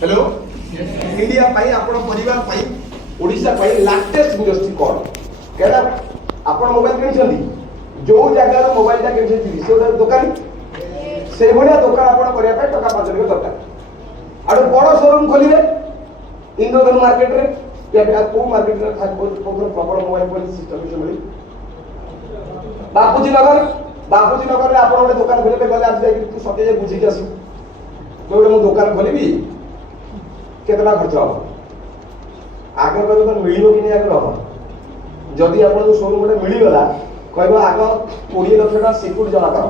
Hello India पाई आपण परिवार पाई ओडिशा पाई latest industry code केडा आपण मोबाइल किनिछंती जो जगह मोबाइल ता किनिछंती से दुकान से भलिया दुकान आपण करिया पाई टका 5 लाख दरकार आरो बड़ शोरूम खोलिबे इंद्रधनु मार्केट रे या को मार्केट रे खास बहुत प्रबल मोबाइल पॉलिसी सिस्टम से मिली बापूजी नगर रे आपण ओटे दुकान खोलिबे गले आज जाई तू सते जे बुझी के आसी तो मु दुकान खोलिबी केतना खर्च हम आगे तो मिलियो कि नहीं आगे हम जदि आप शोरूम गोटे मिलगला कह आग 20 लाख टाका सिक्योर जमा कर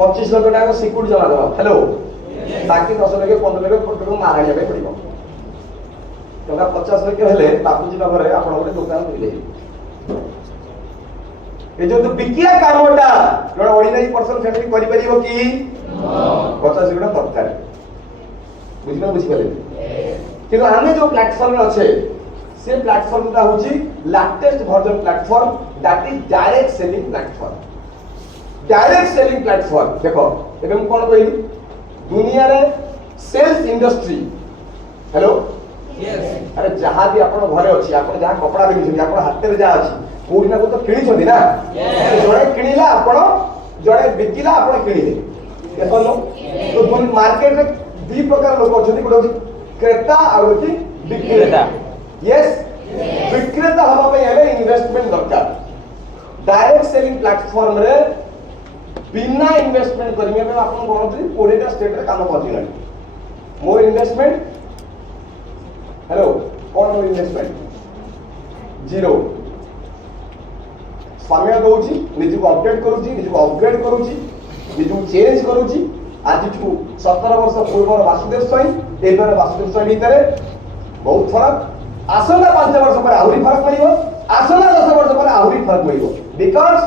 25 लाख टाका सिक्योर जमा कर हेलो बाकी 10 लाख 15 लाख फोटो माराणिया पे पड़ो टका 50 लाख हेले बापूजी नगर रे आपण गोटे दुकान खोलिले ए जो तो बिकिया कामटा जण ऑर्डिनरी पर्सन फैमिली करि परिबो कि 50 लाख दरकार बुझी पारे किंतु आमे जो प्लेटफॉर्म अच्छे से प्लेटफॉर्म ता होची latest version platform that is direct selling platform देखो एबे हम कोन कहली दुनिया रे सेल्स इंडस्ट्री हेलो यस अरे जहां भी आपण घरे अछि आपण जहां कपड़ा बिकिछि आपण हाथ में जा अछि कोडी ना को तो किणी छथि ना जणे किणीला आपण जणे बिकिला आपण किणीले देखो तो मार्केट रे दी प्रकार लोग अच्छे गोटे क्रेता और विक्रेता यस विक्रेता हवा पे हेले इन्वेस्टमेंट दरकार डायरेक्ट सेलिंग प्लेटफॉर्म रे बिना इन्वेस्टमेंट करिमे पे आपन गणतरी 20 टा स्टेट रे काम करदिलानी मोर इन्वेस्टमेंट हेलो कौन मोर इन्वेस्टमेंट जीरो समय दउची निजु अपडेट करूची निजु अपग्रेड करूची निजु चेंज करूची आज 17 वर्ष पूर्व वासुदेव स्वाई एबार वासुदेव स्वाई भितर बहुत फरक आसना 5 वर्ष पर आहुरी फरक पड़िबो आसना 10 वर्ष पर आहुरी फरक पड़िबो बिकॉज़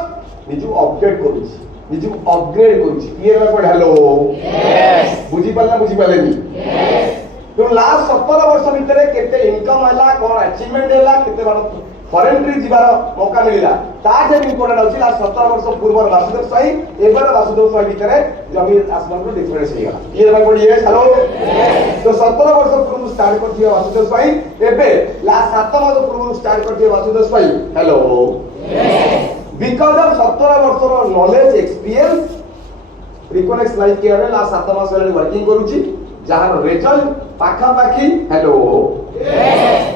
निजु अपडेट करूची निजु अपग्रेड करूची क्लियर बा पड हेलो यस बुझी पालेनी यस तो लास्ट 17 वर्ष भितर केते इनकम हला कोन अचीवमेंट हला केते बार फॉरेन ट्रिप जीवार मौका मिलिला ताजे इम्पोर्टेंट अछि लास्ट 17 वर्ष पूर्व वासुदेव स्वाई एबार वासुदेव स्वाई भितर जमीन आसमान रो डिफरेंस हे गला क्लियर बा पड यस हेलो तो 17 वर्ष पूर्व स्टार्ट कर दिया वासुदेव स्वाई एबे लास्ट 7 मास पूर्व स्टार्ट कर दिया Vasudev Swain hello yes because of 17 वर्ष रो knowledge experience reconnect life care रे लास्ट 7 मास वाली वर्किंग करूची जहार रिजल्ट पाखा पाखी हेलो यस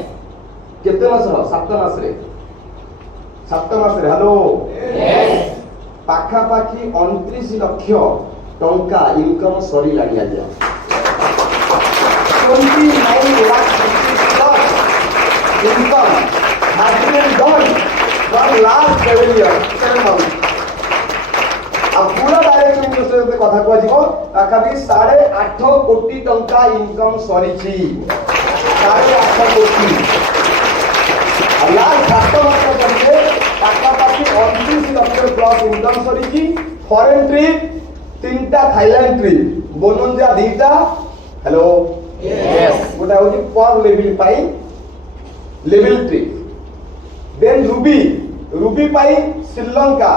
केते मास 7 मास रे 7 मास रे हेलो यस पाखा पाखी 29 लाख टंका इनकम सरी लागि आजा 29 lakh income has been done from last 7 years 7 months अब पूरा डायरेक्ट इंडस्ट्री पे कथा को जीवो पाखाबी 8.5 कोटी टंका इनकम सरीची 8.5 कोटी लास्ट 7 मास करके पाखापाखी 29 लाख प्लस इनकम सरीची फॉरेन ट्रिप 3टा थाईलैंड ट्रिप बोनंजा 2टा हेलो यस गोटा होची पर लेवल पाई लेवल ट्रिप देन रूबी पाई श्रीलंका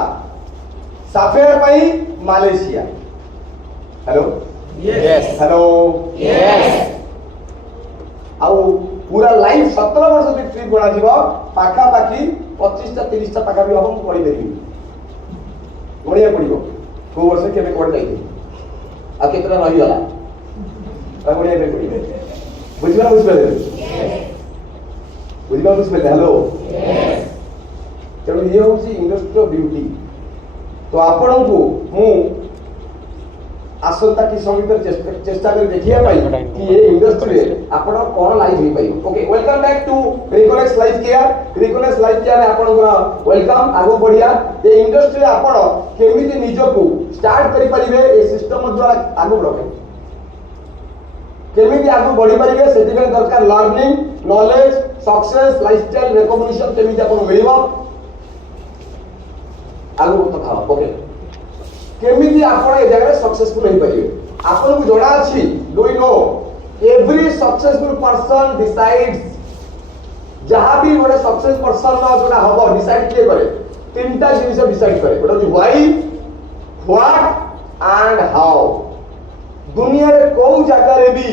साफेयर पाई Malaysia hello yes hello yes आउ पूरा लाइफ 17 वर्ष के ट्रिप बना जीव पाखा पाखी 25 टा 30 टा पाखा भी हम पड़ी देबी बढ़िया पड़िबो को वर्ष केबे कोड जाई आ केतना रही गला आ बढ़िया पे पड़िबो बुझिबा बुझिबा हेलो यस चलो ये होची इंडस्ट्री ब्यूटी तो आपण को मु आसंता की समितर चेष्टा कर देखिया पाई कि ये इंडस्ट्री आपण कोन लाइफ ही पाई okay welcome back to reconnect life care आपण को वेलकम आगो बढ़िया ये इंडस्ट्री आपण केमिति निजको स्टार्ट करि परिबे ए सिस्टम द्वारा आगो बढ़े केमिति आगो बढ़ी परिबे सेति में दरकार learning knowledge success lifestyle recognition केमिति आपण मिलिबो आगो कथा ओके केमिति आपण ए जगह सक्सेसफुल होई परिबे आपण को जोड़ा अछि do you know every successful person decides जहां भी गोटे सक्सेस पर्सन न जोड़ा हबो डिसाइड के करे तीनटा जिनिस डिसाइड करे गोटे अछि व्हाई व्हाट एंड हाउ दुनिया रे को जगह रे भी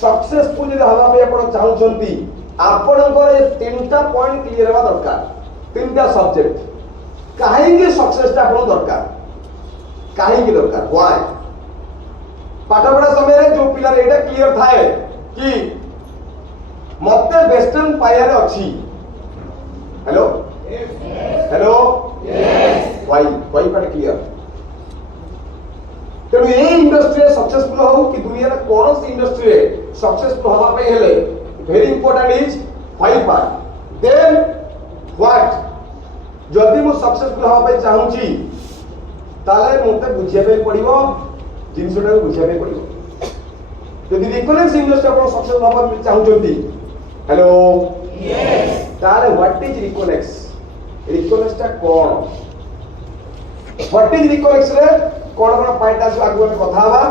सक्सेसफुल जब हवा पे आपण चाहूचंती आपणकर ये तीनटा पॉइंट क्लियर हेबा दरकार तीनटा सब्जेक्ट काहेकि सक्सेस ता आपण दरकार काहेकि दरकार व्हाई पाठ पढ़ा समय जो पिला एटा क्लियर थाए कि मते वेस्टर्न पायर अछि hello hello why part clear तेणु ये इंडस्ट्री सक्सेसफुल हो कि दुनिया रे कौन सी इंडस्ट्री सक्सेसफुल हवा पे हेले very important is why part then what जदि मु सक्सेसफुल हवा पे चाहूची ताले मते बुझिया पे पड़िबो जिनसटा को बुझिया पे पड़िबो यदि इकोनॉमिक्स इंडस्ट्री आपण सक्सेसफुल हवा पे चाहूचंती हेलो यस ताले व्हाट इज इकोनॉमिक्स इकोनॉमिक्स ता कोन व्हाट इज इकोनॉमिक्स रे कोन कोन पॉइंट आसु आगु में कथा हवा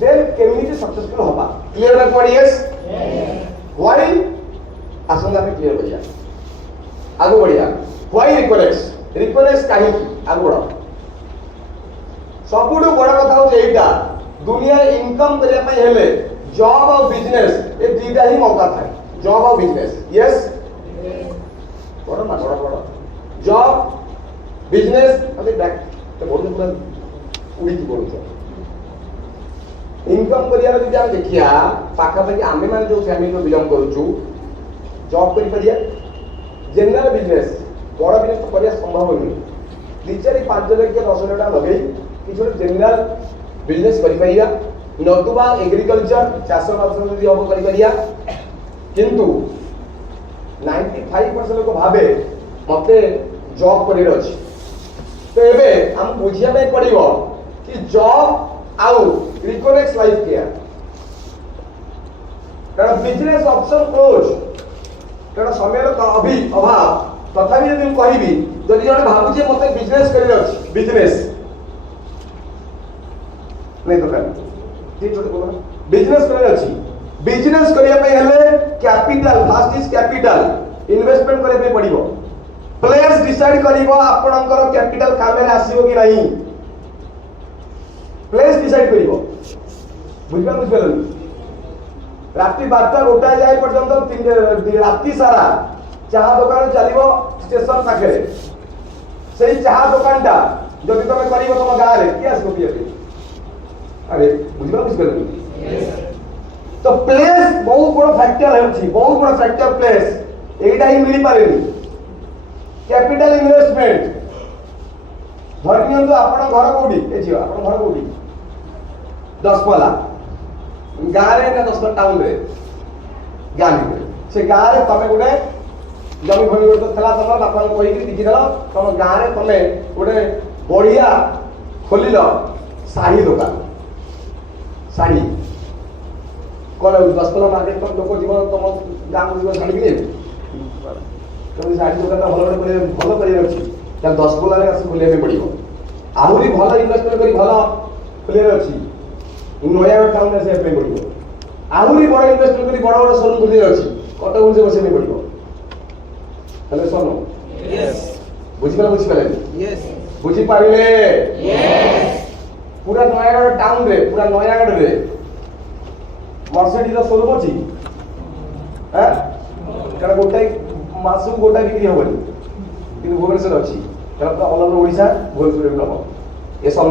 देन केमिति सक्सेसफुल होबा क्लियर ना पड़ी यस व्हाई आसंगा में क्लियर बढ़िया आगु बढ़िया व्हाई इकोनॉमिक्स काहे आगु बढ़ो सबुठु बड़ कथा हो एटा दुनिया इनकम करिया पई हेले जॉब और बिजनेस ए दीटा ही मौका थाए जॉब और बिजनेस यस बड़ ना बड़ जॉब बिजनेस अबे बैक तो बोल पूरा उड़ी की बोल इनकम करिया यदि हम देखिया पाखा पाखी आमे मान जो फैमिली को बिलोंग करूछु जॉब करि परिया जनरल बिजनेस बड़ बिजनेस तो करिया संभव नहीं दी चारि 5 लाख के 10 लाख लगे किछो जनरल बिजनेस करि परिया नतुबा एग्रीकल्चर चाष बास यदि हम करि परिया किंतु 95% लोक भाबे मते जॉब करिर अछि तो एबे हम बुझिया में पड़िबो कि जॉब आउ इकोनॉमिक्स लाइफ केयर कारण बिजनेस ऑप्शन क्लोज कारण समय अभी अभाव तथापि यदि हम कहिबी जदि जने भाबु जे मते बिजनेस करिर अछि बिजनेस नहीं तो कर ठीक छोटे बोलो बिजनेस करिर अछि बिजनेस करिया पे हेले capital first is capital investment करे पे पड़िबो प्लेयर्स डिसाइड करिबो आपनकर कैपिटल कामे रे आसीबो कि नहीं प्लेस डिसाइड करिबो बुझिबा रात्रि 12टा गोटा जाय पर्यंत रात्रि सारा चाहा दुकान चलिबो स्टेशन पाखे सेही चाहा दुकानटा जदि तमे करिबो तम गां रे कि आसीबो पिए अरे बुझिबा तो प्लेस बहुत बड़ फैक्टर है बहुत बड़ फैक्टर प्लेस एटा ही मिली पारेनी कैपिटल इन्वेस्टमेंट धरनियो तो आपण घर कोडी ए जियो आपण घर कोडी 10 पला गारे ना 10 टाउन रे गाली से गारे तमे गुडे जमी भणी गोटे थला तम बापा कहि कि दिखि दलो तम गारे तमे गुडे बढ़िया खोलिलो साड़ी दुकान साड़ी कोन 10 पला मार्केट पर लोक जीवन तम गाम जीवन साड़ी कि तुम साड़ी दुकान भल कर रखी 10 पला आस खोलिया पड़ो आहरी भल इन्वेस्टमेंट कर भल खोलिया अच्छी नया टाउन से पड़ो आहरी बड़ इन्वेस्टमेंट कर बड़ बड़ शोरूम खोलिया अच्छी कटक भुवनेश्वर बसने पड़ो हेलो सोनो बुझिपारे बुझिपारे बुझिपारे पूरा नयागढ़ टाउन रे पूरा नयागढ़ रे मर्सिडीज शोरूम अच्छी कारण गोटाई मासु गोटा बिक्री होबनी कि भुवनेश्वर अछि कारण पूरा ऑल ओवर ओडिसा भुवनेश्वर में हम ये सब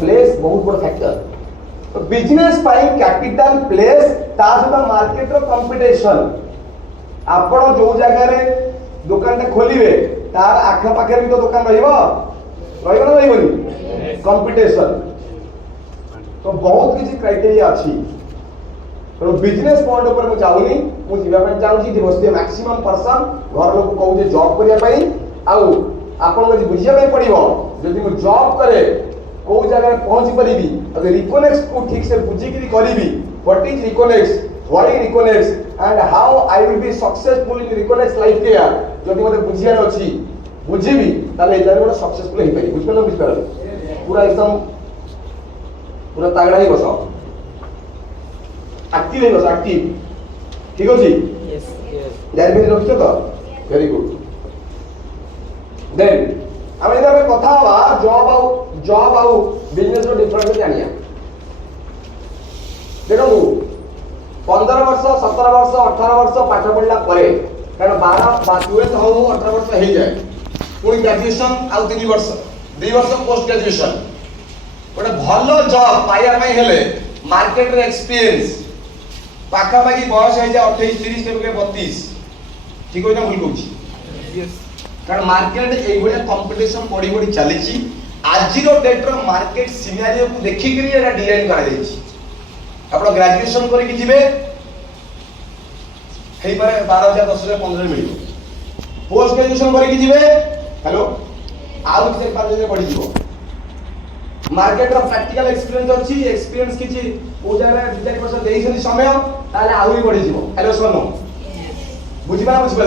प्लेस बहुत बड़ फैक्टर तो बिजनेस पाई कैपिटल प्लेस ता सहित मार्केट रो कंपटीशन आपण जो जगह रे दुकान ता खोलिबे तार आखा पाखे भी तो दुकान रहइबो रहइबो ना रहइबोनी कंपटीशन तो बहुत किसी क्राइटेरिया अछि तो बिजनेस पॉइंट ऊपर मु चाहुनी मु जीवा ପାଇଁ चाहूची जे बस्ते मैक्सिमम पर्सन घर लोक कहू जे जॉब करिया ପାଇଁ आउ आपण जदि बुझिया ପାଇଁ पड़िबो जदि मु जॉब करे को जगह पहुंच परिबी अगर इकोनॉमिक्स को ठीक से बुझी कि करिबी what is economics why is economics and how I will be successful in economics life care जदि मते बुझिया अछि बुझिबी ताले एजार बड़ सक्सेसफुल हे पारी बुझिपालो पूरा एकदम पूरा तागड़ा ही बसो एक्टिव है एक्टिव ठीक अछि यस यस दैट मीन रखियो तो वेरी गुड देन हम इधर में कथा हवा जॉब आउ बिजनेस रो डिफरेंस जानिया देखो 15 वर्ष 17 वर्ष 18 वर्ष पाठ पढ़ला परे कारण 12 बा 12 हो 18 वर्ष हो जाए पुणी ग्रेजुएशन आउ 3 वर्ष 2 वर्ष पोस्ट ग्रेजुएशन गोटे भल जॉब पाइबा पई हेले मार्केट रे एक्सपीरियंस पाखा पाखी बयस हो जाए 28 30 के 32 ठीक होइना भूल कहूची कारण मार्केट एई भलिया कंपटीशन बढ़ी बढ़ी चली आज डेट रो मार्केट सिनेरियो को देखि करी एटा डिजाइन करा जाई आपण ग्रेजुएशन करी कि जिवे हेई पारे 12000 10000 15 मिलियो पोस्ट ग्रेजुएशन करी कि जिवे हेलो आउ से 5000 बढ़ी जीवो मार्केट रो प्रैक्टिकल एक्सपीरियंस अछि एक्सपीरियंस किछि पूजा रे 2 वर्ष देइछन समय ताले आउरी बढ़ी जीवो हेलो सोनो बुझिबा बुझिबा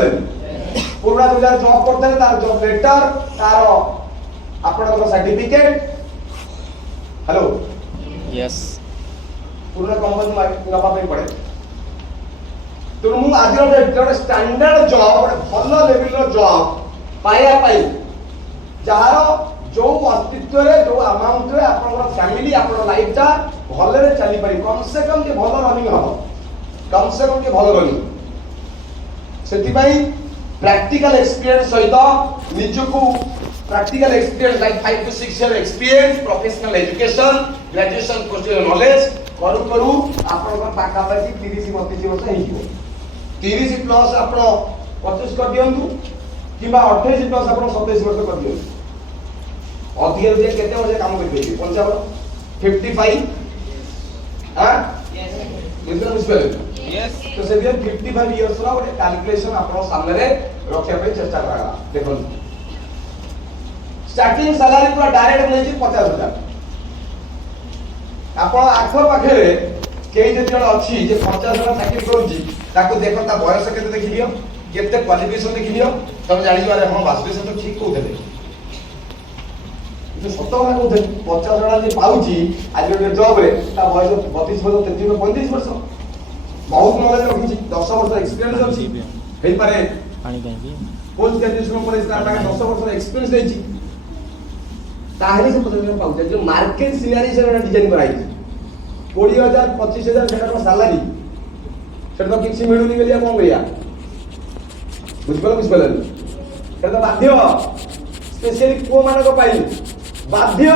पुरा दुला जॉब करते तार जॉब लेटर तार आपन सर्टिफिकेट हेलो यस पूरा कंपनी नबा पे पड़े तो मु आज रे स्टैंडर्ड जॉब भल लेवल रो जॉब पाया पाई जहार जो अस्तित्व रे जो अमाउंट रे आपन फैमिली आपन लाइफ ता भल रे चली पाई कम से कम के भल रनिंग हो कम से कम के भल रनिंग सेति पाई प्रैक्टिकल एक्सपीरियंस सहित निजको practical experience like 5 to 6 year experience professional education graduation post knowledge करू करू आपण पाखा पाखी 30 32 वर्ष हे जिवो 30 प्लस आपण 25 कर दियंतु किबा 28 प्लस आपण 27 वर्ष कर दियंतु अधिक जे केते वर्ष काम कर पेबी 55 55 हां यस यस तो से 55 इयर्स रा ଗୋଟେ कैलकुलेशन आपण सामने रे रखिया पे चेष्टा करा देखो स्टार्टिंग सैलरी पूरा डायरेक्ट मिले 50000 आपण आखो पाखे केई जे जण अछि जे 50000 चाकरी करूची ताको देखो ता बयस केते देखि लियो केते क्वालिफिकेशन देखि लियो तब जानि बारे हां वास्तव से तो ठीक कहउथले जो सत वाला कहउथले 50000 जे पाउची आज जे जॉब रे ता बयस 32 वर्ष 33 35 वर्ष बहुत नॉलेज रखिची 10 वर्ष एक्सपीरियंस अछि हेई पारे पानी काई पोस्ट ग्रेजुएशन पर स्टार्ट आके 10 वर्ष एक्सपीरियंस देछि ताहले से 50000 पाउछ जो मार्केट सिनेरियो से डिजाइन कराई 20000 25000 सेटा को सैलरी सेटा तो किछि मिलुनी गेलिया कोन गया बुझबल सेटा तो बाध्य स्पेशली को माने को पाई बाध्य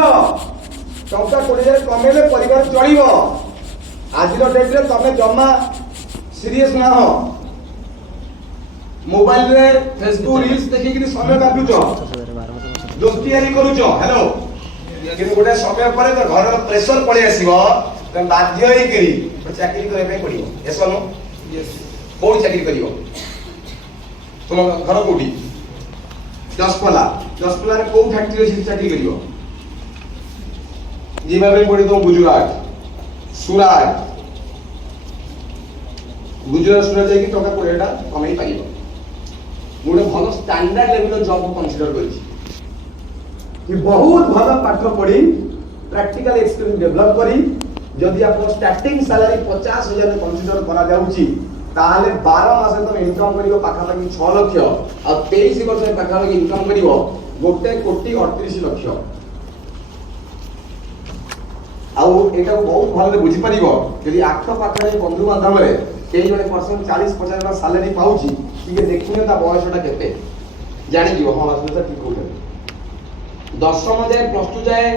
टंका 20000 कमेले परिवार चलिबो आज रो डेट रे तमे जम्मा सीरियस ना हो मोबाइल रे फेसबुक रील्स देखि कि समय काटुचो दोस्तियारी करूचो हेलो किन गोटे समय परे तो घर प्रेशर पड़े आसीबो त बाध्य होई करी चाकरी करे पे पड़िबो एसो नो यस कोन चाकरी करियो तुम घर कोठी दसपला रे को फैक्ट्री रे चाकरी करियो जीवा पे पड़ी तो गुजरात सुराट गुजरात सुराट जाई कि टका 20 टा कमाई पाइबो गोटे भल स्टैंडर्ड लेवल जॉब कंसीडर करिछि कि बहुत भल पाठ पढ़ी प्रैक्टिकल एक्सपीरियंस डेवलप करी जदि आप स्टार्टिंग सैलरी 50000 कंसीडर करा जाउची ताले 12 मास तो इनकम करियो पाखा पाखी 6 लाख और 23 वर्ष में पाखा पाखी इनकम करियो 1 कोटी 38 लाख आउ एटा बहुत भल बुझी परिबो यदि आख पाखरे बंधु बांधव रे केई जने पर्सन 40 50 सैलरी पाउची कि देखिने ता बयसटा केते जानि दियो हां वास्तव ठीक होते दशम जाए प्लस 2 जाए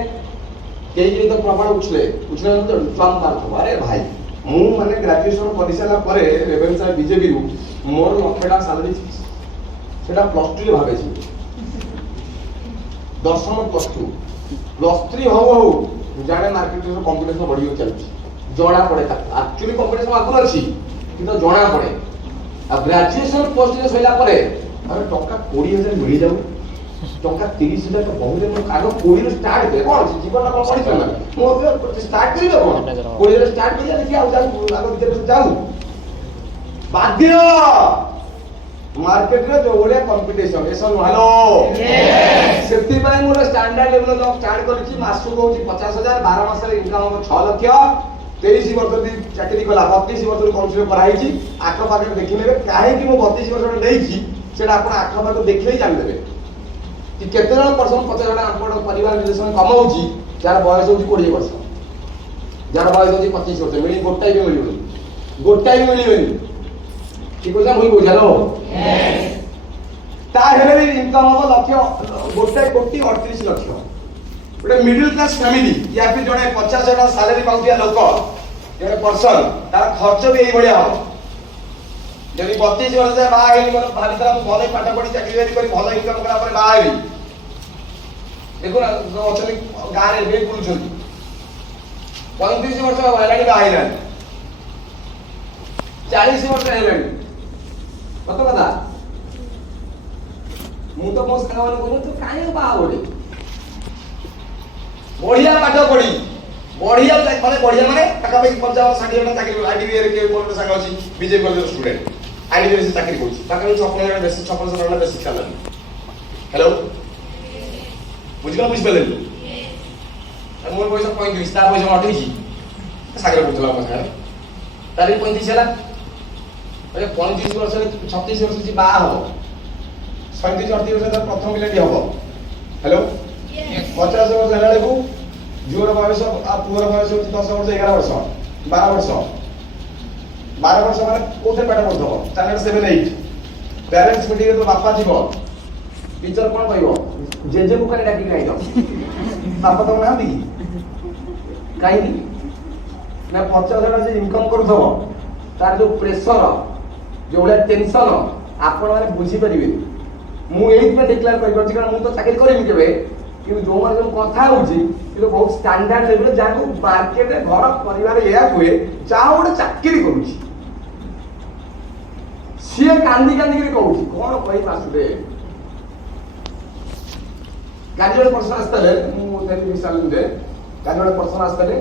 कई तो प्रमाण उछले तो ट्रम्प मारतो अरे भाई मु माने ग्रेजुएशन परिसाला परे रेवेन्सा बीजेपी रु मोर लक्षटा सैलरी सेटा प्लस 2 रे भाबे छी दशम प्लस 2 प्लस 3 हो जाने मार्केट रे कंपटीशन बढ़ियो चलछि जणा पड़े एक्चुअली कंपटीशन आगु अछि किंतु जणा पड़े आ ग्रेजुएशन पोस्ट रे सइला परे अरे टका 20000 मिली जाऊ टका 30000 तो बहुत दिन आगो 20 स्टार्ट करे कोन जीवन को पड़ी चला मो स्टार्ट करी दो 20 स्टार्ट करी देखि आउ जाऊ आगो भीतर जाऊ बाध्य मार्केट रे जो ओले कंपटीशन एसन हेलो यस सेति पय मोर स्टैंडर्ड लेवल जॉब स्टार्ट करछि मासु होछि 50000 12 मास रे इनकम हो 6 लाख 23 वर्ष दी चाकरी कला 32 वर्ष कंसीडर कराइछि आठ पाखे देखिलेबे काहे कि मो 32 वर्ष देइछि सेटा आपण आठ पाखे देखिले जान देबे कि केते जण पर्सन 50 जण आपण परिवार रिलेशन कमाउछि जार बयस होछि 20 वर्ष जार बयस होछि 25 वर्ष मिली गोटाई भी मिलिबो गोटाए भी मिलबेनी ठीक अछि मुई बुझालो ता हेले भी इनकम हम लक्ष्य गोटाए कोटी 38 लाख गोटे मिडिल क्लास फैमिली या फिर जने 50,000 सैलरी पाउतिया लोक जने पर्सन तार खर्च भी एई भलिया हो जदि 32 वर्ष से बाहा हेली मन भाभी तरा भले पाठ पढी चाकरी बाकरी करी भले इनकम करा पर बाहा हेली देखो ना अचली गाँ रे बे बुलुछंती 35 वर्ष हेलानी बाहा हेलानी 40 वर्ष हेलानी कत कथा मु तो मो सागा मान कहू तो काहे बाहा होडी बढ़िया पाठ पढी बढ़िया माने बढ़िया माने टाका पे 50 60 हजार चाकरी आईडीबी के मोर सागा अछि बीजेपी कॉलेज स्टूडेंट आईडीबी से चाकरी करछि ताका 56 हजार बेसी 56 हजार बेसी चालनी हेलो बुझिबा बुझ पेले मोर पैसा 35 ता पैसा 28 सागर करथला mo सागर तारी 35 हला अरे 35 वर्ष 36 वर्ष जी बा हो 37 38 वर्ष प्रथम पिलाटी हो हेलो 50 वर्ष हेला को झिओर बयस आ पुअर बयस 10 वर्ष 11 वर्ष 12 वर्ष 12 वर्ष माने कोथे पाठ पढथबो स्टैंडर्ड 7 8 पेरेंट्स मीटिंग रे तो बापा जीवो टीचर कोन कहइबो जेजे को करे डाकी गाइदो बापा तो ना दी काई ना 50,000 जे इनकम करथबो तार जो प्रेशर जो बडा टेंशन आपण माने बुझी परिबे मु एई पे डिक्लेयर करि परछि कारण मु तो चाकरी करेमि केबे कि जो माने जो कथा होछि कि बहुत स्टैंडर्ड लेवल जाको मार्केट रे घर परिवार एया हुए चाहो बडे चाकरी करूछि सिए कांदी कांदी के कहूछि कोन कहि मासुदे गाड़ी जोड़े पर्सन आस्तले मु देली विशाल दे गाड़ी जोड़े पर्सन आस्तले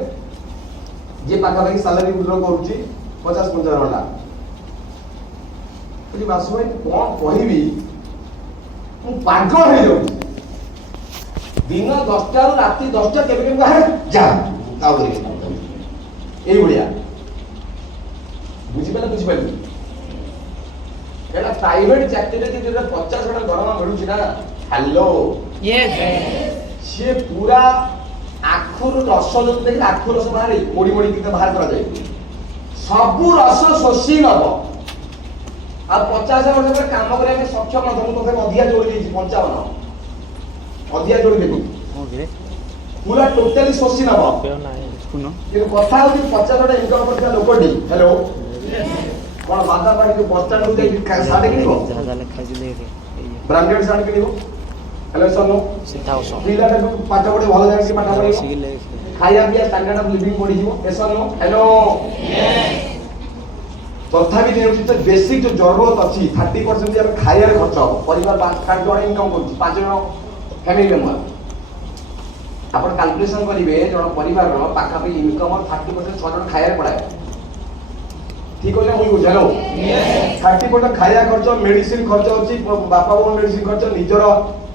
जे पाखा भाई सैलरी विड्रॉ करूची 50-50 घंटा कि बासु भाई कोन कहिबी मु पागल हे जाउ दिन 10टा रु राती 10टा केबे केबे कहे जा ताऊ करी एई बढ़िया बुझि पाले एला प्राइवेट चाकरी रे जे 50 घंटा दरमा मिलुची ना हेलो यस से पूरा आखुर रस जो देख आखुर रस बाहर मोड़ी मोड़ी के बाहर करा जाए सबु रस शोषी नब आ 50 वर्ष पर काम करे में सक्षम न तुम तो अधिया जोड़ी देछि 55 अधिया जोड़ी देबो ओके पूरा टोटली शोषी नब पेयो ना सुनो ये कथा होछि 50 टा इनकम करथिया लोकडी हेलो कोन माता बाड़ी के बस स्टैंड उते साडे किनिबो ज्यादा लेखा जी ले ब्रांडेड साडे किनिबो हेलो सोनो सीधा ओसो पिला टा पाठ पढे भलो जाय के पाठ पढे सिले खाया पिया स्टैंडर्ड ऑफ लिविंग पढी जीवो एसनो हेलो तथापि नियोजित बेसिक जो जरूरत अछि 30% जे खाया रे खर्च हो परिवार 5 जण इनकम करछि 5 जण फैमिली मेंबर आपण कैलकुलेशन करिवे जण परिवार रो पाखा पे इनकम 30% 6 जण खाया रे पड़ाय ठीक होले मुई बुझालो 30% खाया खर्च मेडिसिन खर्च अछि बापा बोन मेडिसिन खर्च निजर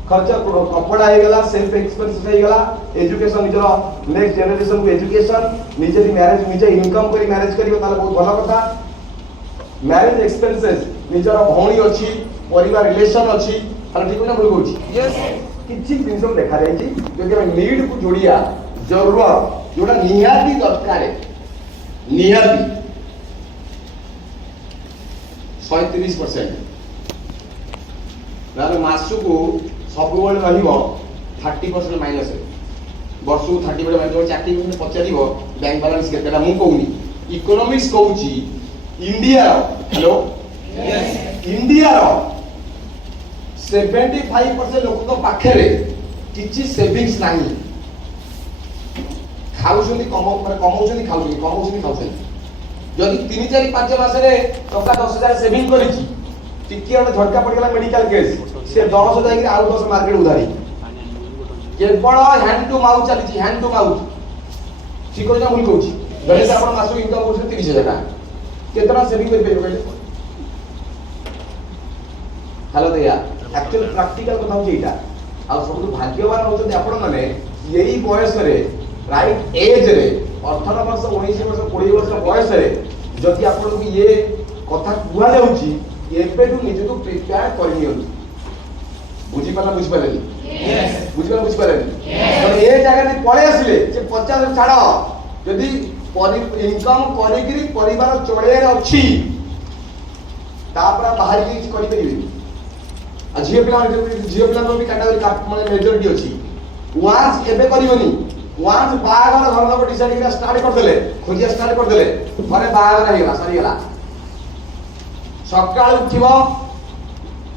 खर्च कपड़ा हे गला सेल्फ एक्सपेंस हे गला एजुकेशन निजर नेक्स्ट जनरेशन को एजुकेशन निजे मैरिज निजे इनकम करी मैरिज करियो ताले बहुत भलो कथा मैरिज एक्सपेंसेस निजर भौणी अछि परिवार रिलेशन अछि ताले ठीक ना बोल कहूची यस किछि दिन सब देखा जाय छी जो नीड को जोड़िया जरूरत जोटा निहाती दरकार निहाती 37% नाले मासु को सब बेले रहिबो 30% माइनस वर्ष को 30 बेले माइनस चाकरी में पचारिबो बैंक बैलेंस केतेला मु कहूनी इकोनॉमिक्स कहूची इंडिया हेलो यस इंडिया रो 75% लोक को पाखरे किछि सेविंग्स नाही खाउछंती खाउछंती जदि 3-4-5 मास रे टका 10,000 सेविंग करिछि टिकी और झटका पड़ गला मेडिकल केस से 10 जाई आउ 10 मार्केट उधारी केवल हैंड टू माउथ चली हैंड टू माउथ ठीक होना मुई कहूची जदि से आपण मासु इनकम करछे 30,000 टका केतना सेविंग कर पेबे कहले हेलो दैया एक्चुअल प्रैक्टिकल कथा होची एटा आ सब भाग्यवान होचते आपण माने यही बयस रे राइट एज रे 18 वर्ष 19 वर्ष 20 वर्ष बयस रे जदि आपण को ये कथा कुआ जाउची एबेठू निजको प्रिपेयर करनियो बुझी पाले यस बुझी पाले तो ए जगह रे पळे आसिले जे 50 छाड़ जदि इनकम करिगिरी परिवार चढ़ेयर अच्छी तापर बाहर के किछ करि परिबे आ झियो पिला भी कैटेगरी माने मेजॉरिटी अच्छी वांस एबे करिवनी वांस बागर घर लोग डिसाइड करा स्टार्ट कर देले खोजिया स्टार्ट कर देले माने बागर हेला सरी गेला सकाळ उठिबो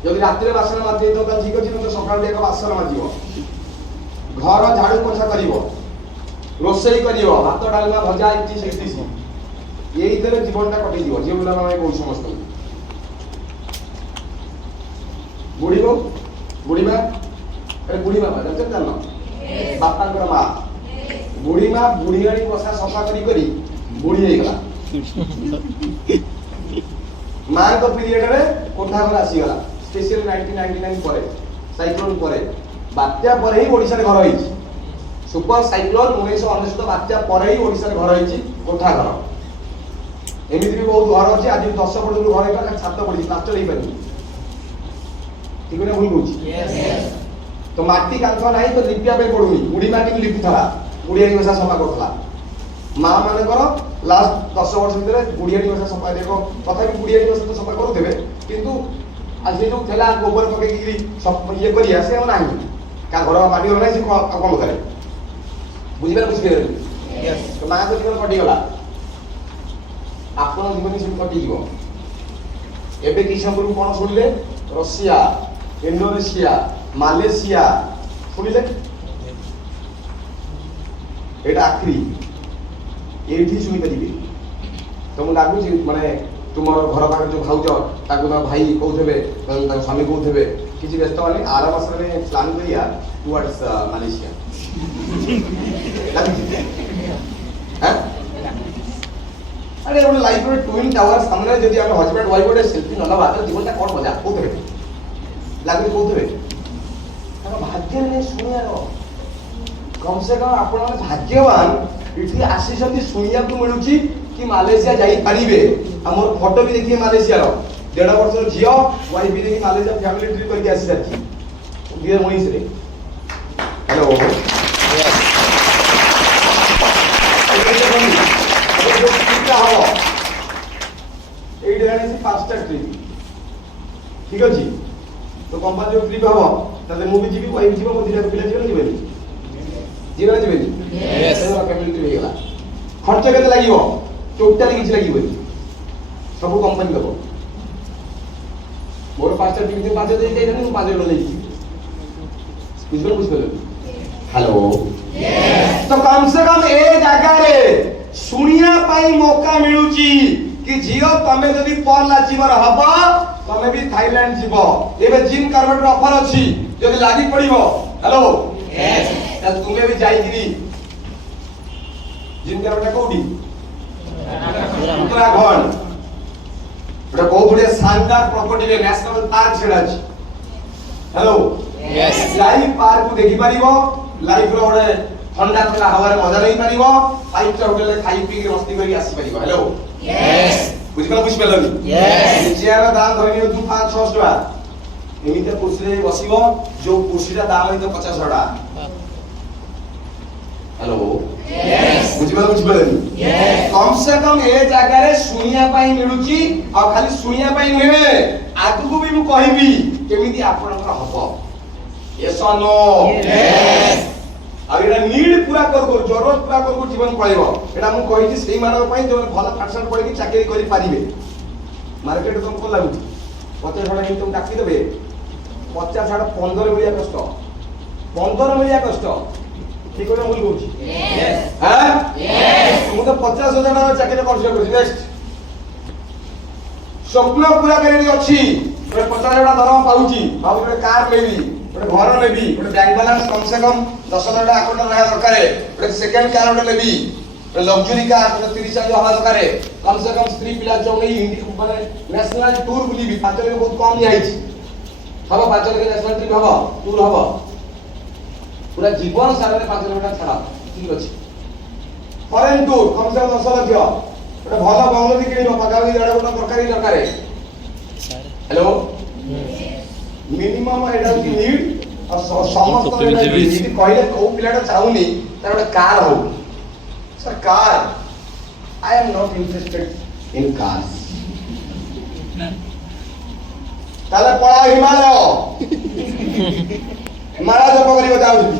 जदि रात्रि बासन माजी तो ठीक अछि न सकाळ एक बासन माजिबो घर झाड़ू पोछा करिवो रोसई करिवो भात डालमा भजा इति सेति एई तरे जीवनटा कटि दिवो जे बुला माने बहुत समस्त बुढ़ीबो बुढ़ीमा अरे बुढ़ीमा जानते जानो बापांकर मां बुढ़ीमा बुढ़ीगाड़ी बसा सफा करी बुढ़ी हे गला मां तो पीरियड रे कोठा घर आसी गला स्पेशल 1999 परे साइक्लोन परे बात्या परे ही ओडिसा रे घर होई सुपर साइक्लोन 1999 बात्या परे ही ओडिसा रे घर होई कोठा घर एमिति भी बहुत घर अछि आज 10 फुट घर हेका छात पड़ी प्लास्टर ही पानी ठीक ने भूल बुझी यस तो माटी कांथ नाही तो लिपिया पे पडुनी बुढ़ी माटी की लिपुथला बुढ़ियानी भाषा सफा करथला मां माने करो लास्ट 10 वर्ष भीतर बुढ़ियानी भाषा सफा देखो तथापि बुढ़ियानी भाषा तो सफा करूथेबे किंतु आज जे जो थेला गोबर पके की सब ये करी आसे हो नाही का घर माटी हो नाही से कम करे बुझिबे यस तो मां तो जीवन कटि गला आपन जीवन से कटि जीवो एबे किछ पूर्व कोन सुनले रशिया इंडोनेशिया मालयेशिया শুনিলে এটা আখরি এইটি শুনি পারিবে তুমি লাগুছি মানে তোমার ঘর পাখে যে ভাউজ তাকে না ভাই কৌথেবে তার স্বামী কৌথেবে কিছু ব্যস্ত মানে আরা মাসরে প্ল্যান করিয়া টুয়ার্ডস মালয়েশিয়া লাগুছি হ্যাঁ আরে ওই লাইফের টুইন টাওয়ার সামনে যদি আমি হাজব্যান্ড ওয়াইফ ওটা সেলফি নলা বাদ জীবনটা কোন মজা কৌথেবে লাগুছি কৌথেবে भाग्य ने सुनियार कम से कम आपण माने भाग्यवान इठी आसीसती सुनिया को मिलुची कि मालयेशिया जाई परिबे हमर फोटो भी देखिए मालयेशिया रो 1.5 वर्ष झियो वाइफ भी देखि मालयेशिया फैमिली ट्रिप करके आसी जाती 2019 रे हेलो एई डेरानी से 5टा ट्रिप ठीक अछि तो कंपनी जो ट्रिप हबो তাহলে মুভি জিবি ওয়াইফ জিবো মধ্যে পিলা জিবো জিবেনি জিবো না জিবেনি यस সেটা ফ্যামিলি ট্রিপ হেলা খরচ কেতে লাগিব টোটালি কিছু লাগিবনি সব কোম্পানি দেব মোর 5টা টিভি 5 দেই দেই না 5 এর লাগি বুঝলো हेलो यस तो कम से कम ए जगह रे सुनिया पाई मौका मिलुची कि जियो तमे जदी पर लाचिबर हबो तमे भी थाईलैंड जीवो एबे जिम कार्बेटर ऑफर अछि जदी लागि पड़िबो हेलो यस त तुमे भी जाई गिरी जिम कार्बेटर कोडी उत्तराखंड बड़ा बहुत बढ़िया शानदार प्रॉपर्टी रे नेशनल पार्क छेड़ा अछि हेलो यस लाइव पार्क को देखि परिबो लाइव रो ओडे ठंडा ठंडा हवा रे मजा नै परिबो 5 स्टार होटल रे खाई पी के मस्ती करी आसी परिबो हेलो यस बुझ पेलनी यस चेयर दाम धरियो 2-5-6 टका एमिते कुर्सी रे बसिबो जो कुर्सीटा दाम है तो 50 टका हेलो यस बुझ पेलनी यस कम से कम ए जगह रे सुनिया पाई मिलुची आ खाली सुनिया पाई नेबे आगु को भी मु कहिबी केमिति आपनकर हबो यस और नो यस और एटा नीड पूरा कर जरूरत पूरा कर जीवन पळेबो एटा मु कहि सेही मानक पई जो भल पाठशाला पढि कि चाकरी करि पारिबे मार्केट तुम को लागु 50 छडा हि तुम डाकी देबे 50 छडा 15 मिलिया कष्ट 15 मिलिया कष्ट ठीक होय मुल कहूची यस हां यस मु तो 50,000 टाका चाकरी कन्सिडर करछि नेक्स्ट स्वप्न पूरा करेनी अछि 50,000 टाका दरमा पाउची बाबू कार लेबी घर लेबी बैंक बैलेंस कम से कम 10,000 टाका अकाउंट रहा दरकार है सेकंड कार लेबी लग्जरी कार 30,000 हवा दरकार है कम से कम स्त्री पिला जो नहीं हिंदी माने नेशनल टूर बुलीबी पाचल के बहुत कम नहीं आइछि हवा पाचल के नेशनल ट्रिप हवा टूर हवा पूरा जीवन सारा में 5 घंटा छड़ा ठीक अछि फॉरेन टूर कम से कम 10 लाख भला बंगलो दी किनिबो पगारी 1.5 घंटा सरकारी दरकार है हेलो मिनिमम एटा की नीड और समस्त कहले को पिलाटा चाहुनी तार कार हो sir car I am not interested in cars. ताले पड़ा हिमालय हिमालय जब करी बताओ जी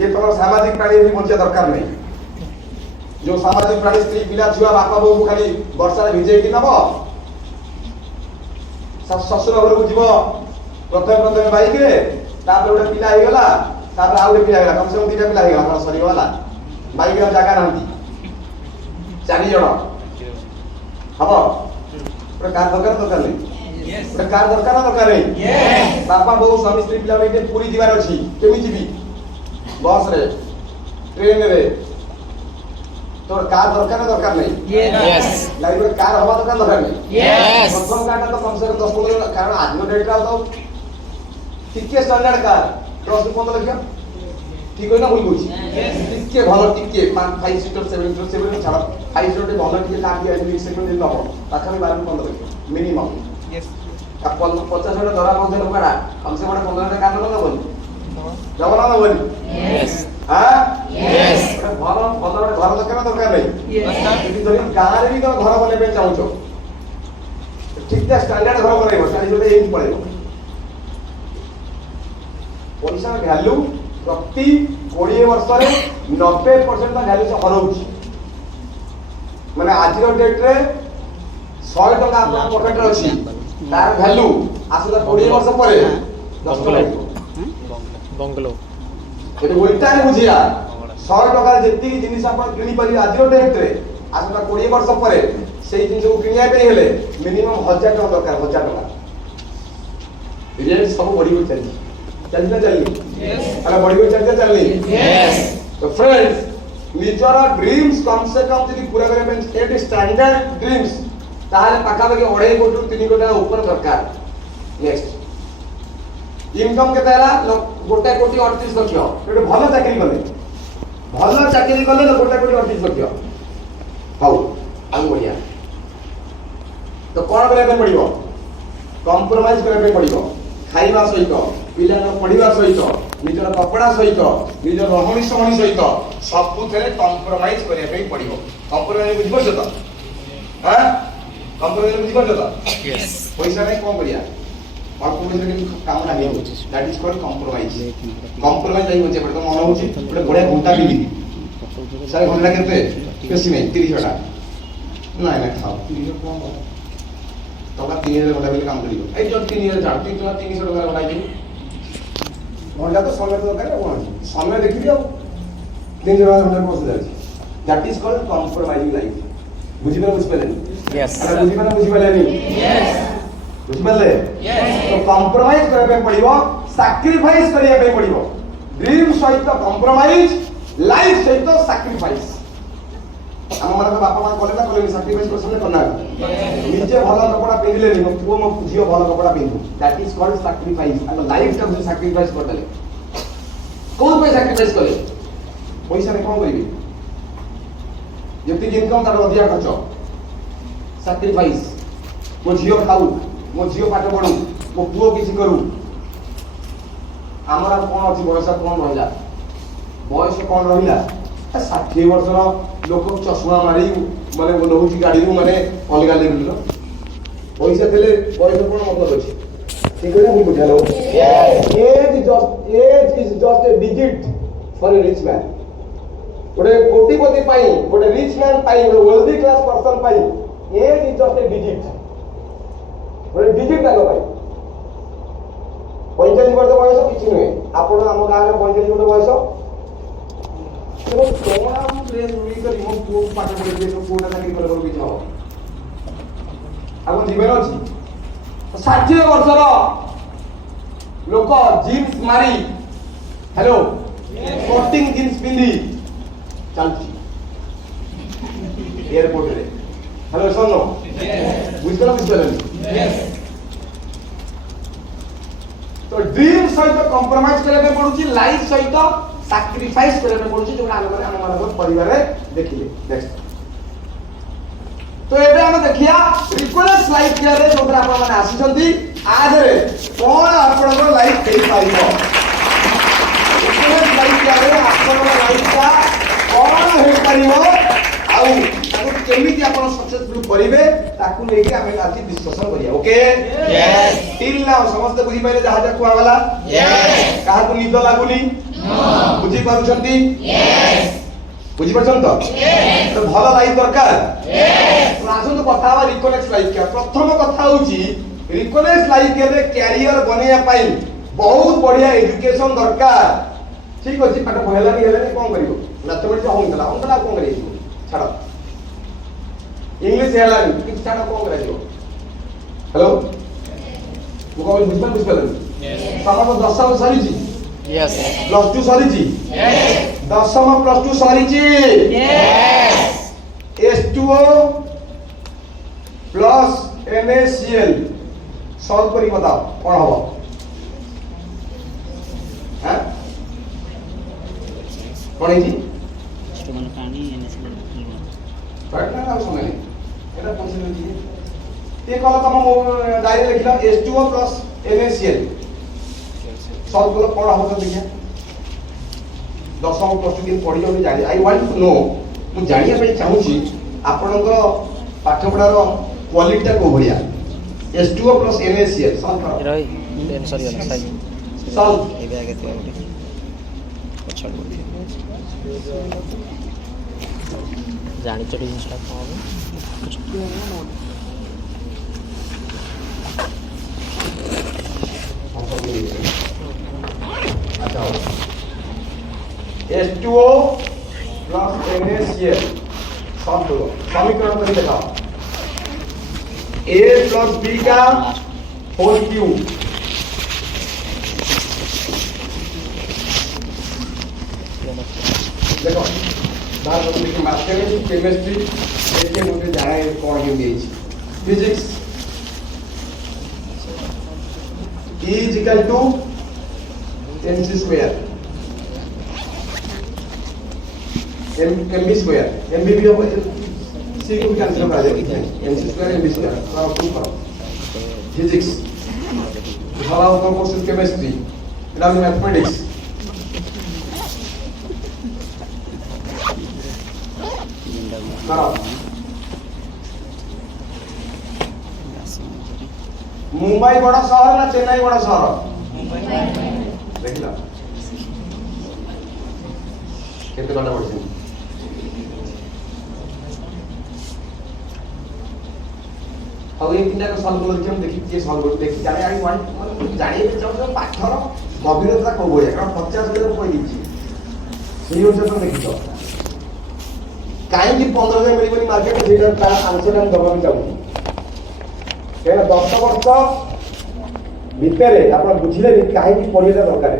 ये तो सामाजिक प्राणी भी बंचा दरकार नहीं जो सामाजिक प्राणी स्त्री पिला छुआ बापा बोऊ खाली वर्षा भिजे कि नब ससुर घर को जीव प्रथम बाइक रे तापर गोटे पिला हे गला तापर आ गोटे पिला हे गला कम से कम दीटा पिला हे गला सरी वाला बाइक रे जगह नांती चारि जण हबो गोटे कार दरकार नहीं गोटे कार दरकार दरकार नहीं बापा बोऊ स्वामी स्त्री पिला बेटे पूरी जीवार अछि केमी जीवी बस रे ट्रेन रे तोर कार दरकार नहीं यस लाइक गोटे कार हवा दरकार नहीं यस प्रथम कार तो कम से कम 10-15 कारण आज में डेट तो टिके स्टैंडर्ड कार 10-15 लक्ष ठीक है ना भूल गई टिके भलो टिके 5 सीटर 7 सीटर 7 छाड़ 5 सीटर भलो टिके कार दिया 1 सेकंड दिन नबो पाखा में 12-15 लक्ष मिनिमम यस अब 50 टा धरा पहुंचे लोकड़ा कम से कम 15 टा कार न बोली जवाना न बोली यस हां यस भलो भलो घर दरकार नहीं यस यदि धरी गाँ रे भी तो घर बने पे चाहूछो ठीक ठाक स्टैंडर्ड घर बनाइबो 40 जोटे एम पड़ेबो पैसा वैल्यू प्रति 20 वर्ष रे 90% का वैल्यू से हरउची माने आज रो डेट रे 100 टका आपन पॉकेट रे अछि तार वैल्यू आसला 20 वर्ष परे 10 टका बंगलो एते उल्टा ने बुझिया 100 टका जेति जिनिस आपन किनि परि आज रो डेट रे आसला 20 वर्ष परे सेही जिनिस को किनिया पे हेले मिनिमम 1000 टका दरकार 1000 टका रियल सब बड़ी हो चली ना चली यस अरे बड़ी हो चली यस तो फ्रेंड्स निजरा ड्रीम्स कम से कम यदि पूरा करे पे एट स्टैंडर्ड ड्रीम्स ताले पाखा पाखी 2.5 कोटी 3 कोटी ऊपर दरकार नेक्स्ट इनकम के तेरा 1 कोटी 38 लक्ष एटे भलो चाकरी कले तो 1 कोटी 38 लक्ष हाउ आगु बढ़िया तो कौन करे पे पड़िबो कंप्रोमाइज करे पे पड़िबो खाइबा सहित पिला पढ़िबा सहित निजर कपड़ा सहित निजर रहणी सहणी सहित सब थरे कंप्रोमाइज करे पे पड़िबो कंप्रोमाइज बुझबो तो हां कंप्रोमाइज बुझबो तो यस पैसा नहीं कम करिया और पुलिस के काम ना हो दैट इज कॉल्ड कंप्रोमाइज नहीं होचे पर तो मन होची बड़े बड़े घंटा भी सारे घंटा केते बेसी नहीं 30 टा नहीं नहीं खाओ 30 कम टका 3000 घंटा बिल काम करियो ए जो 3000 झाड़ 300 टका बनाई दी घंटा तो समय तो दरकार कोन समय देखि दियो 3000 घंटा पहुंच जाय that is called compromising life बुझि पले यस अरे बुझि पले नहीं यस बुझि पले यस तो कंप्रोमाइज करे पे पड़िबो सैक्रिफाइस करिया पे पड़िबो ड्रीम सहित कंप्रोमाइज लाइफ सहित सैक्रिफाइस हम माने तो बापा मान कोले ना कोले सैक्रिफाइस करसने करना निजे भलो कपड़ा पिनले नि मो मो झियो भलो कपड़ा पिनदु that is called sacrifice and life टा सैक्रिफाइस कर देले कोन पे सैक्रिफाइस करे पैसा ने कोन करिवे जति इनकम तार अधिया खर्च सैक्रिफाइस मो झियो खाऊ मो झियो पाठ पढू मो पुओ किछि करू हमरा कोन अछि बयस कोन रहिला बयस कोन रहिला 60 वर्षर लोक चश्मा मारी माने लोहुची गाड़ी रू माने अलगा लेवल रो पैसा देले बयस कोन मतलब अछि ठीक है ना बुझ हेलो age is just a digit for a rich man गोटे कोटिपति पाई गोटे रिच मैन पाई गोटे वेल्दी क्लास पर्सन पाई age is just a digit गोटे डिजिट ना भाई 45 वर्ष बयस किछि नहे आपण हम गाँ में 45 वर्ष बयस तो कोना ड्रेस उड़ी कर मो पुओ पाठ पढे दे तो पुओटा चाकरी करे करू किछ हो आगो जीवन अछि 60 वर्षर लोक जीन्स मारी हेलो स्पोर्टिंग जीन्स पिंदी चलती एयरपोर्ट रे हेलो सुनो बुझलो तो ड्रीम सहित कंप्रोमाइज करे पड़ुची लाइफ सहित सैक्रिफाइस करे पड़ुची जो हम माने परिवार रे देखिले नेक्स्ट तो एबे हम देखिया रिक्वेस्ट लाइफ केयर रे जोरा आपण माने आसीचंती आधरे कोन आपनकर लाइफ देई पारिबो रिक्वेस्ट लाइफ केयर रे आपनकर लाइफ का कौन हो परिवो आउ ताको केमिति आपण सक्सेसफुल करिवे ताकू लेके हमें आज डिस्कशन करिया ओके यस टिल नाउ समस्त बुझी पाइले जहा जा कुआ वाला यस काहा को निद लागुनी नो बुझी पारुछंती यस बुझी पारुछन तो यस तो भलो लाइफ दरकार यस तो आसो तो कथा बा रिकनेक्ट लाइफ के प्रथम कथा होची रिकनेक्ट लाइफ के कैरियर बनिया पाई बहुत बढ़िया एजुकेशन दरकार ठीक अछि पाठ पहला नहीं हेले कोन करिवो मैथमेटिक्स होंतला कोन करिवो छाड़ इंग्लिश हेला कि छाड़ कोन करिवो हेलो मु कोन बुझपा यस सामा तो 10 साल सरी छी यस प्लस 2 सरी छी यस 10 प्लस 2 सरी छी yes H2O plus NaCl solve करी बताओ कौन हबो हैं कौन है जी स्टोन पानी एनएसएल राइट ना आप सुने एटा पूछले जी ये कहला तुम डायरी लिखला H2O प्लस NaCl सॉल्व कलो कौन हबो तो देखिए 10 प्लस 2 दिन पढ़ी जाऊ जानि आई वांट टू नो मु जानिया पे चाहू छी आपनकर पाठ पढ़ार क्वालिटी को भरिया H2O प्लस NaCl सॉल्व करो रही सॉरी साइड सॉल्व ए बैग एते पछड़ जानी चढ़ी जिनिसटा कौन अच्छा H2O प्लस NaCl सॉल्व करो समीकरण करके दिखाओ A प्लस B का होल क्यूब देखो बाहर लोग देखिए मैथमेटिक्स केमिस्ट्री देखिए मुझे जाए कौन के बीच physics E is equal to mc square mb square mb भी होगा c को भी कैंसिल करा देंगे mc square mb square और प्रूव करो फिजिक्स हमारा होता है कोर्स केमिस्ट्री इधर मैथमेटिक्स करो मुंबई बड़ा शहर ना चेन्नई बड़ा शहर देखला केते घंटा पड़छ अब ये तीनटा को सॉल्व कर हम देखि के सॉल्व कर देखि जाने आई वांट जानिए चाहू पाठर गभीरता को बोले कारण 50 हजार कोई दिछि सेही होछ तो देखि तो काहे कि 15000 मिलिबनी मार्केट में जेटा तार आंसर हम दबा चाहू केना 10 वर्ष भितरे आपण बुझिले कि काहे कि पढिला दरकार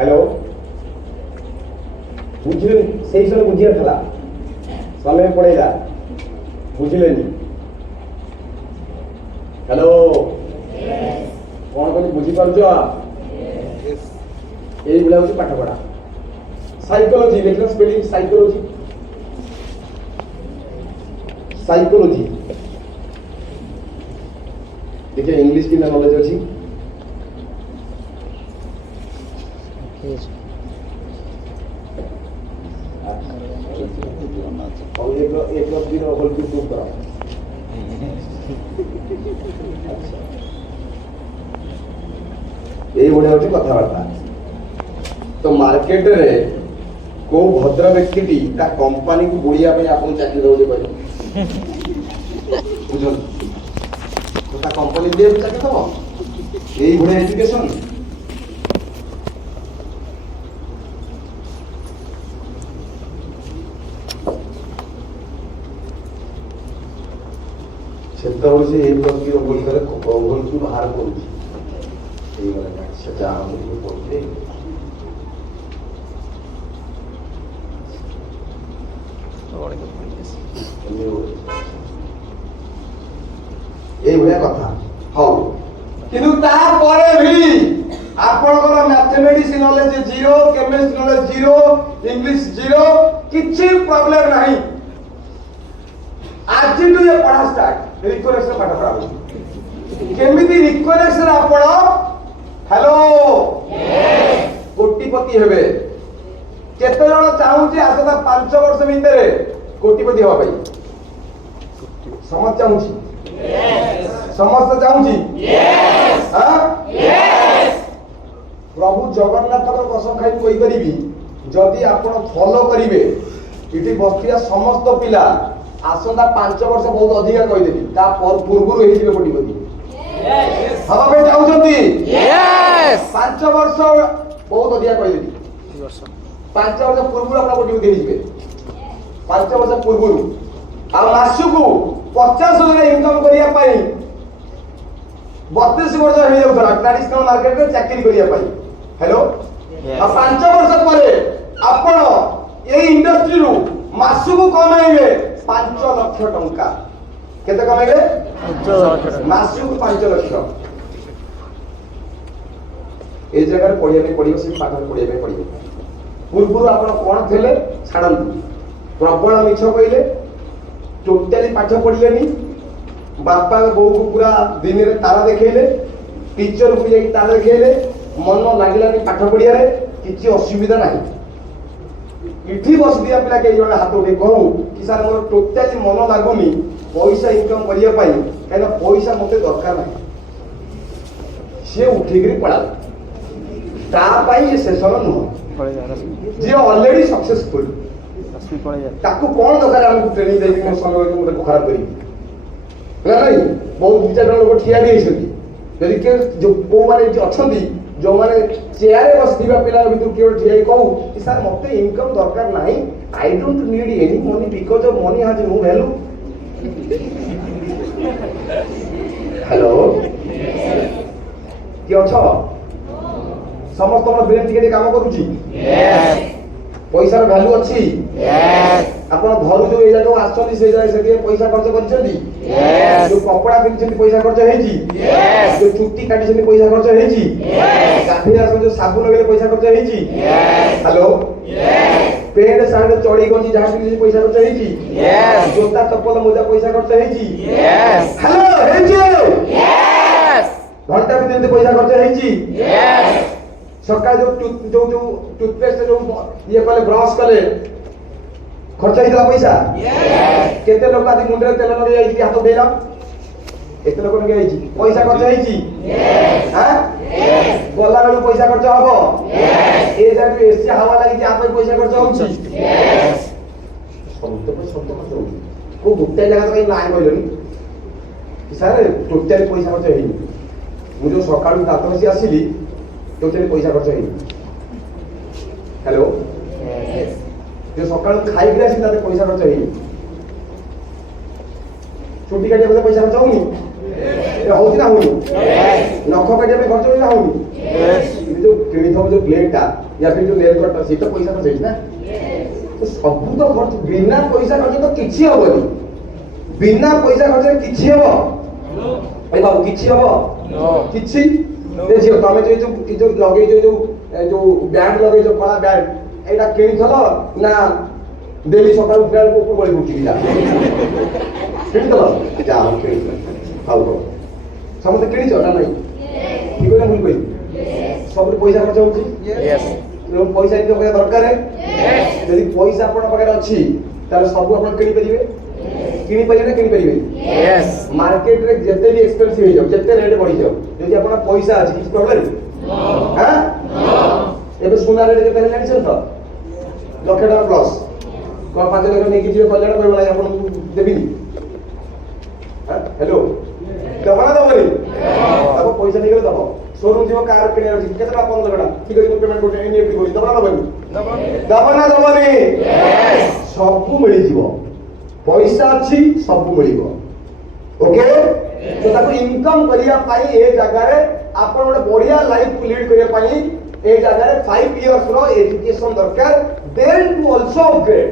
हेलो बुझिले सेही सब बुझिया थला समय पड़ेगा बुझिले नी हेलो कौन कौन बुझी पारछ एई बुला होची पाठ पढ़ा साइकोलॉजी देखला स्पेलिंग साइकोलॉजी साइकोलॉजी देखिए इंग्लिश की नॉलेज अछि और एक दिन होल की प्रूव करा ये बड़े होची कथावार्ता तो मार्केट रे को भद्र व्यक्ति टी ता कंपनी को बुढ़िया पे आपन चाकरी दउजे कहलो बुझल तो ता कंपनी दे चाकरी दबो एई बड़े एजुकेशन ସେତେବେଳେ ସେ ଏଇ ପ୍ରତି ଅବସ୍ଥାରେ ଅଙ୍ଗଲକୁ ବାହାର କରୁଛି ହେଇଗଲା ସେ ଯାହା ଆମକୁ କରୁଛି এইভଳିଆ କଥା ହଉ କିନ୍ତୁ ତାପରେ ବି ଆପଣଙ୍କର mathematics knowledge zero chemistry knowledge zero English zero କିଛି ପ୍ରୋବ୍ଲେମ ନାହିଁ ଆଜିଠୁ ଏ ପଢା ଷ୍ଟାର୍ଟ ରିକନେକ୍ସନ ପାଠ ପଢା କେମିତି ରିକନେକ୍ସନ ଆପଣ हेलो कोटिपति हेबे केते जण चाहूची आसता 5 वर्ष भितर कोटिपति हवा भाई समस्त चाहूची समस्त चाहूची प्रभु जगन्नाथ कसम खाई कही करी जदि आपण फॉलो करिवे इटी बस्तिया समस्त पिला आसंता 5 वर्ष बहुत अधिक कहीदेवी ता पूर्व होइजिबे कोटिपति हवा भाई चाहूचंती 5 वर्ष बहुत अधिक कहीदेवी 5 वर्ष पूर्व आपण कोटिपति होइजिबे 5 वर्ष पूर्व आ मासुकू 50,000 इनकम करिया पाई 32 वर्ष हो जाउतला ट्रेडिशनल मार्केट रे चाकरी करिया पाई हेलो आ 5 वर्ष परे आपण ए इंडस्ट्री रु मासुकू कमाइबे 5 लाख टंका केते कमाइबे मासुकू 5 लाख ए जगह रे पढिया में पढियो से पाठ में पढिया में पढियो पूर्व आपण कोन थेले छाडंतु प्रबल मिछ कइले टोटली पाठ पढ़िलेनी बापा बोऊ को पूरा दिन रे तारा देखेले टीचर को जाई तारा देखेले मन लागिलानी पाठ पढ़िया रे किछि असुविधा नाही इठी बस दिया पिला के जने हाथ उठे कहू कि सर मोर टोटली मन लागुनी पैसा इनकम करिया पाई काना पैसा मते दरकार नाही से उठिकरी पड़ा ता पाई ये सेशन न जे ऑलरेडी सक्सेसफुल ताकू कौन दरकार हमको ट्रेनिंग देबी mo समय को मते खराब करी ना नहीं बहुत विचार लोग ठिया भी होइछथि यदि के जो को माने जे अछथि जो माने चेयर रे बसदिबा पिला भितर के ठिया कहू कि सर मते इनकम दरकार नाही I don't need any money because of money has no value हेलो कि अछ समस्त मन ब्रेन टिके काम करूची यस पैसा रो वैल्यू अछि यस आपण घर जो ए जाको आछथि से जाय से पैसा खर्च करछथि यस जो कपड़ा पिनछथि पैसा खर्च हेछि यस जो चुट्टी काटिछथि पैसा खर्च हेछि यस गाधेरा जो साबुन लगेले पैसा खर्च हेछि यस हेलो यस पेड़ साइड चढ़ी गंजी जहां पिनछथि पैसा खर्च हेछि यस जूता चप्पल मोजा पैसा खर्च हेछि यस हेलो हेछि यस घंटा पिनछथि पैसा खर्च हेछि यस सकाळ जो टूथपेस्ट जो ये कले ब्रश कले खर्च हिला पैसा यस केते लोक आदि मुंडरे तेल लगे जाई हाथ देला एते लोक लगे जाई पैसा खर्च हेछि यस हां यस बोला बेलु पैसा खर्च हबो यस ए जाक एसी हवा लागि आ पे पैसा खर्च होछि यस सब खर्च होछि को गुप्ता जगह कहीं नाही बोलनी सर टोटली पैसा खर्च हेनि मु जो सकाळ दात बसी आसीली टोटली पैसा खर्च हेनि हेलो यस जो सकाळ खाई गिरा से ताते पैसा खर्च हेनि छुट्टी काटिया पे पैसा खर्च होनी ए होती ना होनी यस नख काटिया पे खर्च होनी ना होनी यस जो किणी थब जो ब्लेडटा या फिर जो नेल कटर से तो पैसा खर्च हेनि ना यस तो सब तो खर्च बिना पैसा खर्च तो किछि होबनी बिना पैसा खर्च किछि होबो ए बाबू किछि होबो किछि ए जे तमे जो लगे जो बैंड लगे जो कला बैंड एटा किणी थलो ना डेली सकाळ उठला को ऊपर बळी उठिला किणी थलो जा किणी हाउ को समते किणी छ ना नहीं ठीक है ना भूल गई सब पैसा खर्च होची यस जो पैसा इनकम करे दरकार है यस यदि पैसा आपण पाखरे अछि ताले सब आपण किणी परिबे किणी परिबे ना किणी परिबे यस मार्केट रे जते भी एक्सपेंसिव हो जाऊ जते रेट बढ़ी जाऊ यदि आपण पैसा अछि किछ प्रॉब्लम हां एबे सोना रेट केते हेलानी छ तो लक्ष टका प्लस को 5 लाख नेकी जिवे कल्याण करे वाला आपण देबिनी हां हेलो दबना दबनी अब पैसा निकले दबो शोरूम जीव कार किने अछि केते 15 टका ठीक है पेमेंट कोटे एनईएफटी कोइ दबना दबनी यस सब मिली जीवो पैसा अछि सब मिलिबो ओके तो ताको इनकम करिया पाई ए जगह रे आपण ଗୋଟେ बढ़िया लाइफ लीड करिया पाई ए जगह रे 5 इयर्स रो एजुकेशन दरकार देन टू आल्सो अपग्रेड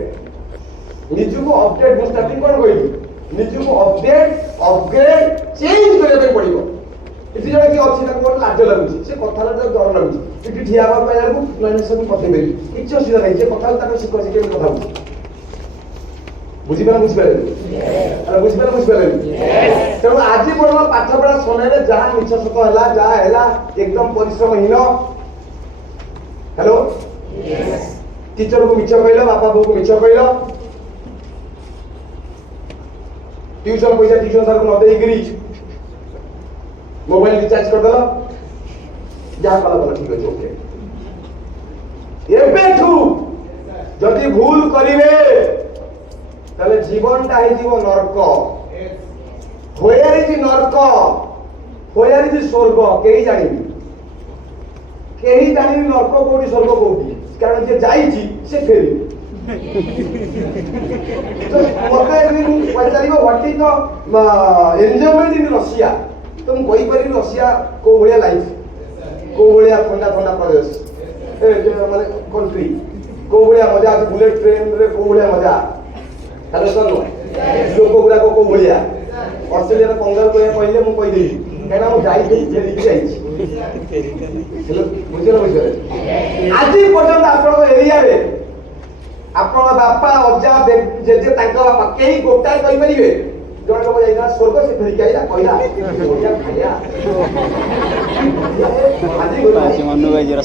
निजु को अपडेट मो स्टार्टिंग कोन कहि निजु को अपग्रेड चेंज करिया पे पड़िबो इति जने कि अछि ताको लाज लागुची से कथा ला डर लागुची इति ठिया बा पाइला को नने सब कथे बेरी किछ असुविधा नै जे कथा ताको सिख के कथा बुझी पाला अरे बुझी पाला तेणु आज बड़ा पाठ पढ़ा समय जहाँ मिछ सत है जहाँ है एकदम परिश्रमहीन हेलो टीचर को मिछ कहल बापा बो को मिछ कहल ट्यूशन पैसा ट्यूशन सर को न देकरी मोबाइल रिचार्ज कर देला जहाँ कला कला ठीक अछि ओके एबेठू जदि भूल करिवे ताले जीवनटा हे जीव नरक होयारी जी नरक होयारी जी स्वर्ग केही जानिनी नरक कोठी स्वर्ग कोठी कारण जे जाईची से फेरी तो मते दिन पचारिबो what is the enjoyment in Russia तो मु कहि पारि रशिया को भलिया लाइफ को भलिया ठंडा ठंडा प्रदेश माने कंट्री को भलिया मजा আছে बुलेट ट्रेन रे को भलिया मजा हेलो सर लोक गुडा को भलिया ऑस्ट्रेलिया रे पंगाल को पहिले मु कहि देई केना मु जाई देई जे लिखि जाईची हेलो बुझिलो आज पर्यंत आपन एरिया रे आपन बापा अज्जा जेजे तांका बापा केही गोटाय कहि परिबे जण लोक जाइना स्वर्ग से फेरि आइला कहला गोटिया खाया आज मनु भाई जरा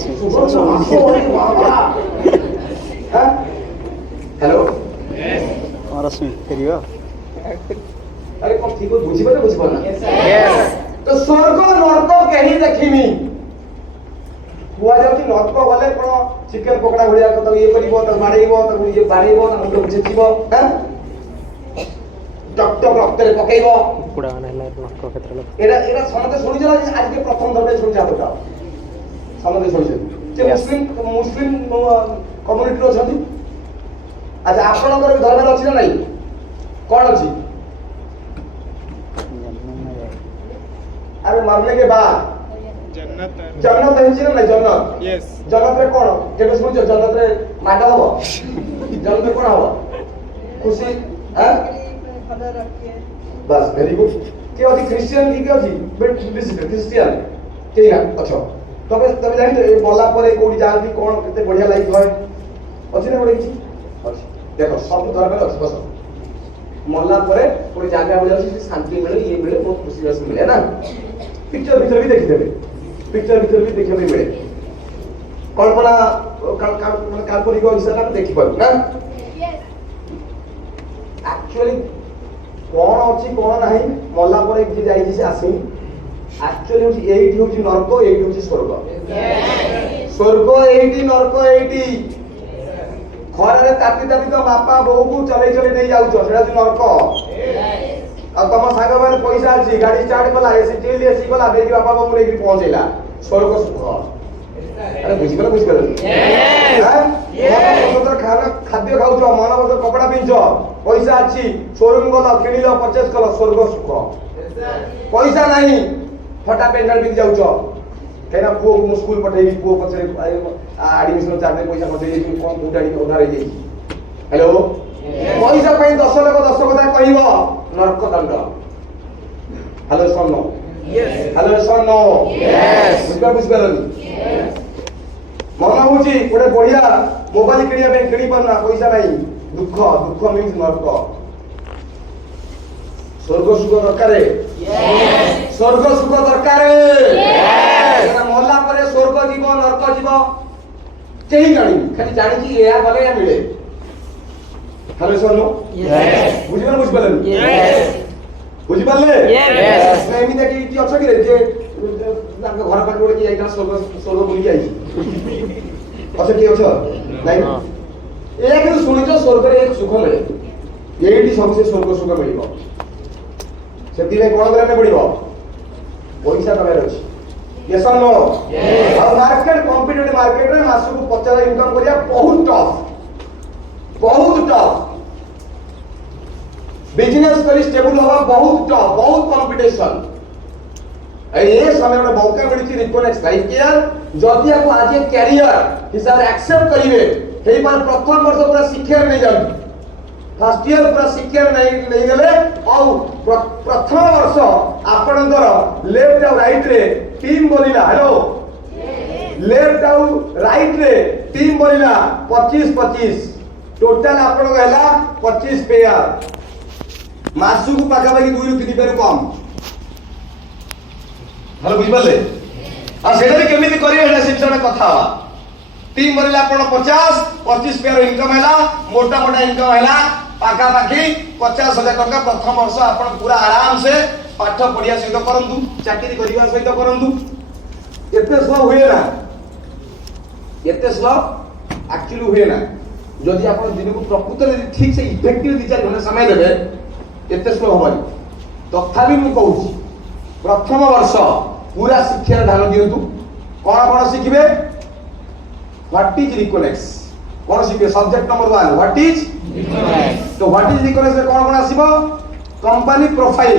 हेलो रश्मि फेरियो अरे कौन ठीक हो बुझी ना यस तो स्वर्ग नरक केही देखिनी हुआ जाउची नरक गले कोन चिकन पकड़ा भलिया तो ये करिवो तो मारैबो तो ये बारैबो ना मुंड उछेचिबो हैं टक टक रक्त रे पकेइबो कुडा नाइला नरक क्षेत्र एरा समते सुनि जला आज के प्रथम धर्मे सुनि जातो समते सुनि जे मुस्लिम कम्युनिटी रो छथि अच्छा आपनकर धर्म अछि ना नहीं कौन अछि अरे मरने के बाद जन्नत है ना नहीं जन्नत यस जन्नत रे कौन केबे सुनियो जन्नत रे माडा हबो जन्नत रे कौन हबो खुशी हैं बस वेरी गुड के अछि क्रिश्चियन की के अछि क्रिश्चियन के ना अच्छा तबे तबे जानि तो बोला परे कोडी जालदी कोन केते बढ़िया लाइफ होय अछि ना बडे किछि अछि देखो सब धर्म में अछि बस मल्ला परे कोडी जागा हो जाउछि शांति मिले ये मिले बहुत खुशी रस मिले ना पिक्चर भी देखि देबे पिक्चर भी देखि मिले कल्पना माने काल्पनिक हिसाब से देखि पारु ना एक्चुअली कोन अछि कोन नाही मल्ला परे जे जाई से आसी एक्चुअली होछि एइटी होछि नरक एइटी होछि स्वर्ग स्वर्ग एइटी नरक एइटी खरारे ताती ताती तो बापा बोऊ को चले नहीं जाउछ सेडा जे नरक आ तम साग बारे पैसा अछि गाड़ी स्टार्ट कला एसी जेल एसी कला बेबी बापा बोऊ लेके पहुंचेला स्वर्ग सुख अरे बुझि गेल यस तो खाना खाद्य खाउछ मन बस कपड़ा पिंछ पैसा अछि शोरूम गला किनिलो परचेज कलो स्वर्ग सुख पैसा नहीं फटा पेंडल बिक जाउछ केना पुओ को स्कूल पठेई पुओ पछरे एडमिशन चार्ज पैसा पठेई जे कोन उडाडी उधार हे हेलो पैसा पई 10 लोक 10 कथा कहिबो नरक दंड हेलो सन्नो यस हेलो सन्नो यस बुझबेलनी यस मन होची गोटे बढ़िया मोबाइल किनिया पे किनी परना पैसा नहीं दुख मीन्स नरक स्वर्ग सुख दरकार यस स्वर्ग सुख दरकार यस मल्ला परे स्वर्ग जीव नरक जीव केही जानी खाली जानी कि या गले या मिले हेलो सन्नो यस बुझिबेलन यस बुझिबेले यस मैं एमिते कि अछि कि रे जे तांका घर पाट गोटे कि आइता स्वर्ग बुली जाई अच्छा कि अछि नहीं एक सुनिजो स्वर्ग रे एक सुख मिले एठी सबसे स्वर्ग सुख मिलिबो सेति रे कोन करने पड़िबो पैसा दबार अछि यस और नो और मार्केट कॉम्पिटिटिव मार्केट रे मासु को 50 इनकम करिया बहुत टफ बिजनेस करी स्टेबल होगा बहुत कंपटीशन ये समय में मौका मिली रिकॉनेक्ट लाइफ केयर जदि आप आज ये कैरियर हिसाब एक्सेप्ट करिवे हेई पर प्रथम वर्ष पूरा शिक्षा नहीं जान फर्स्ट ईयर पूरा शिक्षा नहीं गले और प्रथम वर्ष आपनकर लेफ्ट और राइट रे टीम बोलिला हेलो लेफ्ट और राइट रे टीम बोलिला 25 टोटल आपन कहला 25 पेयर मासु को पाखा बाकी 2 रु 3 पेयर कम हेलो बुझबले आ सेटा केमिति करिवे एटा सिस्टम कथा टीम भरले आपण 50 25 पेयर इनकम हैला मोटा मोटा इनकम हैला पाका पाखी 50,000 टका प्रथम वर्ष आपण पूरा आराम से पाठ पढ़िया सहित करंतु चाकरी करिया सहित करंतु एते स्लो हुए ना एते स्लो एक्चुअली हुए ना जदि आपण दिन को प्रकृत रे ठीक से इफेक्टिव 2-4 घंटा समय देबे एते स्लो होबानी तथापि मु कहूची प्रथम वर्ष पूरा शिक्षा ध्यान दियंतु कोन शिखिबे व्हाट इज रिकनेक्स कोन शिखिबे subject number 1 what is reconnects तो व्हाट इज रिकनेक्स रे कोन आसीबो company profile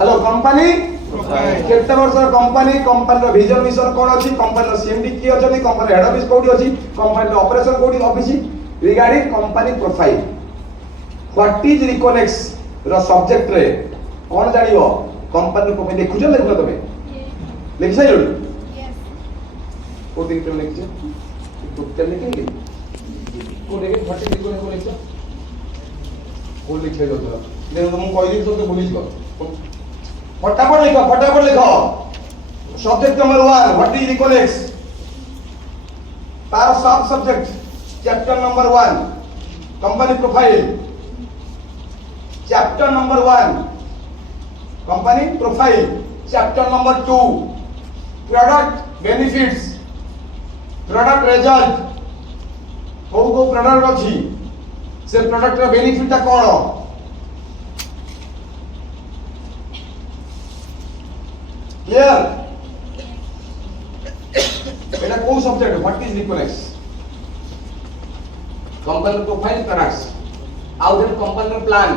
hello company profile केते वर्ष कंपनी कंपनी रो विजन मिशन कोन अछि कंपनी रो सीएमडी की अछि कंपनी हेड ऑफिस कोठी अछि कंपनी रो ऑपरेशन कोठी office regarding company profile what is reconnects रो सब्जेक्ट रे कोन जानिबो कंपनी को देखुछ लेखो तमे लिख साइलो यस को दिन पे लिखछ तो तने के को देखे व्हाट इज रिकनेक्स को लिखछ को लिखे दो ले मु कहि दी तो बोलिस को फटाफट लिखो सब्जेक्ट नंबर 1 व्हाट इज रिकनेक्स तार सब subject chapter number 1 company profile chapter number 1 company profile chapter number 2 product benefits product result को प्रोडक्ट अछि से प्रोडक्ट रो बेनिफिट ता कोन क्लियर एटा को subject what is reconnects company profile products आउ देन कंपनी प्लान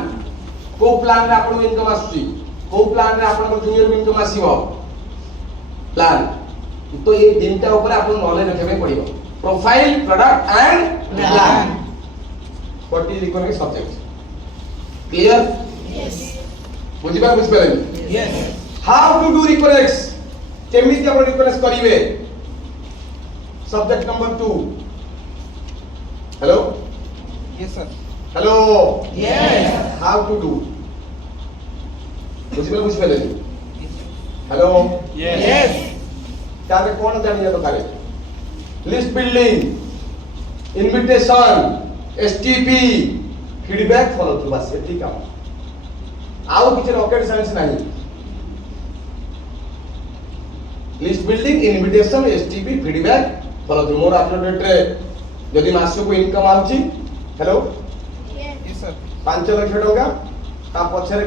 को प्लान रे आपन इनकम आसुची को प्लान रे आपन जूनियर इनकम आसीबो प्लान तो ये तीनटा ऊपर आपन नॉलेज रखबे पड़िबो profile product and plan what is reconnects subject clear yes बुझि पाले yes how to do reconnects केमिति आपण रिकनेक्स करिवे subject number 2 hello yes sir hello yes how to do बुझि पाले हेलो यस तारे कोन जानिया तो करे list building invitation STP feedback follow through बस एठी काम आउ किछ रॉकेट साइंस नहीं list building invitation STP feedback follow through more after date रे यदि मासको इनकम आउची हेलो यस सर 5 लाख टका ता पछरे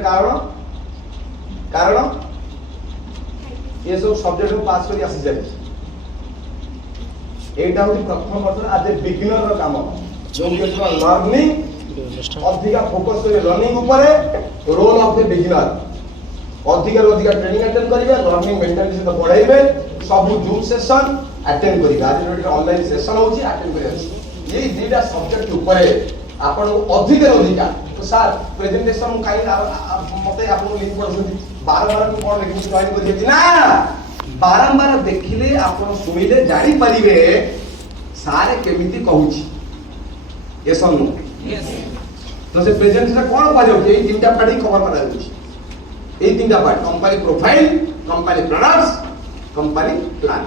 कारण ये सब सब्जेक्ट को पास करी आसी जाय एटा होती प्रथम वर्ष आज ए बिगिनर रो काम जो लर्निंग अधिका फोकस करे लर्निंग ऊपर रोल ऑफ द बिगिनर अधिका ट्रेनिंग अटेंड करिवे लर्निंग मेंटालिटी से पढ़ाइबे सब जूम सेशन अटेंड करिवे आज जो ऑनलाइन सेशन होची अटेंड करिवे ये दीटा सब्जेक्ट ऊपर आपण अधिका तो सर प्रेजेंटेशन काई मते आपण लिंक पढछथि बारंबार को कोन लिखि जॉइन करियति ना बारंबार देखिले आपण सुनिले जानि परिबे सारे केमिति कहूची यस और नो यस तो से प्रेजेंटेशन कोन कह जाउ ए तीनटा पार्टी कवर करा जाउची ए तीनटा part company profile company products company plan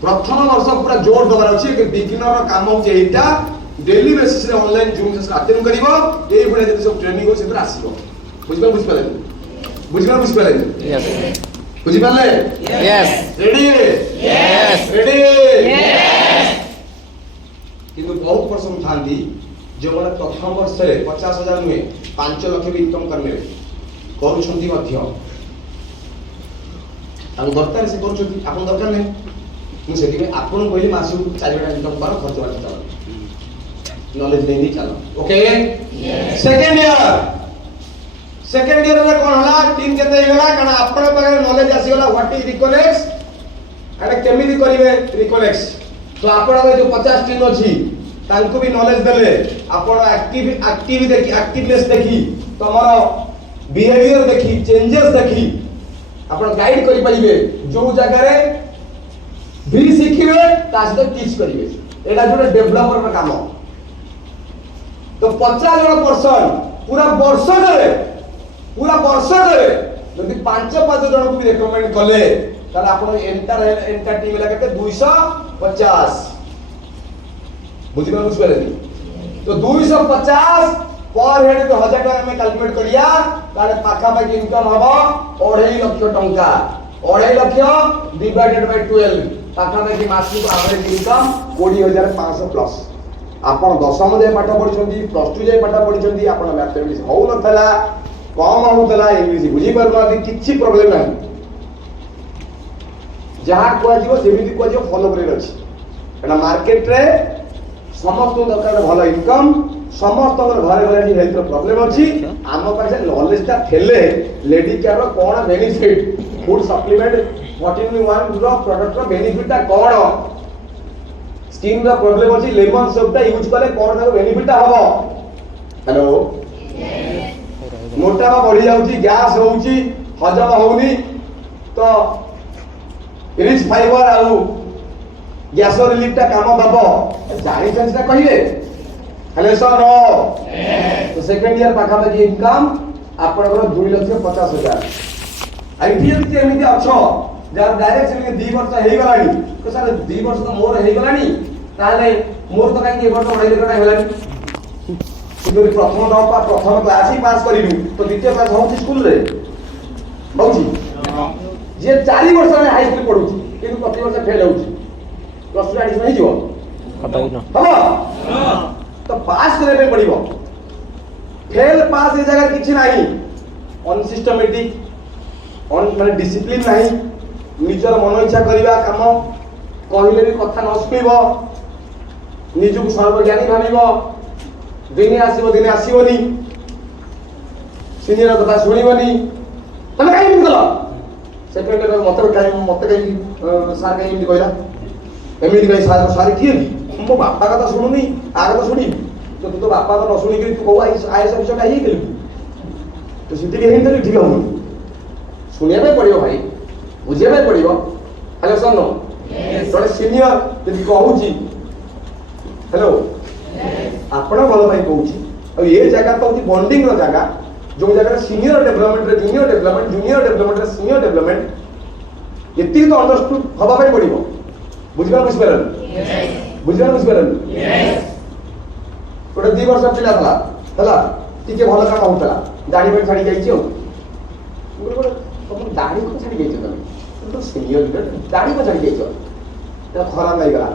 प्रथम वर्ष पूरा जोर दबार अछि कि बिगिनर रो काम होची एटा डेली बेसिस रे ऑनलाइन जूम सेशन अटेंड करिवो एई भले जे सब ट्रेनिंग हो सेतर आसीबो बुझिबा बुझिपाले यस बुझिपाले yes ready yes ready yes किंतु बहुत पर्सन थांदी जो माने प्रथम वर्ष रे 50,000 नुहे 5 लाख भी इनकम करने करूछंती मध्य हम दरकार से करूछंती आपन दरकार नै मु सेति में आपन कहली मासु 4 बटा इनकम कर खर्च बाटे चलो नॉलेज नहीं चलो ओके सेकंड ईयर रे कोन हला टीम केते गला कारण आपण पाखे नॉलेज आसी गला व्हाट इज रिकनेक्स एटा केमिति करिवे रिकनेक्स तो आपण जो 50 टीम अछि तांको भी नॉलेज देले आपण एक्टिव देखि एक्टिवनेस देखि तमरो बिहेवियर देखि चेंजेस देखि आपण गाइड करि परिबे जो जगह रे भी सिखिबे ता सहित टीच करिवे एटा जोटे डेवलपर रा काम तो 50 जन पर्सन पूरा वर्ष करे जदि 5 जन को भी रेकमेंड कले ताले आपण एंटर टीम लगा के 200 250 बुझिपारे तो 250 पर हेड 1000 टका में कैलकुलेट करिया तारे पाखा पाखी इनकम हबो 2.5 लाख टंका 2.5 लाख डिवाइडेड बाय 12 पाखा पाखी मासक एवरेज इनकम 20500 प्लस आपण दशम जाय पाठ पढिछंती प्लस 2 जाय पाठ पढिछंती आपण मैथमेटिक्स हो नथला कम होतला इंग्लिश बुझी परबादी किछि प्रॉब्लम नाही जहाँ कुआजिबो जेमिति कुआजिबो फॉलो करे अछि एना मार्केट रे समस्त दरकार भल इनकम समस्त घरे घरे हेल्थ प्रॉब्लम अछि आम पासे नॉलेज ता थेले लेडी केयर रो कोन बेनिफिट फूड सप्लीमेंट 14 रो प्रोडक्ट रो बेनिफिट ता कोन स्किन रो प्रॉब्लम अछि लेमन सोप ता यूज करे कोन ता बेनिफिट ता हबो हेलो मोटापा बढ़ी जाउची गैस होउची हजम होउनी तो रिच फाइबर आउ गैस रिलीफ ता काम दबो जानि सेंस कहिबे हेलो सर नो तो सेकंड ईयर पाखा पाखी इनकम आपनकर 2,50,000 आईटीएम के एमिति अछो जा डायरेक्ट से 2 वर्ष हेई गलानी तो सर 2 वर्ष तो मोर हेई गलानी ताले मोर तो काई 1 वर्ष पढाइले कटा हेलानी तुम प्रथम क्लास ही पास करिलु तो द्वितीय क्लास होउची स्कूल रे होउची जे 4 वर्ष में हाई स्कूल पढुची किंतु प्रति वर्ष फेल होउची प्लस 2 एडमिशन हे जिवो हां तो पास करे पे पड़िबो फेल पास ए जगह किछि नाही अनसिस्टमेटिक माने डिसिप्लिन नाही निजर मन इच्छा करिबा काम कहिले भी कथा न सुनिबो निजु सर्वज्ञानी भाबिबो दिने आसीबोनी सीनियर कथा सुनिबोनी तमे काई नि कलो सेकेंड रे मते काई सार काई नि कहला एमिति काई सार किए मो बापा कथा सुनुनी आ कथा सुनी तो तू तो बापा का न सुनी कि तू को आईएस ऑफिसर काई गेलु तो सिटी के हिंदली ठीक हो सुनिया पे पड़ियो भाई बुझिया पे पड़ियो हेलो सुनो तोरे सीनियर यदि कहूची हेलो आपण भल भाई कहूची और ये जगह तो बॉन्डिंग रो जगह जो जगह सीनियर डेवलपमेंट रे जूनियर डेवलपमेंट रे सीनियर डेवलपमेंट यति तो अंडरस्टूड हबा भाई पड़ियो बुझिबा बुझिपारन गोटे 2 वर्ष पिला था हला टिके भल काम होतला दाढ़ी पे छाड़ी जाईची हो गोटे तुम दाढ़ी को छाड़ी जाईछ तुम तो सीनियर लीडर दाढ़ी को छाड़ी जाईछ त खराब नहीं गला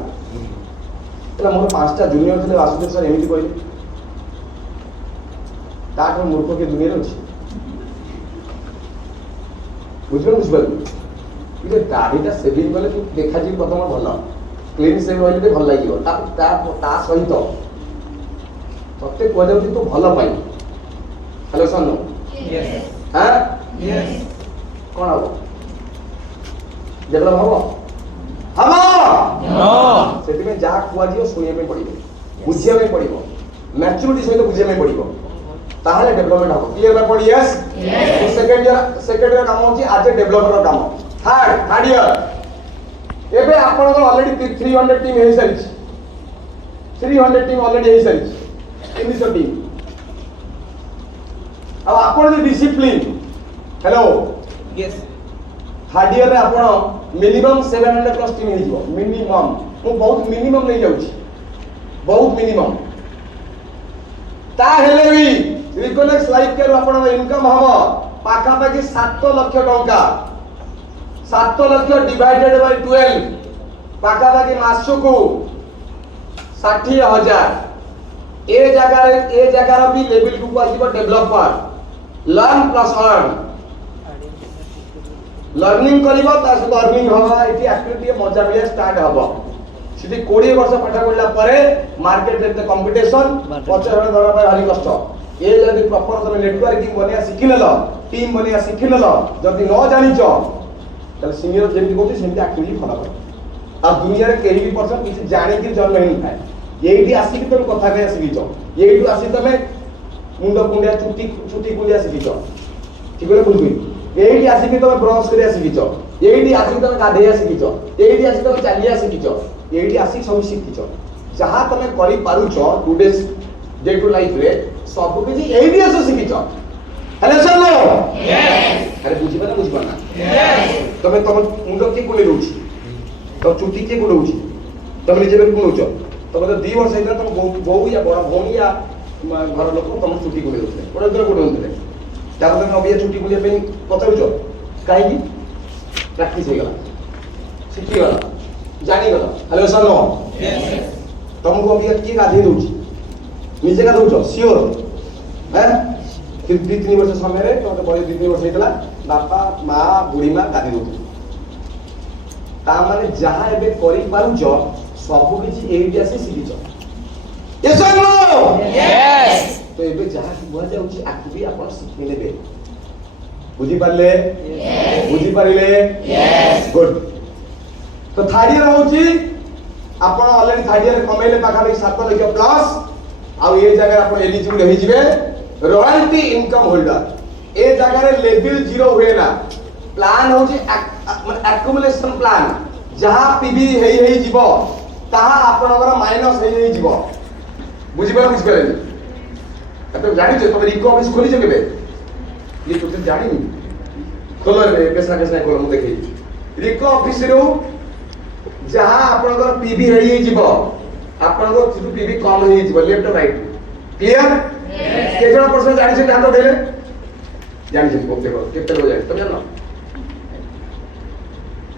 तला मोर 5टा जूनियर थे वासुदेव सर एमिति कहले ताठ मूर्ख के दुनिया रे बुझिपार ये दाढ़ीटा सेविंग कले तू देखा जी प्रथम भल क्लीन सेव होइले भल लागियो ता सहित तते को जाउती तो भल पाई हेलो सनो यस हां यस कोन हबो डेवलप हबो नो सेति में जा कुआ जियो सुनिया पे पड़िबो बुझिया पे पड़िबो मैच्योरिटी सहित बुझिया पे पड़िबो ताहले डेवलपमेंट हबो क्लियर बा पड़ी यस तो सेकंड ईयर काम होची आज डेवलपर काम थर्ड ईयर एबे आपण को ऑलरेडी 300 टीम हे सारी 300 टीम ऑलरेडी हे सारी 300 टीम अब आपण जो discipline hello yes third year रे आपण मिनिमम 700 प्लस टीम हे जिवो मिनिमम मु बहुत मिनिमम नहीं जाउची बहुत मिनिमम ता हेले भी रिकनेक्ट लाइफ के आपण इनकम हबो पाखा पाखी 7 लाख टंका 7 लाख डिवाइडेड बाय 12 पाखा पाखी मासको 60,000 ए जगह भी लेवल को आसीबो developer learn plus earn learning करिबो ता सहित अर्निंग होबा एटी एक्टिविटी मजा मिले स्टार्ट हबो सिटी 20 वर्ष पाठ पढला परे मार्केट रे कंपटीशन 50 जण धरा पर हरी कष्ट ए जदी प्रॉपर तमे नेटवर्किंग बनिया सिखिलेलो टीम बनिया सिखिलेलो जदी न जानिचो तले सीनियर जेमति कोति सेमति एक्टिविटी फॉलो कर आ दुनिया रे केही भी पर्सन किसी जाने की जन्म नहीं थाए एठी आसी कि तुम कथा कया सिखिचो एठी आसी तमे मुंड कुंडिया चुटी कुंडिया सिखिचो ठीक है बुझबी एठी आसी कि तुम ब्रश करिया सिखिचो एठी आसी कि तुम गाधेया सिखिचो एठी आसी तुम चालिया सिखिचो एठी आसी सब सिखिचो जहां तमे करि पारुचो टुडेस डे टू लाइफ रे सब किछि एठी आसी सिखिचो हेलो सर नो यस अरे बुझिबा ना यस तमे तम मुंड के कुले रोची तो चुटी के कुले रोची तुम निजे भी नौच तुम तो 2 वर्ष होता तुम बो या बड़ भौणी या घर लोक तुम छुट्टी बुले देते गोटे दिन गोटे होते तापर तुम अभी छुट्टी बुले पचारुच कहीं प्रैक्टिस हो गला शिखीगला जानीगला हेलो सर नो तुमको अभी किए गाधे दूँ निजे का दौच सियोर है 2-3 वर्ष समय तुम बड़े 2-3 वर्ष होता बापा माँ बुढ़ी माँ गाधे दौर ताने जहाँ एबे करि पारुछ सब किछि एइटी आसी सिखिछ यस और नो Yes. तो एबे जहाँ बुआ जाउछि आकि भी आपण सिखि लेबे बुझी पारले बुझी पारिले Yes. गुड तो थर्ड ईयर होछि आपण ऑलरेडी थर्ड ईयर कमेले पाखा 7 लाख प्लस आ ये जगह आपण एलिजिबल हो जिवे रॉयल्टी इनकम होल्डर ए जगह रे लेवल 0 हुए ना प्लान होछि एक्युमुलेशन प्लान जहाँ पीबी हेई जीवो ताहा आपनकर माइनस हेई जीवो बुझी पारे तो जानि जे तुम रिको ऑफिस खोली जे केबे ये तो जानि खोलो रे पैसा खोलो मु देखि रिको ऑफिस रो जहाँ आपनकर पीबी हेई जीवो आपनको सिर्फ पीबी कम हेई जीवो लेफ्ट राइट क्लियर के जण पर्सन जानि जे हाथ उठेले जानि जे देखो केते लोग जानि तुम जानो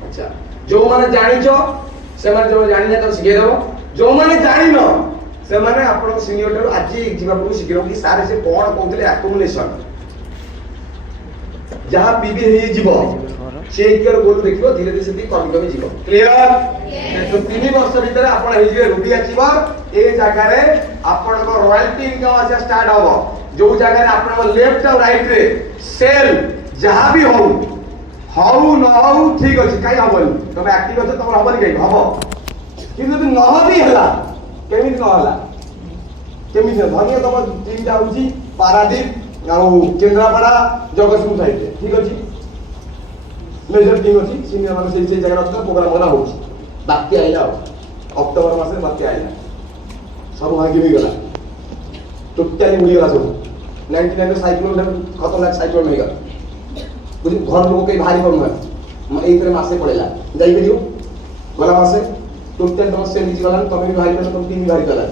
अच्छा जो माने जानिचो से माने जो जानि ना तो सिखे देबो जो माने जानि न से माने आपन सीनियर टर आज जीवा को सिखे कि सारे से कोन कहतले एक्युमुलेशन जहां पीबी हेई जीवो से इकर गोल देखियो धीरे धीरे से कम कम जीवो क्लियर तो 3 वर्ष भीतर आपन हेई जे रूबी अचीवर ए जगह रे आपन को रॉयल्टी इनकम आसे स्टार्ट होबो जो जगह रे आपन को लेफ्ट और राइट रे सेल जहां भी हो हाउ न हाउ ठीक अछि काई हबनी तबे एक्टिव अछि तब हबनी काई हबो किंतु भी न हबी हला केमिति न हला केमिति धनिया तब टीम जाउची पारादीप आ केंद्रापड़ा जगतसिंह साइड ठीक अछि मेजर टीम अछि सीनियर माने से जगह अछि प्रोग्राम बना होछि बाकी आइला अक्टोबर मासे बाकी आइला सब भागी भी गला टोटली मुली गला सब 99 साइक्लोन खतरनाक साइक्लोन हो गला बुझी घर लोग के भारी पड़ना एई तरह मासे पड़ेला जाई करियो गला मासे टोटल तम से नीचे गला तमे भी भारी पड़ला तुम तीन भारी गला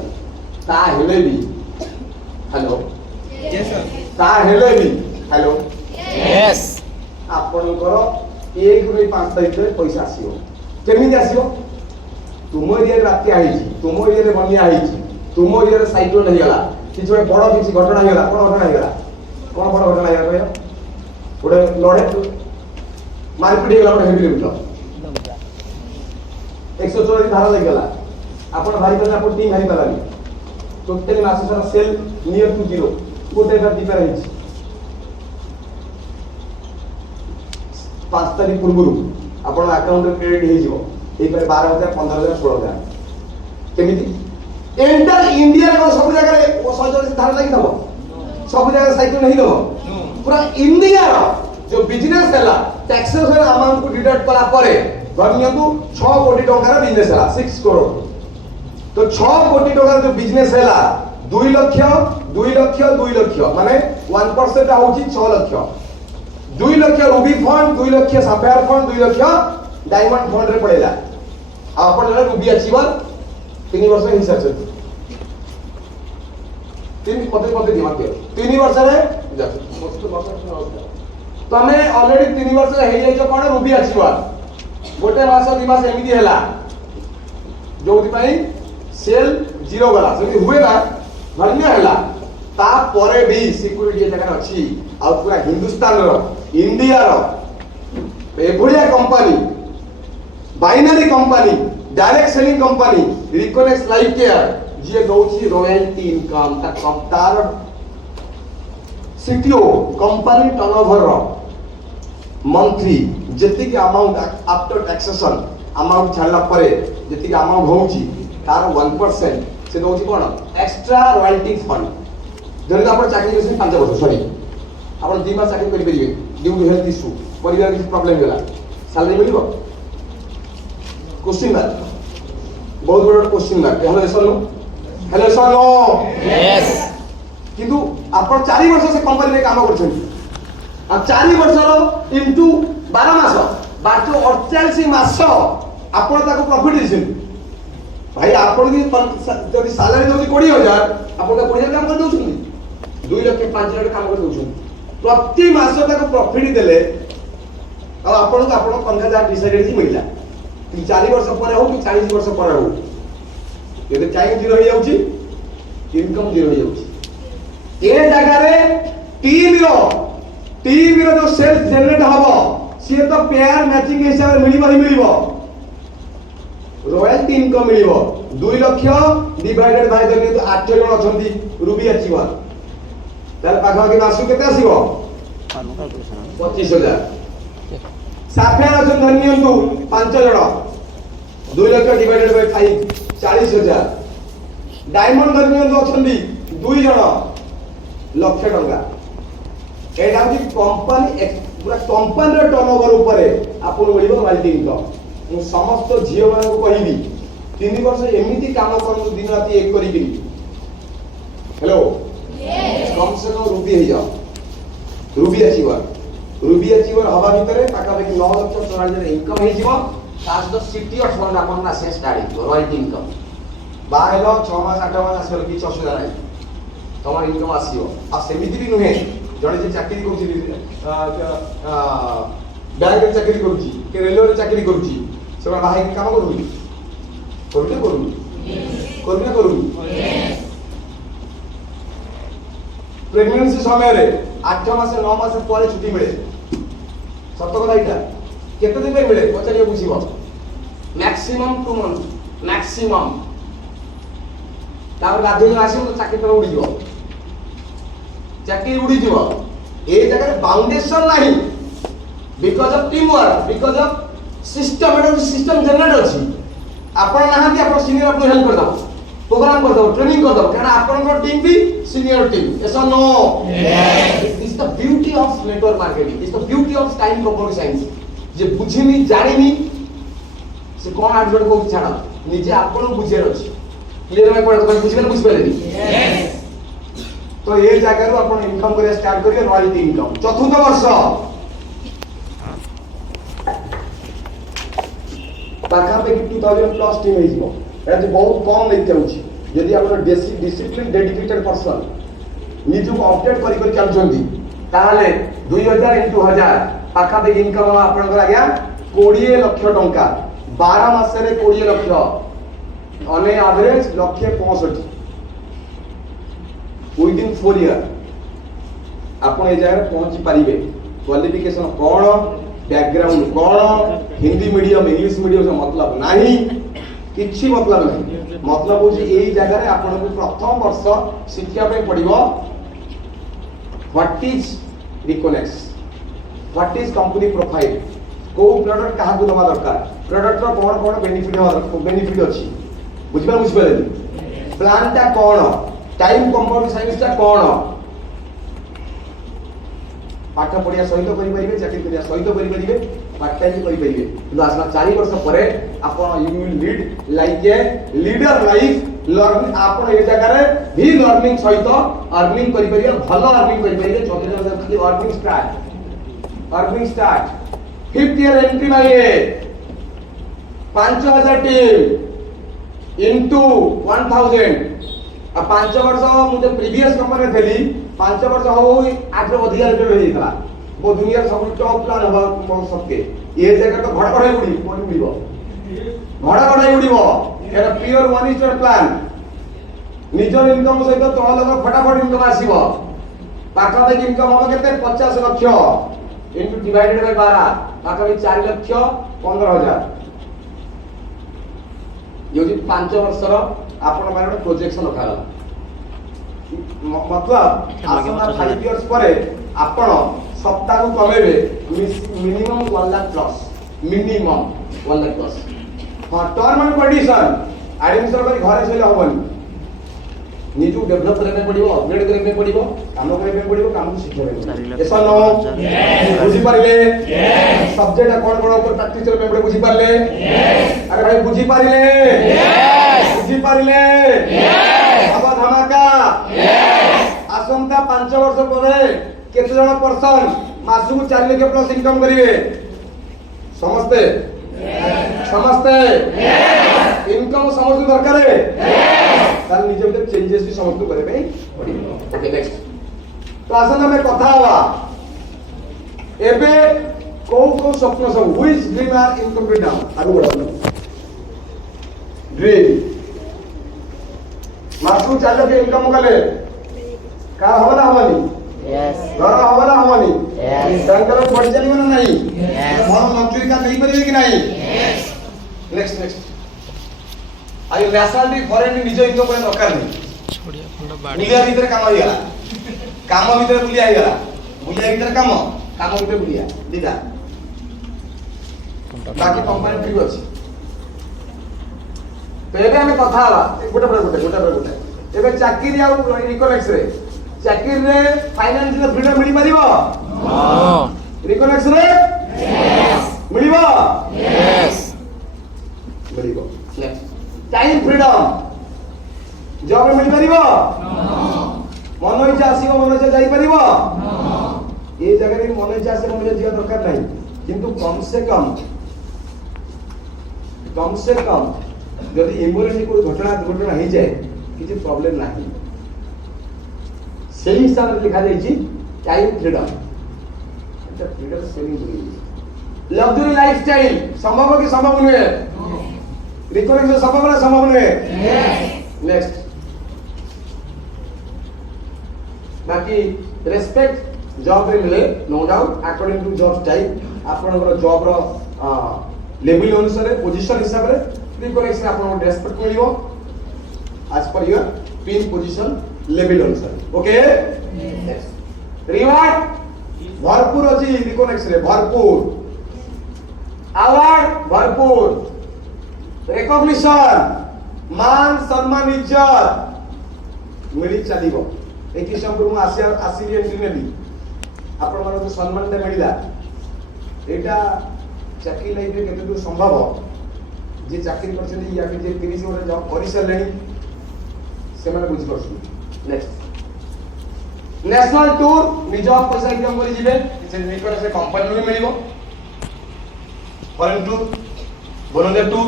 ता हेले भी हेलो Yes, sir. ता हेले भी हेलो Yes. आपनकर 1 ରୁ 5 तारिख रे पैसा आसीओ केमिति आसीओ तुम एरिया रे बाकी आइछि तुम एरिया रे बन्या आइछि तुम एरिया रे साइक्लोन हो गला किछ बड़ किछ घटना हो गला कोन घटना हो गला कोन बड़ घटना हो गला गोटे लड़े मारपीट हो गला गोटे हेवी लिमिट 144 धारा लग गला आपण भारी करना आपण टीम भारी करानी टोटली मास सारा सेल नियर टू 0 गोटे का दीपर है 5 तारिख पूर्व आपण अकाउंट रे क्रेडिट हे जिवो एई पर 12000 15000 16000 केमिति एंटर इंडिया को सब जगह रे 144 धारा लागि दबो सब जगह साइकिल नहीं दबो पूरा इंडिया रो जो बिजनेस हैला टैक्सेशन अमाउंट को डिडक्ट कला परे धनियंतु 6 कोटी टंका रो बिजनेस हैला 6 करोड़ तो 6 कोटी टंका जो बिजनेस हैला 2 लाख माने 1% होची 6 lakh 2 lakh Ruby fund 2 lakh sapphire fund 2 lakh diamond fund रे पड़ेला आपण जरा रूबी अचीवर 3 वर्ष हिसाब से 3 पते दिमाग के 3 वर्ष रे जा तो हमें ऑलरेडी 3 वर्ष हे जाय कोन रूबी अचीवर गोटे मास 2 मास एमिति हैला जोथि पई सेल 0 गला सेमि हुए ना धन्य हैला ता परे भी सिक्योरिटी जगह अछि आ पूरा हिंदुस्तान रो इंडिया रो एभलिया company binary company direct selling company Reconnect life Care जे दउछि रॉयल्टी इनकम ता कंपटार सीटीओ कंपनी टर्नओवर रो मंथली जेतिक अमाउंट आफ्टर टैक्सेशन अमाउंट छाड़ला परे जेतिक अमाउंट होउछि तार 1% से दउछि कोन एक्स्ट्रा रॉयल्टी फंड जने आपण चाकरी करछन 5 वर्ष सॉरी आपण 2 मास चाकरी करि परिबे ड्यू टू हेल्थ इशू परिवार के प्रॉब्लम होला सैलरी मिलिबो क्वेश्चन मार्क बहुत बड़ा question mark hello sir no Yes. किंतु आपण 4 वर्ष से कंपनी में काम करछन आ 4 वर्ष रो इनटू 12 मास बाकी 48 मास आपण ताको प्रॉफिट दिसन भाई आपण जदि सालारी दउछि 20000 आपण का 20000 काम कर दउछुनी 2 लाख 5 लाख काम कर दउछुनी प्रति मास तक प्रॉफिट देले आ आपण को आपण कंधा जा डिसाइडेड जी मिलला 40 वर्ष पर हो कि 40 वर्ष पर हो यदि टाइम जीरो हो जाउछि इनकम जीरो हो जाउछि ए जगह रे टीम रो जो सेल्स जनरेट हबो सी तो पेयर मैचिंग हिसाब रे मिलिबो ही मिलिबो रॉयल्टी इनकम मिलिबो 2 लाख डिवाइडेड बाय द 8 जण अछंती रूबी अचीवर ताल पाखा के मासु केते आसीबो 25000 साफेर अछन धनियंतु 5 जण 2 लाख डिवाइडेड बाय 5 40000 डायमंड धनियंतु अछंती 2 जण लक्ष टंका एटा कि कंपनी पूरा कंपनी रे टर्नओवर ऊपर आपन मिलिबो रॉयल्टी इनकम मु समस्त झियो मान को कहिबी 3 वर्ष एमिति काम करू दिन राति एक करी किनी हेलो कम से कम रूबी हे जाओ रूबी अचीवर हवा भीतर पाका बेकी 9 लाख 44,000 इनकम हे जीवो तास द सिटी ऑफ फंड आपन ना से स्टार्ट रॉयल्टी इनकम बाहेलो 6 मास 8 मास आसो कि 600,000 आई तमर इनकम आसीओ आ सेमिति भी नुहे जणे जे चाकरी करछि बैंक रे चाकरी करछि के रेलवे रे चाकरी करछि से बाहे काम करूनी करू प्रेगनेंसी समय रे 8 मास 9 मास पर छुट्टी मिले सत्य कथा इटा केते दिन मिले पचारियो बुझिबो मैक्सिमम 2 मंथ मैक्सिमम तार गाधोई आसीबो तो चाकरी पर उड़ी जीवो ए जगह फाउंडेशन नाही because of team work because of system generate अछि आपण नाहांती आपण सीनियर आपको हेल्प कर दो प्रोग्राम कर दो ट्रेनिंग कर दो कारण आपण टीम भी सीनियर टीम यस और no yes this the beauty of network marketing this the beauty of time compound science जे बुझिनी जानिनी से कोन आडजोड को छाड़ निजे आपण बुझेर अछि क्लियर में पड़ तो बुझिबे बुझ पालेनी यस तो ये जगह रो आपण इनकम करे स्टार्ट करिए रॉयल्टी इनकम चतुर्थ वर्ष पाखा पे 2000 प्लस टीम हे जीवो एटा बहुत कम नहीं जाउची यदि आपण डिसिप्लिन डेडिकेटेड पर्सन निजु को अपडेट करी चलछंती ताहाले 2000 into 1000 पाखा पे इनकम आपण को आज्ञा 20 लाख टंका 12 मास रे 20 lakh on average 165 within 4 year आपण ए जगह पहुंची पारिबे क्वालिफिकेशन कोन बैकग्राउंड कोन हिंदी मीडियम इंग्लिश मीडियम से मतलब नहीं किछि मतलब नहीं मतलब हो जे एई जगह रे आपण को प्रथम वर्ष शिक्षा पे पड़िबो what is Reconnex what is company profile को प्रोडक्ट कहा को दमा दरकार प्रोडक्ट रो कोन बेनिफिट अछि बुझिबा प्लान ता कोन टाइम कंपाउंड साइंस ता कोन पाठ पढ़िया सहित करि परिबे चाकरी करिया सहित करि परिबे पार्ट टाइम करि परिबे किंतु आसना 4 वर्ष परे आपण you will lead like a leader life learn आपण ए जगह रे भी लर्निंग सहित अर्निंग करि परिबे भलो अर्निंग करि परिबे 24 खाली earning start 5th year entry मारिए 5000 टीम इनटू 1000 आ 5 वर्ष मुझे प्रीवियस कंपनी थेली 5 वर्ष हो 8 रो अधिक रेट हो जाइतला वो दुनिया सब टॉप प्लान हबा कोन सबके ये जगह तो घड़ घड़ाई उड़ी कोन मिलबो घड़ घड़ाई उड़ीबो एटा प्योर वन स्टार प्लान निजर इनकम सहित तो लोग फटाफट इनकम आसीबो पाखा पे इनकम हो केते 50 लाख इनटू डिवाइडेड बाय 12 पाखा पे 4 लाख 15000 योजी 5 वर्ष रो आपण माने प्रोजेक्शन रखाला मतलब आसना 5 इयर्स परे आपण सप्ताह को कमेबे minimum 1 lakh plus minimum 1 lakh plus हां टर्म एंड कंडीशन एडमिशन करी घरे छले होबनी निजु डेवलप करने पड़िबो अपग्रेड करने पड़िबो काम करने पड़िबो काम को शिक्षा रे एसा नो बुझी पारिले यस सब्जेक्ट कोन कोन ऊपर प्रैक्टिस में पड़े बुझी पारले यस अरे भाई बुझी पारिले यस बुझी पारिले यस अब धमाका यस आसंता 5 वर्ष परे केते जण पर्सन मासु को 4 लाख प्लस इनकम करिवे समझते समझते इनकम समस्त दरकार है तार निजे भीतर चेंजेस भी समस्त करे पे ओके नेक्स्ट तो आसन में कथा हवा एबे को स्वप्न सब which dream are incomplete now आगु बढ़ा ड्रीम मासु चालो के इनकम कले का होला हवानी Yes. घर होला हवानी Yes. संकल्प पड़ चलिबो ना नहीं Yes. घर लग्जरी का नहीं परिबे कि नहीं Yes. Next I nationality foreign निज इनकम पर दरकार नहीं बुलिया भीतर काम हो गया काम भीतर बुलिया हो गया बुलिया भीतर काम भीतर बुलिया दिदा बाकी कंपनी फ्री अछि तो एबे हमें कथा हला गोटे एबे चाकरी आ रिकनेक्स रे चाकरी रे फाइनेंशियल फ्रीडम मिली परिबो No. रिकनेक्स रे Yes. मिलिबो Yes. मिलिबो टाइम फ्रीडम जॉब रे मिली परिबो मन इच्छा आसीबो मन इच्छा जाई परिबो ये जगह रे मन इच्छा आसे मन इच्छा जिया दरकार नहीं किंतु कम से कम यदि इमरजेंसी कोई घटना दुर्घटना हो जाए किसी प्रॉब्लम नहीं सही हिसाब से लिखा जाए टाइम फ्रीडम अच्छा फ्रीडम सेविंग लग्जरी लाइफस्टाइल संभव कि संभव नुहे रिकनेक्शन संभव ना संभव नुहे नेक्स्ट बाकी रेस्पेक्ट जॉब रे मिले no doubt according to job type आपनकर जॉब रो लेवल अनुसार पोजीशन हिसाब रे रिकनेक्शन आपन रेस्पेक्ट मिलिबो as per your pin position level अनुसार ओके रिवार्ड भरपूर अछि रिकनेक्शन रे भरपूर अवार्ड भरपूर रिकॉग्निशन मान सम्मान इज्जत मिली चलिबो एक संपूर्ण मु आसी एंट्री नेली आपण मानको सम्मान दे मिलिला एटा चाकरी लाइफ रे केते दूर संभव जे चाकरी करछन या जे 30 वर्ष जॉब करि सलेनी से माने बुझि परछु नेक्स्ट नेशनल टूर निज पैसा इनकम करि जिवे से निकर से कंपनी में मिलिबो फॉरेन टूर वॉलंटियर टूर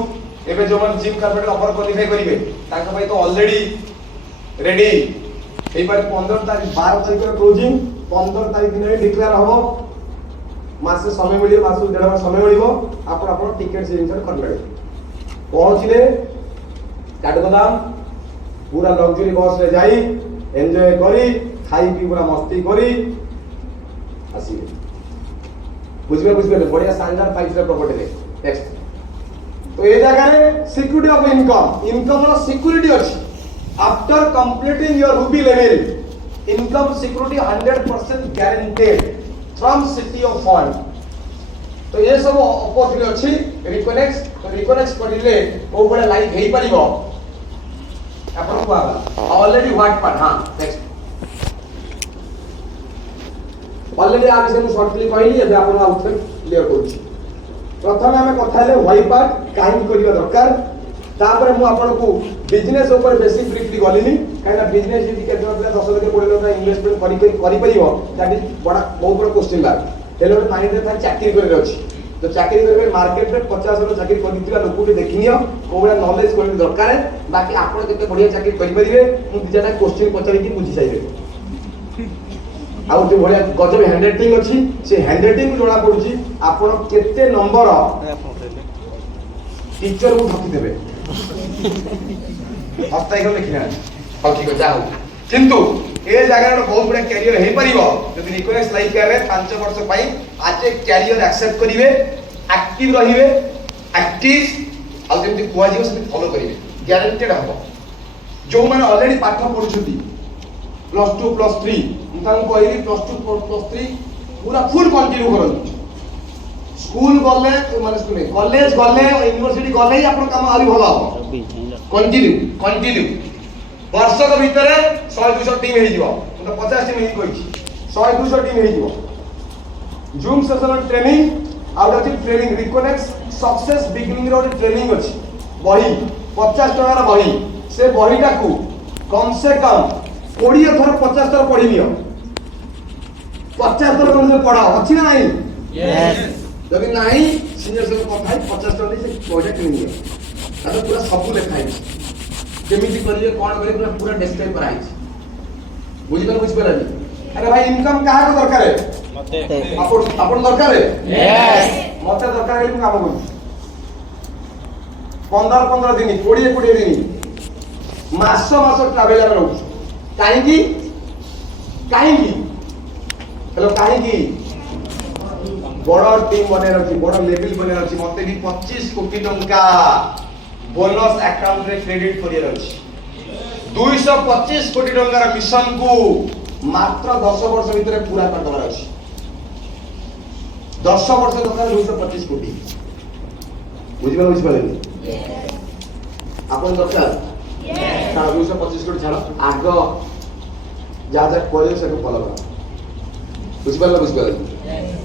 एबे जो मन जिम कार्पेट ऑफर क्वालिफाई करिवे ताका भाई तो ऑलरेडी रेडी एई बार 15 तारीख 12 तारीख रे क्लोजिंग 15 तारीख दिन डिक्लेयर हबो मासे समय मिलियो मासे डेढ़ मास समय मिलियो आपण टिकट से इनसर करबे पहुंचले काठगोदाम पूरा लग्जरी बस रे जाई एन्जॉय करी खाई पी पूरा मस्ती करी आसीबे बुझबे बढ़िया शानदार 5 स्टार प्रॉपर्टी रे नेक्स्ट तो ए जगह रे सिक्योरिटी ऑफ इनकम रो सिक्योरिटी अछि after completing your ruby level income security 100% guaranteed from city of fund तो ये सब अपॉर्चुनिटी अछि रिकनेक्ट करिले ओ बडा लाइफ हेई परिबो अपन को ऑलरेडी व्हाट पार्ट हां नेक्स्ट ऑलरेडी आ विषय में शॉर्टली कहली एबे अपन आउटफिट क्लियर करूची प्रथम हमें कथा ले व्हाई पार्ट काहे करिवा दरकार तापर मु आपन को बिजनेस ऊपर बेसिक ब्रीफली गलिनी काहेना बिजनेस यदि के 10 लाख 20 लाख इन्वेस्टमेंट करि परिबो दैट इज बड़ा बहुत बड़ा क्वेश्चन मार्क हेलो माइंड रे था चाकरी करे अछि तो चाकरी करे मार्केट रे 50 रो चाकरी करितिला लोक के देखिनियो कोबरा नॉलेज कोइ दरकार है बाकी आपण केते बढ़िया चाकरी करि परिबे मु दिजाटा क्वेश्चन पचारि कि बुझि जाइबे आउ जे बढ़िया गजब हैंडराइटिंग अछि से हैंडराइटिंग जोड़ा पड़ुची आपण केते नंबर टीचर को ठकी देबे हस्ताई को लिखना हां ठीक है जाओ किंतु ए जगह रो बहुत बड़ा कैरियर हे परिबो जदि रिक्वेस्ट लाइक करे 5 वर्ष पई आज कैरियर एक्सेप्ट करिवे एक्टिव रहिवे एक्टिव आ जेमति कुआ जीव से फॉलो करिवे गारंटेड हबो जो माने ऑलरेडी पाठ पढुछथि +2 +3 उनका कहली +2 +3 पूरा फुल कंटिन्यू करन स्कूल गले माने स्कूल नहीं कॉलेज गले यूनिवर्सिटी गले ही अपन काम आली भलो कंटिन्यू वर्ष के भीतर 100 200 टीम हे जीवो तो 50 टीम हे कोइ 100 200 टीम हे जीवो Zoom session training out of training reconnect success beginning रो ट्रेनिंग अछि बही 50 टका रो बही से बहीटा को कम से कम 20 थर 50 थर पढ़ी लियो 50 थर कम से पढ़ा अछि ना नहीं Yes. जब नहीं सीनियर से कथाई 50 टका से प्रोजेक्ट नहीं है ତାକୁ ପୁରା ସବୁ ଲେଖା ହେଇଛି କେମିତି କରିବେ କ'ଣ କରିବେ ପୁରା ଡେସ୍କ୍ରାଇବ୍ କରାହେଇଛି ବୁଝିପାରିଲେନି ଆରେ ଭାଇ ଇନକମ୍ କାହାକୁ ଦରକାର ମତେ ଆପଣ ଦରକାର Yes. ମତେ ଦରକାର ହେଲେ ମୁଁ କାମ କରୁଛି 15 ଦିନ 20 ଦିନ ମାସ ଟ୍ରାଭେଲର ରହୁଛି କାହିଁକି ହେଲୋ କାହିଁକି ବଡ଼ ଟିମ୍ ବନେଇବାର ଅଛି ବଡ଼ ଲେଭେଲ ବନେଇବାର ଅଛି ମତେ ବି 25 କୋଟି ଟଙ୍କା ବୋନସ୍ ଆକାଉଣ୍ଟରେ କ୍ରେଡିଟ୍ କରିବାର ଅଛି 225 କୋଟି ଟଙ୍କାର ମିଶନକୁ ମାତ୍ର 10 ବର୍ଷ ଭିତରେ ପୁରା କରିଦେବାର ଅଛି 10 ବର୍ଷ ଦରକାର 225 କୋଟି ବୁଝିପାରିଲେନି ଆପଣ ଦରକାର ଛାଡ଼ 225 କୋଟି ଛାଡ଼ ଆଗ ଯାହା କରିବେ ସେଠୁ ଫଲୋ କର ବୁଝିପାରିଲେ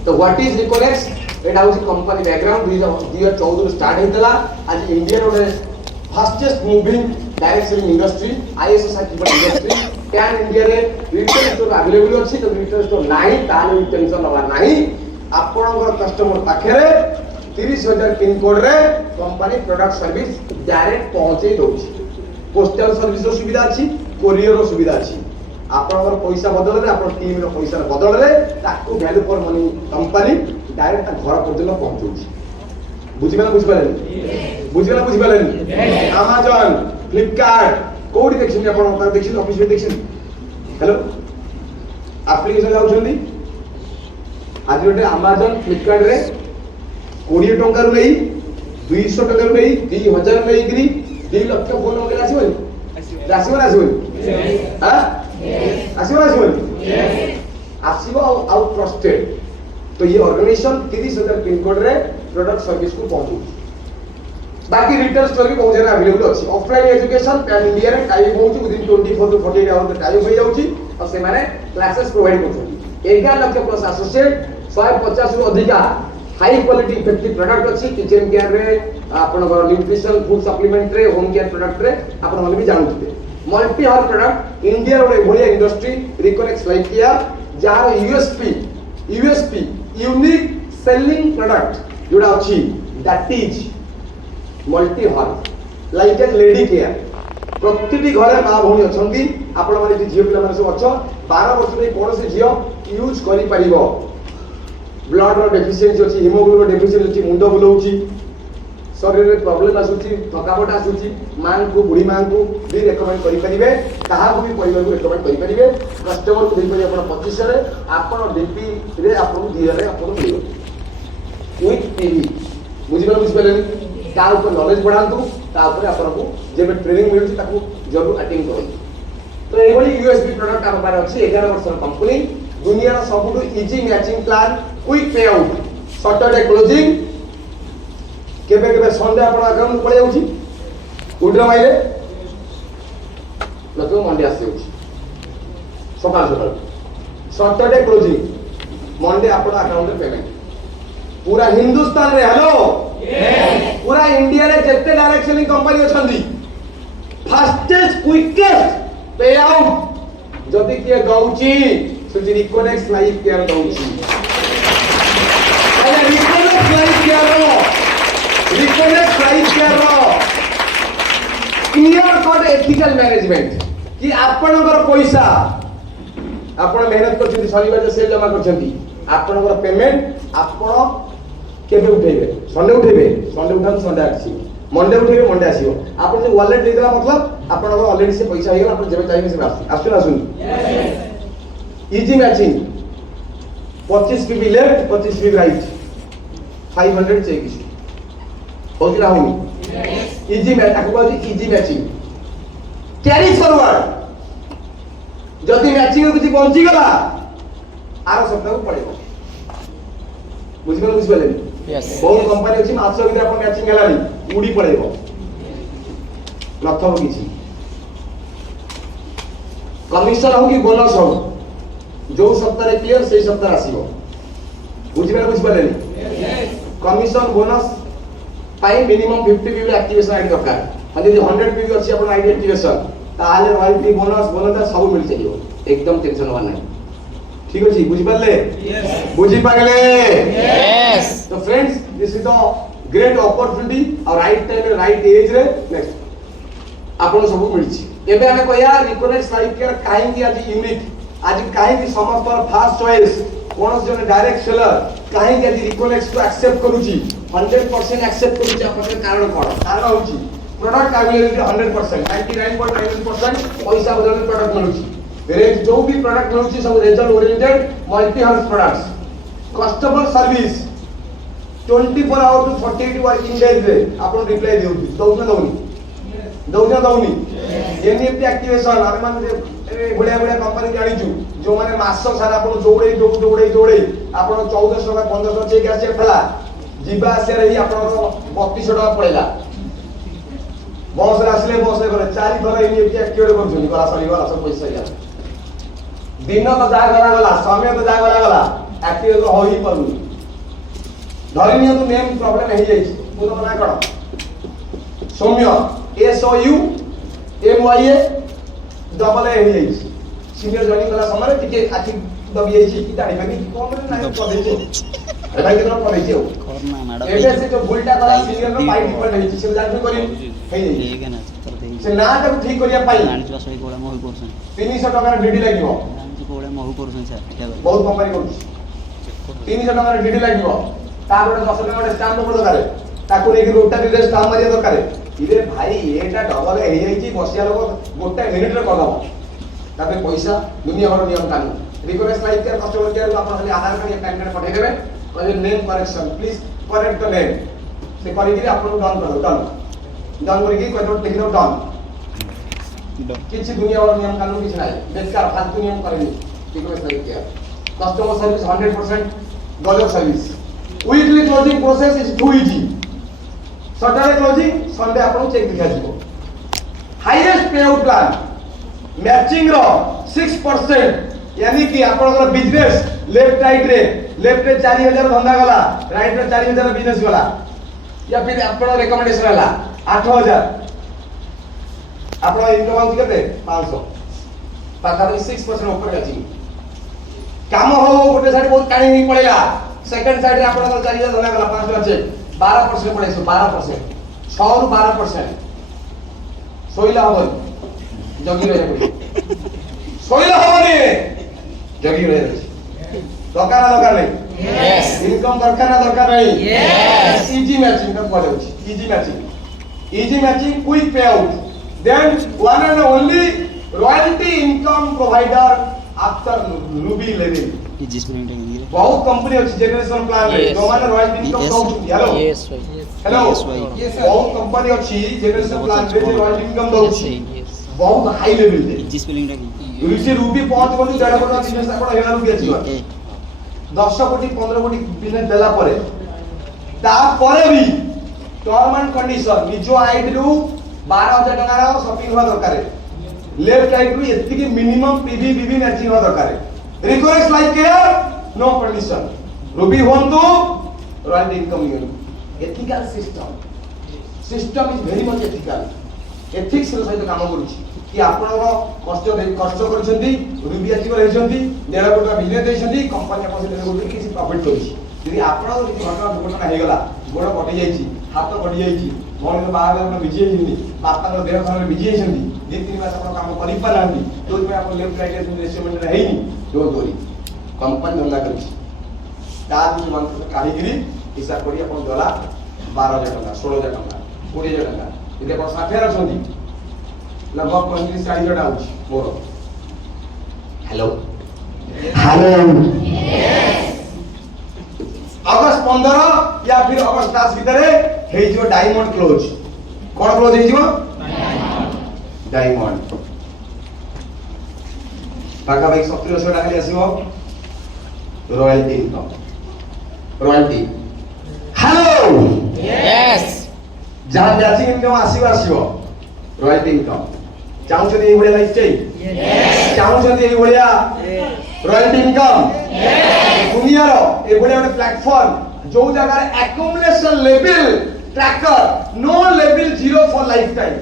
तो व्हाट इज रिकोनेक्स एटा होची कंपनी बैकग्राउंड 2014 स्टार्ट हेतला आज इंडिया रो fastest moving direct selling industry ISO certified industry pan India रे रिटेल स्टोर अवेलेबल अछि तो रिटेल स्टोर नाही ताले टेंशन लगा नाही आपनकर कस्टमर पाखरे 30000 पिन कोड रे कंपनी प्रोडक्ट सर्विस डायरेक्ट पहुंचे दोछि पोस्टल सर्विस रो सुविधा अछि कोरियर रो सुविधा अछि आपनकर पैसा बदलले आपन टीम रो पैसा बदलले ताकू value for money company direct घर पर्यंत पहुंचुछि बुझिबेला अमेज़न फ्लिपकार्ट कोडी देखिन आपन देखिन ऑफिस में देखिन हेलो एप्लीकेशन लाउछंदी आज गोटे अमेज़न फ्लिपकार्ट रे 20 टंका रो नहीं 200 टंका रो नहीं 2000 नहीं गिरी 2 लाख फोन वगैरह आसीबो हां आसीबो आउ ट्रस्टेड तो ये ऑर्गेनाइजेशन 30000 पिन कोड रे प्रोडक्ट सर्विस को पहुंचू बाकी रिटेल स्टोर भी बहुत जगह अवेलेबल अछि ऑफलाइन एजुकेशन पैन इंडिया रे टाइम पहुंचू विदिन 24 टू 48 आवर टाइम हो जाउची और से माने क्लासेस प्रोवाइड करछन 11 लाख प्लस एसोसिएट 150 रु अधिका हाई क्वालिटी इफेक्टिव प्रोडक्ट अछि किचन केयर रे आपन न्यूट्रिशन फूड सप्लीमेंट रे होम केयर प्रोडक्ट रे आपन माने भी जानउथिबे मल्टी हर प्रोडक्ट इंडिया रो बढ़िया इंडस्ट्री रिकोनेक्स लाइक केयर जार यूएसपी यूनिक सेलिंग प्रोडक्ट जोड़ा अछि दैट इज मल्टी हर लाइक ए लेडी केयर प्रतिटी घरे मां भौणी अछंती आपण माने झियो पिला माने सब अछ 12 वर्ष रे कोन से झियो यूज करि परिबो ब्लड रो डेफिशिएंसी अछि हीमोग्लोबिन रो डेफिशिएंसी अछि मुंडो बुलौछि शरीर में प्रॉब्लम आसुची थकावट आसुची मां को बुढ़ी मां को भी रेकमेंड करि परिबे कहा को भी परिवार को रेकमेंड करि परिबे कस्टमर को देइ परि अपन 25 रे अपन डीपी रे अपन दिया रे अपन मिलियो क्विक टीवी बुझिबेला ता ऊपर नॉलेज बढ़ांतु ता ऊपर अपन को जेबे ट्रेनिंग मिलुची ताको जरूर अटेंड करो तो एभली यूएसबी प्रोडक्ट हम पारे अछि 11 वर्ष कंपनी दुनिया रो सबुटु easy matching plan quick pay out Saturday closing केबे केबे संडे आपण अकाउंट पळे जाउची उड्रा माइले लतो मंडे आसी जाउची सकाळ सैटरडे क्लोजिंग मंडे आपण अकाउंट पेमेंट पूरा हिंदुस्तान रे हेलो पूरा इंडिया रे जत्ते डायरेक्ट सेलिंग कंपनी अछंदी फास्टेस्ट क्विकेस्ट पे आउट जदी के दउची सुजी रिकोनेक्स लाइफ केयर दउची अरे Reconnex Life Care clear cut ethical management कि आपनकर पैसा आपण मेहनत करछथि शनिवार जे सेल जमा करछथि आपनकर पेमेंट आपण केबे उठेबे संडे उठान संडे आसी मंडे उठेबे मंडे आसीबो आपण जे वॉलेट दे देला मतलब आपनकर ऑलरेडी से पैसा हेगला आपण जेबे चाहिए से आसुन easy matching 25 PB left 25 PB right 500 check issue होगी ना होगी इजी मैच ताको कहती इजी मैचिंग कैरी फॉरवर्ड जदी मैचिंग किछि पहुंची गला आरो सप्ताह को पड़ेबो बुझिबेले Yes. बहुत कंपनी अछि मास भीतर अपन मैचिंग हेलानी उडी पड़ेबो नथब किछि कमिशन हो कि बोनस हो जो सप्ताह रे क्लियर सेही सप्ताह आसीबो बुझिबेले कमिशन बोनस पाई मिनिमम 50 पीबी एक्टिवेशन आईडी दरकार यदि 100 पीबी अछि अपन आईडी एक्टिवेशन ताले रॉयल्टी बोनस सब मिल चाहिए एकदम टेंशन होना नहीं ठीक अछि बुझि पाले बुझि पागले Yes. तो friends this is the great opportunity और राइट टाइम राइट एज रे नेक्स्ट आपन सब मिलछि एबे हमें कहया रिकनेक्ट लाइफ केयर काहे की आज यूनिक आज काहे की समस्त फास्ट चॉइस कोन जने डायरेक्ट सेलर काहे की आज रिकनेक्ट को एक्सेप्ट करूची 100% एक्सेप्ट करूची आपन कारण कोन कारण होची प्रोडक्ट अवेलेबिलिटी 100% 99.99% पैसा बदल प्रोडक्ट मिलुची रेंज जो भी प्रोडक्ट मिलुची सब result oriented multi house products customer service 24 hour to 48 working days रे आपन रिप्लाई दिउची दउना दउनी एनईएफटी एक्टिवेशन आमे माने बढिया बढिया कंपनी जानिचु जो माने मास सारा आपन जोड़े आपन 1400 टका 1500 चेक आसे फला जीवा आसे रही आपन 3200 टका पड़ेला बस रे आसले बस रे गले चारि थर एनईएफटी एक्टिवेट करछुनी गला सरी गला सब पैसा या दिन तो जा गला समय तो जा गला एक्टिवेट हो ही परुनी धरि नियो तो मेन प्रॉब्लम हे जाई मु तो ना करो सौम्य SOUMYA डबल ए हे जाई सीनियर जॉइनिंग वाला समय टिके आखि दबी जाई कि दाढ़ी में कम रे ना कर दे अरे भाई कितना कर दे करना मैडम एबे से जो भूलटा कला सीनियर में बाई डिफॉल्ट हे से जान करी हे जाई ठीक है ना कर दे से ना जब ठीक करिया पाई जानिच बस कोड़ा मोह करसन 300 टका डीडी लागिवो जानिच कोड़ा मोह करसन सर बहुत कंपनी करू 300 टका डीडी लागिवो तापर 10 टका स्टाम्प नंबर दरकार ताको नेकी रोटा दिले स्टाम्प मारिया दरकार इरे भाई एटा डबल हे जाईची बसिया लोग गोटे मिनिट रे करदबो तापे पैसा दुनिया भर नियम कानून request like care customer care को अपन खाली आधार कार्ड या पैन कार्ड पठे देबे और name correction please correct the name से करी कि आपन डन करो डन करी कि कोइ लिख दो डन किछि दुनिया भर नियम कानून किछि नाही बेकार फालतू नियम करेनी request like care customer service 100% गलत service weekly closing process is too easy Saturday closing Sunday आपन चेक दिखा जिवो हाईएस्ट पे आउट प्लान मैचिंग रो 6% यानी कि आपन बिजनेस लेफ्ट रे 4000 धंधा गला राइट रे 4000 बिजनेस गला या फिर आपन रिकमेंडेशन हला 8000 आपन इनकम केते 500 पाखा 6% ऊपर मैचिंग काम हो गोटे साइड बहुत काणी नहीं पड़ेगा सेकंड साइड रे आपन 4000 धंधा गला 500 चेक 12% पड़े 12% 6 रु 12% सोइला होबन जगी रहे पड़ी सोइला होबनी जगी रहे दरकार नहीं यस इनकम दरकार नहीं यस इजी मैचिंग का बोले अछि easy matching quick pay out then one and only royalty income provider after ruby level easy sprint है बहुत कंपनी अछि जनरेशन प्लान रे जो माने रॉयल्टी इनकम दउछु हेलो यस भाई हेलो यस भाई बहुत कंपनी अछि जनरेशन प्लान रे रॉयल्टी इनकम दउछि बहुत हाई लेवल दे इजी स्पेलिंग टा रुचि रूबी 5 कोटी 1.5 कोटी बिजनेस आपण हेला रूबी अछि 10 कोटी 15 कोटी बिजनेस देला परे ता परे भी टर्म एंड कंडीशन निजो आईडी रु 12000 टका रो शॉपिंग हुआ दरकार लेफ्ट राइट रु एतिकी मिनिमम पीवी बीबी मैचिंग हुआ दरकार request like care no condition ruby होंतु royal income union ethical system is very much ethical ethics रो सहित काम करूची कि आपण कष्ट करछंती रूबी अचीव रहछंती 1.5 कोटी बिजनेस देछंती कंपनी अपन से कोटी किसी प्रॉफिट करूची यदि आपण यदि घटना दुर्घटना हे गला गोड़ कटि जाईची हाथ कटि जाईची मोर बाहर में बिजी हिनी बापा रो देह खराब बिजी हिनी 2-3 मास आपण काम करि पारांती तो में आपण लेफ्ट राइट इन्वेस्टमेंट हेइनी दो दोरी कंपनी धंदा करूची दाद मंथ काढिगिरी हिसाब करी आपण गला 12000 टका 16000 टका 20000 टका यदि आपण 60 रछंती लगभग 35-40 जण आउछ मोर हेलो अगस्त 15 या फिर अगस्त 10 भीतर हे जो डायमंड क्लोज कोन क्लोज हे जो डायमंड पाका भाई 1700 टका ले आसीबो royalty income royalty hello yes जहां मैचिंग इनकम आसीबो रॉयल्टी इनकम चाहूँ ये बढ़िया लाइफ चाहिए चाहूँ ये बढ़िया रॉयल्टी इनकम दुनिया रो ये बढ़िया प्लेटफॉर्म जो जगह accumulation level tracker no level 0 for lifetime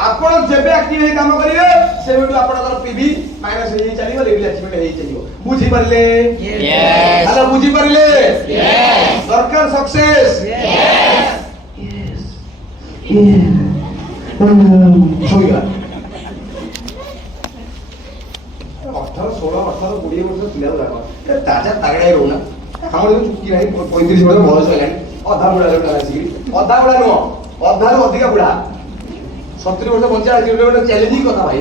आपण जेबे एक्टिव हे काम करिवे सेबेटु आपनकर पीवी माइनस हे चलिबो लेवल अचीवमेंट हे चलिबो बुझी परले Yes. हेलो बुझी परले Yes. सरकार सक्सेस Yes. শোইগা 18 16 18 20 ବର୍ଷ ପିଲା ଗୁଡାକ ତାଜା ତାଗଡା ରହୁନା ଆମର ଯୋଉ ଚୁକ୍ତି ନାହିଁ 35 ବର୍ଷ ବୟସ ହେଲାଣି ଅଧା ବୁଢା ଲୋକ ଆସିକି ଅଧା ବୁଢା ନୁହଁ ଅଧାରୁ ଅଧିକା ବୁଢା 70 ବର୍ଷ ବଞ୍ଚା ଅଛି ଗୋଟେ ଚ୍ୟାଲେଞ୍ଜିଂ କଥା ଭାଇ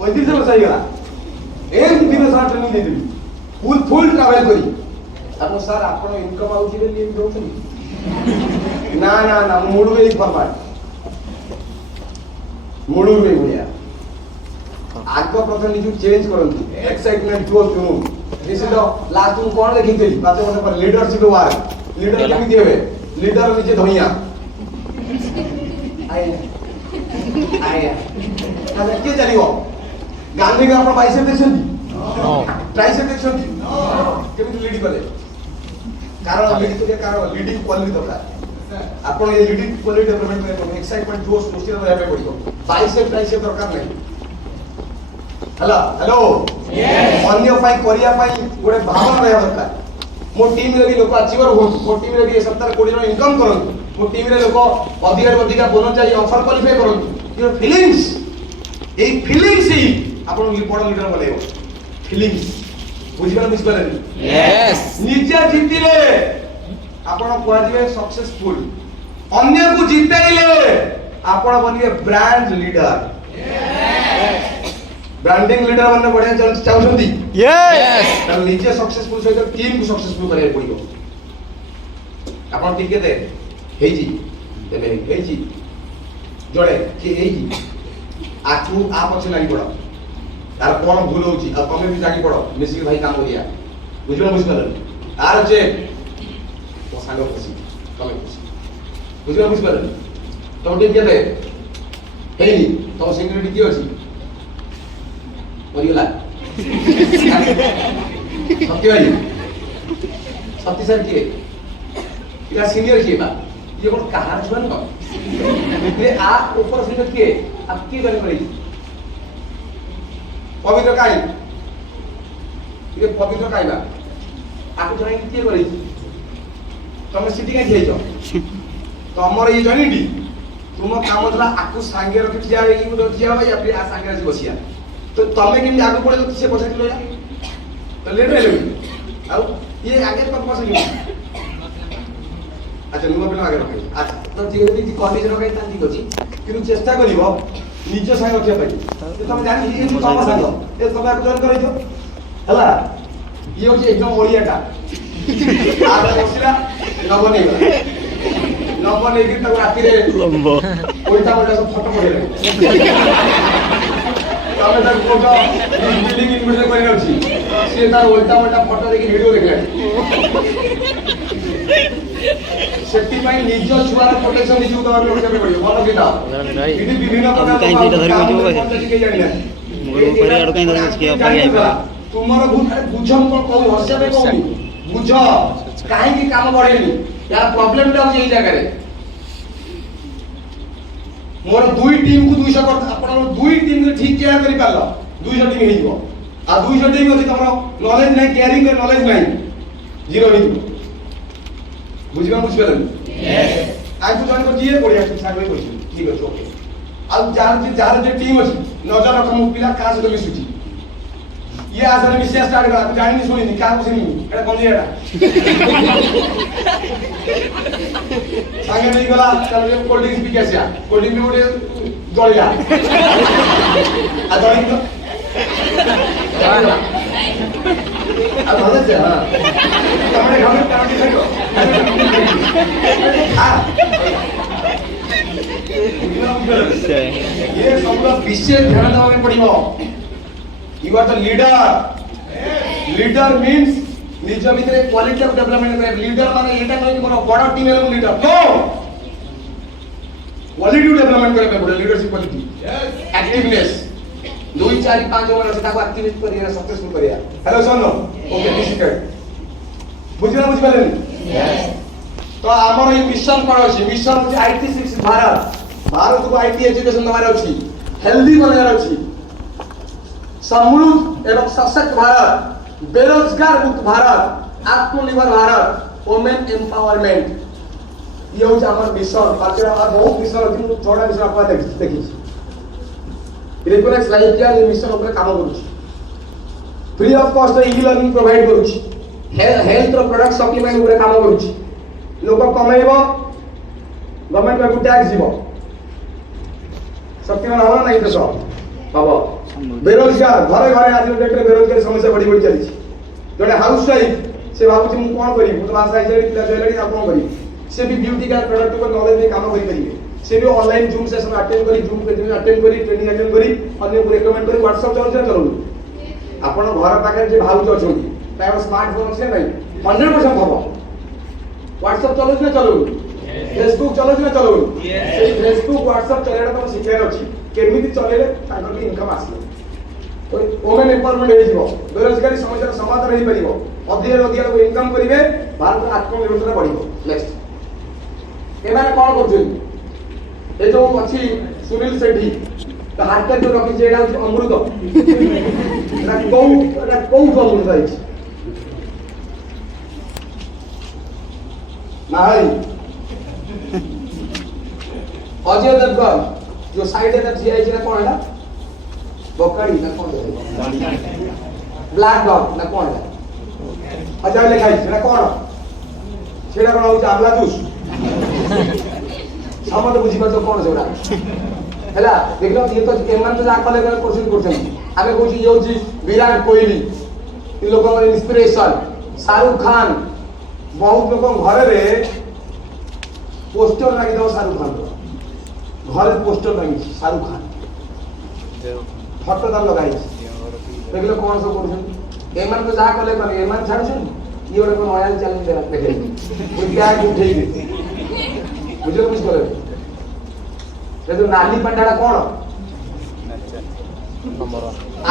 35 ବର୍ଷ ହେଇଗଲା ଏମିତି ଦିନ ସାରା ଟ୍ରେନିଂ ଦେଇଦେବି ଫୁଲ ଟ୍ରାଭେଲ କରି ଆପଣ ସାର୍ ଆପଣ ଇନକମ୍ ଆଉଛି ବୋଲି ଏମିତି ଦଉଛନ୍ତି ନା ନା ନା ମୁଡୁ ଏଇ ଫର୍ମାଟ ମୁଡୁ ଏଇ ଭଳିଆ ଆଗ ପ୍ରଥମେ ନିଜକୁ ଚେଞ୍ଜ କରନ୍ତୁ excitement toward you this is the last ମୁଁ କଣ ଦେଖିଥିଲି 5 ବର୍ଷ ପରେ ଲିଡରशिप ୱାର୍କ ଲିଡର କେମିତି ହେବେ ଲିଡର ନିଜେ ଧଇଆ ଆଜ୍ଞା ଆଜ୍ଞା କିଏ ଚାଲିବ ଗାନ୍ଧୀ ଆପଣ ବାଇସେପ ଦେଖିଛନ୍ତି ଟ୍ରାଇସେପ ଦେଖିଛନ୍ତି କେମିତି ଲିଡ୍ କଲେ କାରଣ ଲିଡ୍ କରିବା କାରଣ ଲିଡିଂ କ୍ୱାଲିଟି ଦରକାର ଆପଣ ଏ ଲିଡିଂ କ୍ୱାଲିଟି ଡେଭଲପମେଣ୍ଟ କରିବା ଏକ୍ସାଇଟମେଣ୍ଟ ଜୋସ୍ ସୃଷ୍ଟି ରହିବା ପାଇଁ ପଡିବ ବାଇସେପ ଟ୍ରାଇସେପ ଦରକାର ନାହିଁ ହେଲା हेलो ଅନ୍ୟ ପାଇଁ କରିବା ପାଇଁ ଗୋଟେ ଭାବନା ରହିବା ଦରକାର ମୋ टीम रे भी लोक अचीवर होत ମୋ टीम रे भी 70 कोटी ର इनकम କରନ୍ତୁ ମୋ टीम रे लोक ଅଧିକା बोनस चाहिए ऑफर क्वालिफाई କରନ୍ତୁ योर फीलिंग्स ए फीलिंग्स ही आपण बड़ लीडर बनेइबो फीलिंग्स बुझिबा Yes. निजे जितिले आपण कहजिबे सक्सेसफुल अन्य को जिताइले आपण बनिबे ब्रांड लीडर ब्रांडिंग लीडर बनने बढ़िया चाहूछंती Yes. त निजे सक्सेसफुल सहित टीम को सक्सेसफुल करिया पड़िबो आपण टिके दे हेजी तेबे हेजी जोड़े कि हेजी आकू आ पछे लागि पड़ो तार कोन भूल होची आ तमे भी जानि पड़ो मिसी भाई काम करिया बुझिबो तार जे तो सांग खुशी तमे खुशी बुझिबो तो टिके दे हेनी तो सिक्योरिटी की अछि मरिगला सत्य भाई सत्य सर किए या सीनियर किए बा ये कौन कहार छुआ न ये आ ऊपर सीनियर किए अब की गल करी पवित्र काई ये पवित्र काई बा आकु जने किए करी तुम सिटी का जेइछो तमर ये जनिटी तुम काम दला आकु सांगे रखि जा रे कि ठिया भाई अपने आ सांगे रखि बसिया तो तमे केमि आगु पड़े तो से पछा किलो तो लेट रे आ ये आगे पर पछा किलो अच्छा नुवा पिला आगे रखे अच्छा तो ठीक है जी कॉलेज रखे ता ठीक अछि किनु चेष्टा करिवो निज संग रखिया पाई तो तमे जानि ये तम संग ए तमे आगु जॉइन करै जो हला ये होची एकदम ओलियाटा आगे बसिला नबो नै गला नबो नै कि तब राती रे लंबो ओइटा मोटा सब फोटो पड़े तमे तार फोटो बिल्डिंग इनवर्टर करे अछि से तार उल्टा उल्टा फोटो देखि वीडियो देखले सेफ्टी पाई निज छुआर प्रोटेक्शन निज दवा में रखबे पड़ियो भलो किना इदि विभिन्न प्रकार काई जेटा धरि बजिबो मोर ऊपर आड़ काई धरि के ऊपर आइबा तुमर बुझम को कहू हसे पे कहू बुझ काहे की काम बढ़ेनी या प्रॉब्लम टा होई जगह रे मोर दुई टीम को 200 कर आपण दुई टीम के ठीक केयर करि पालो 200 टीम हेइबो आ 200 टीम अछि तमरो नॉलेज नै केयरिंग कर नॉलेज नै जीरो नै बुझिबा बुझिबेलन यस आज तो जन को जीए बढ़िया ठीक ठाक होई बोलछि ठीक अछि ओके आ जार जे टीम अछि नजर रखम पिला का से मिसुछि ये आसरे मिसिया स्टार्ट करा तू जानि सुनि का बुझिनी एटा कोन जेटा सागे नहीं गला चल ये कोल्ड ड्रिंक्स पी कैसे आ कोल्ड ड्रिंक में उड़े जलिया आ जलिया तो आ भले से हां हमरे घर में टाटी देखो हां ये सब लोग विशेष ध्यान देवा के पड़िबो you are the leader leader means निज भितरे क्वालिटी ऑफ डेवलपमेंट करे लीडर माने एटा कोइ मोर बड़ टीम एलो लीडर नो क्वालिटी डेवलपमेंट करे बड़ लीडरशिप क्वालिटी यस एक्टिवनेस 2 4 5 जन আছে তাকে অ্যাক্টিভেট করিয়া सक्सेसफुल করিয়া हेलो सोनो ओके डिस्ट्रिक्ट बुझिला बुझিবালেন यस तो हमर ये मिशन कोन अछि मिशन अछि IT6 भारत भारत को आईटी एजुकेशन दबार अच्छी हेल्दी बनार अच्छी समृद्ध एवं सशक्त भारत बेरोजगार मुक्त भारत आत्मनिर्भर भारत वुमेन एम्पावरमेंट ये हूँ आम मिशन बाकी बहुत मिशन अच्छी छड़ा मिशन आप देखी रेफरेंस लाइफ केयर मिशन ऊपर काम करूँ free of cost e learning provide करूँ हेल्थ प्रोडक्ट सप्लीमेंट ऊपर काम करूँ लोक कमेब गवर्नमेंट को टैक्स जीव शक्तिमान हम ना देश हम बेरोजगार घरे घरे आज डेट में बेरोजगारी समस्या बढ़ी बढ़ी चली जोड़े हाउस वाइफ से भावुँ मुझे कौन करी तो बास आई पिला जैसे आप कौन करी से भी ब्यूटी केयर प्रोडक्ट पर नॉलेज में काम करेंगे से भी ऑनलाइन जूम सेशन अटेंड करी जूम अटेंड करी ट्रेनिंग अटेंड करी अन्य को रिकमेंड करी व्हाट्सएप चलाउछ चलाउ आपण घर पाखे जे भाउज अछंती तार स्मार्टफोन अछि नै 100% हबो व्हाट्सएप चलाउछ ना चलाउ फेसबुक चलाउछ ना चलाउ से फेसबुक व्हाट्सएप चलेला त शिखार अछि केमिति चलेले ताकर भी इनकम आसी तो वुमेन एम्पावरमेंट हे जिवो बेरोजगारी समस्या समाधान रही परिबो अधिक अधिक इनकम करिवे भारत आत्मनिर्भरता बढ़िबो नेक्स्ट एमाने कोन करछन ए जो अछि सुनील सेठी तो हार्ट जो रखी जेडा अछि अमृत ना कौ अमृत अछि नाही अजय देवगन जो साइड है जी आई ना कौन है बकरी ना कौन है ब्लैक डॉग ना कौन है अजय लिखा है ना कौन सेडा कोन होची आमला जूस समझ बुझी पातो कौन सेडा हैला देखलो ये तो एमान तो आकले करे क्वेश्चन करछन आमे कहूची ये होची विराट कोहली इ लोक इंस्पिरेशन शाहरुख खान बहुत लोक घर रे पोस्टर लागि दो शाहरुख खान घर पोस्टर लगी शाहरुख खान फटो दाम लगाई देखलो कौन सब करछन एमान तो जा कले करे एमान छाड़छन ये ओरे को नया चैलेंज दे देखे वो क्या उठे गए मुझे कुछ करे ये तो नाली पंडाड़ा कौन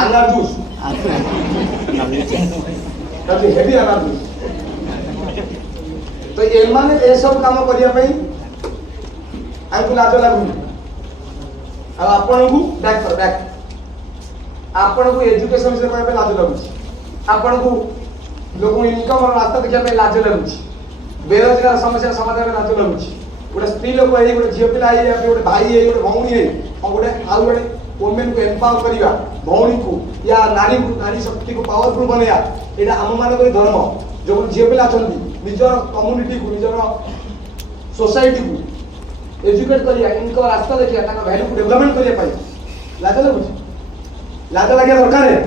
अनार जूस तभी हेवी अनार जूस तो एमान ए सब काम करिया पई आंकु लाज लागु आ आपण को बैक आपण को एजुकेशन से कहबे लाज लागु आपण को लोग इनकम और रास्ता देखिया पे लाज लागु बेरोजगार समस्या समाधान में लाज लागु गोटे स्त्री लोक है गोटे झील पिला है गोटे भाई है गोटे भौणी है और गोटे आउ गोटे वुमेन को एम्पावर करिया भौणी को या नारी को नारी शक्ति को पावरफुल बनैया एटा हम मान को धर्म जो झील पिला अछंती निजर कम्युनिटी को निजर सोसाइटी को एजुकेट करिया इनका रास्ता देखिया ताका वैल्यू को डेवलपमेंट करिया पाई लाज लागे दरकार है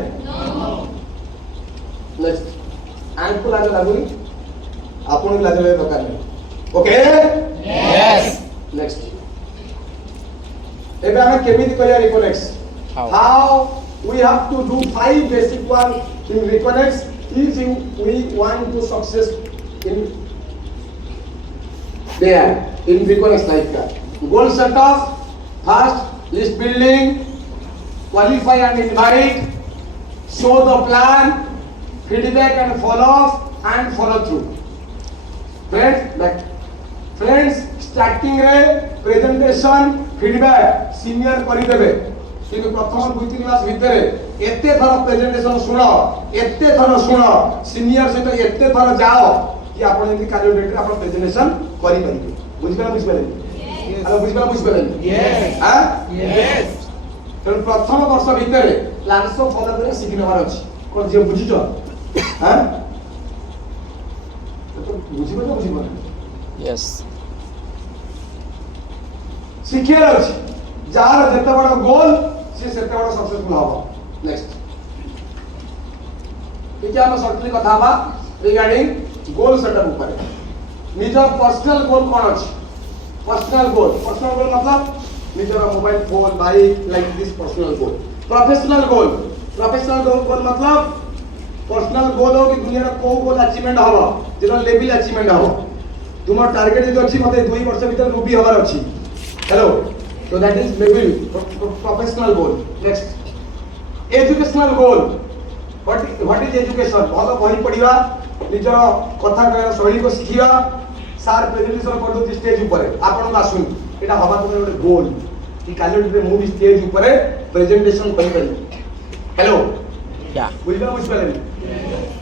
नेक्स्ट आंकु लाज लागुनी आपन लाज लागे दरकार है ओके यस नेक्स्ट एबे हम केमिति करिया reconnect how we have to do 5 basic one in reconnect if we want to success in there in Reconnect life का goal set off first list building qualify and invite show the plan feedback and follow up and follow through friends starting रे presentation feedback senior करी देबे किंतु प्रथम 2-3 मास भितरे एते थर presentation सुनो एते थर सुनो सीनियर से तो एते थर जाओ कि आपण एंती कार्य डेट रे आपण प्रेजेंटेशन करि परिबे बुझिबा हेलो बुझिबा यस हां यस तो प्रथम वर्ष भितरे प्लान सो फॉलो करे सिखि नबार अछि कोन जे बुझिजो हां तो बुझिबा यस सिखियर अछि जार जते बड़ गोल से सेते बड़ सक्सेसफुल होबो नेक्स्ट ठीक है हम शॉर्टली कथा बा रिगार्डिंग गोल सेटअप ऊपर निजर पर्सनल गोल कोन अछि पर्सनल गोल मतलब निजर mobile phone bike like this personal goal professional goal मतलब पर्सनल गोल हो कि दुनिया रा को गोल अचीवमेंट हबो जेनो लेवल अचीवमेंट हबो तुमर टारगेट जे अछि मते 2 वर्ष भीतर रूबी हबार अछि hello so that is maybe professional goal next educational goal what is education भलो बही पढिबा निजर कथा कहर शैली को सिखिबा सार प्रेजेंटेशन कर दो स्टेज ऊपर आपण का सुन এটা হবা তোমার গোটে গোল कि काली गोटे मु भी स्टेज ऊपर प्रेजेंटेशन करि पारि हेलो क्या बुझिबा बुझिपाले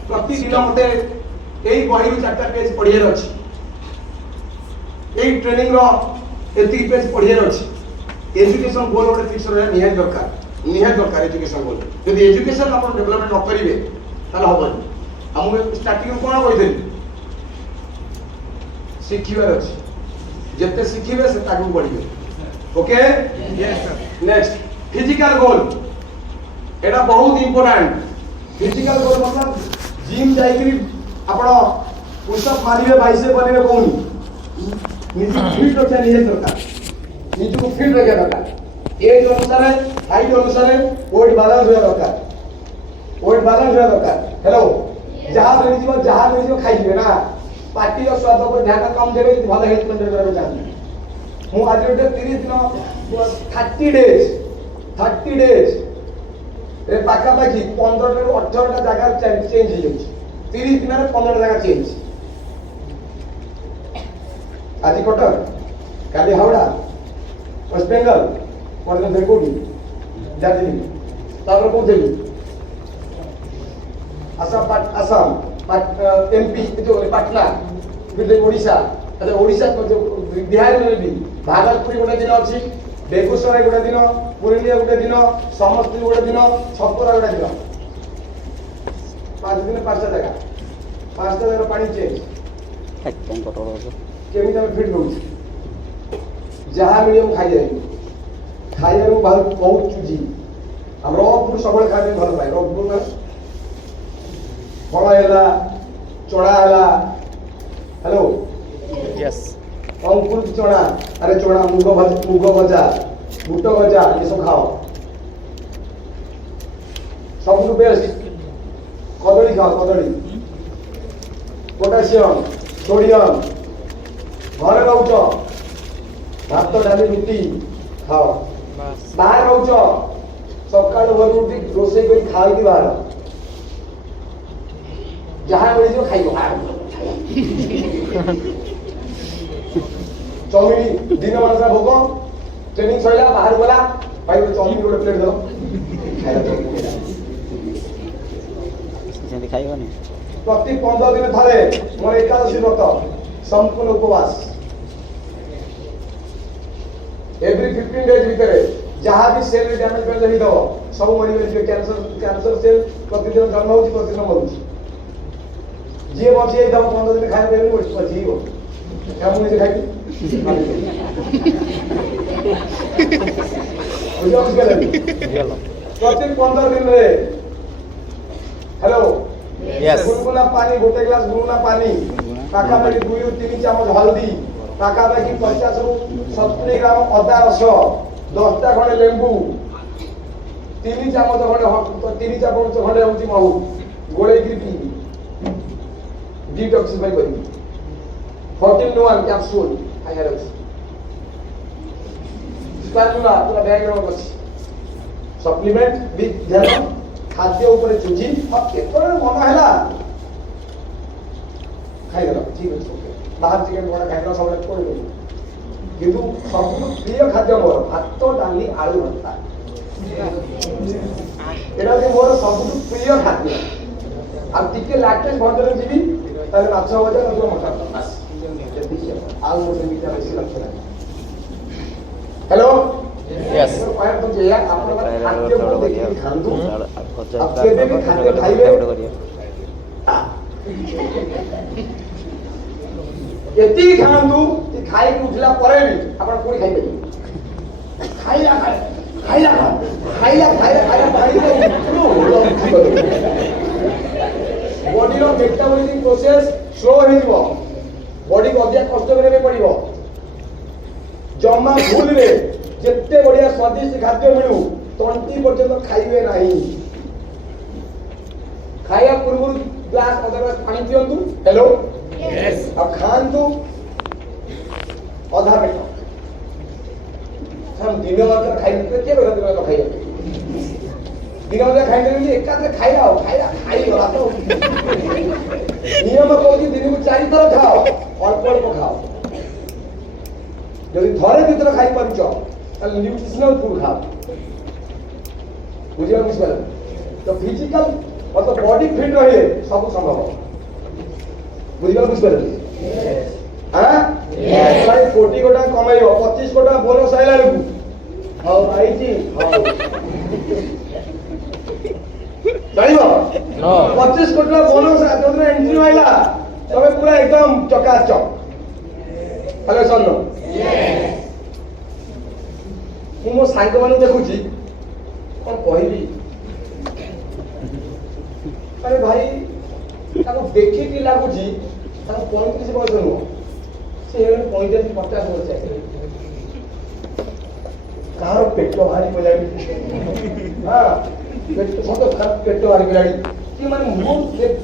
प्रतिदिन मते एई बही रु 4टा पेज पढियार अछि एई ट्रेनिंग रो एति पेज पढियार अछि एजुकेशन गोल गोटे फिक्स रहया निहाय दरकार एजुकेशन गोल यदि एजुकेशन अपन डेवलपमेंट न करिवे ताले होबनी हम स्टार्टिंग कोन कहिदेली शिखिबार अछि जेते शिखिबे से आगु बढ़िबे okay Yes, sir. Next physical goal एटा बहुत इंपोर्टेंट फिजिकल गोल मतलब जिम जाइकरी आपण पुशअप मारिबे बाइसेप बनेबे कोनी निजी फिट रखा नहीं दरकार निजी को फिट रखा दरकार एज अनुसार हाइट अनुसार वेट बैलेंस होया दरकार हेलो जहां मिल खाइबे ना पार्टी रो स्वाद पर ध्यान कम देबे कि भलो हेल्थ मेंटेन करबे चाहबे मु आज गोटे 30 दिन 30 डेज ए पाखा पाखी 15 ରୁ 18 टा जगह चेंज हो जाउछ 30 दिन रे 15 जगह चेंज आज कटक काली हावड़ा वेस्ट बेंगल परदिन देखोडी दार्जिलिंग तापर कोथेली आसाम एमपी जो पटना फिर ओडिशा अच्छा ओडिशा जो बिहार में भी भागलपुर गोटे दिन अच्छी बेगूसराय गोटे दिन पुरुलिया गोटे दिन समस्तीपुर गोटे दिन छपरा गोटे दिन 5 दिन 5टा जगह 5टा जगह पानी चेंज केमिति हम फिट होउछ जहां मिलियो खाइ जाए खाइया रो बहुत चुजी हम रॉ फूड सबले खाइ भल पाए रॉ फूड में फल हैला चोड़ा हैला हेलो यस अंकुर चोड़ा अरे चोड़ा मुग भजा बूट भजा ये सब खाओ सब बेस्ट कदली खाओ कदली पोटेशियम सोडियम घरे रहुच भात डाली रुटी खाओ बाहर रहुच सकाळ भर उठी रोषेई कर खाई बाहर जहाँ मिल खाइब चाउमिन दिन मानसा भोग ट्रेनिंग सैला बाहर गला भाई चाउमिन गोटे प्लेट दो खाइबनी प्रति 15 दिन थरे मोर एकादशी व्रत संपूर्ण उपवास एवरी 15 डेज भीतर जहाँ भी सेल डैमेज कर जही दो सब मरि गई कैंसर सेल प्रतिदिन जन्म होची प्रतिदिन मरुची जे बची दम 15 दिन खाए देबे बची हो क्या मुझे से खाई बुझो प्रति 15 दिन रे हेलो यस गुनगुना पानी गोटे ग्लास गुनगुना पानी पाखा पाखी 2 ରୁ 3 चामच हल्दी पाखा पाखी 50 ରୁ 70 ग्राम अदा रस 10टा खंडे लेंबू 3 चामच खंडे होची महू गोळे की पी डिटॉक्सिफाई करी 14-1 कैप्सूल खाइयार अछि स्पारुला पूरा बैग रो अछि सप्लीमेंट विथ ध्यान खाद्य ऊपर चुजी अब केतरे मन हैला खाइ गला ठीक अछि ओके बाहर चिकन बड़ा खाइला सब कोइ किंतु सबु प्रिय खाद्य मोर भात डाली आलू भर्ता एटा जे मोर सबु प्रिय खाद्य अब टिके लैक्टेज भरदरे जीवी ताले माछ भजा नतो मटा बस आलू से मीठा बेसी लक्ष्य नहीं हेलो यस पायर तो जेया आपण खाद्य को देखि खांदु अब केबे भी खाद्य खाइबे एती खांदु कि खाइ उठला परे भी आपण कोई खाइबे खाइला बॉडी रो मेटाबॉलिज्म प्रोसेस स्लो हो जिवो बॉडी को अधिक कष्ट करे पड़िबो जम्मा भूल रे जेते बढ़िया स्वादिष्ट खाद्य मिलू 20 पर्यंत खाइबे नाही खाया पूर्व ग्लास अदरवाइज पानी पियंतु हेलो यस अब खांतु आधा पेट हम दिन भर खाइ के दिन भर खाइ दिन भर खाइ देली एकात्र खाइला खाइ गला तो नियम कहूँ दिन को 4 थर खाओ अल्प अल्प खाओ যদি থরে দুইথর খাই পারুছ তাহলে নিউট্রিশনাল ফুড খাও বুঝিপারে তো ফিজিক্যাল অর্থাৎ বডি ফিট রহলে সবু সম্ভব বুঝিপারে হ্যাঁ 40 গোটা কমাইব 25 গোটা বোনস আইলা বেলକୁ ହଉ ଆଇଛି ହଉ ଜାଣିବ 25 କୋଟି ବୋନସ ଯୋଉଦିନ ଏଣ୍ଟ୍ରି ଆଇଲା ତମେ ପୁରା ଏକଦମ ଚକାଚକ ହ୍ୟାଲୋ ସନ୍ନୁ ମୁଁ ମୋ ସାଙ୍ଗମାନଙ୍କୁ ଦେଖୁଛି କଣ କହିବି ଆରେ ଭାଇ ତାକୁ ଦେଖିକି ଲାଗୁଛି ତାକୁ 35 ବର୍ଷ ନୁହଁ ସେ 35-50 ବର୍ଷ କାହାର ପେଟ ଭାରି ପଡ଼ିଲାଣି ହଁ ସତ ପେଟ ଭାରି ପଡ଼ିଲାଣି କି ମାନେ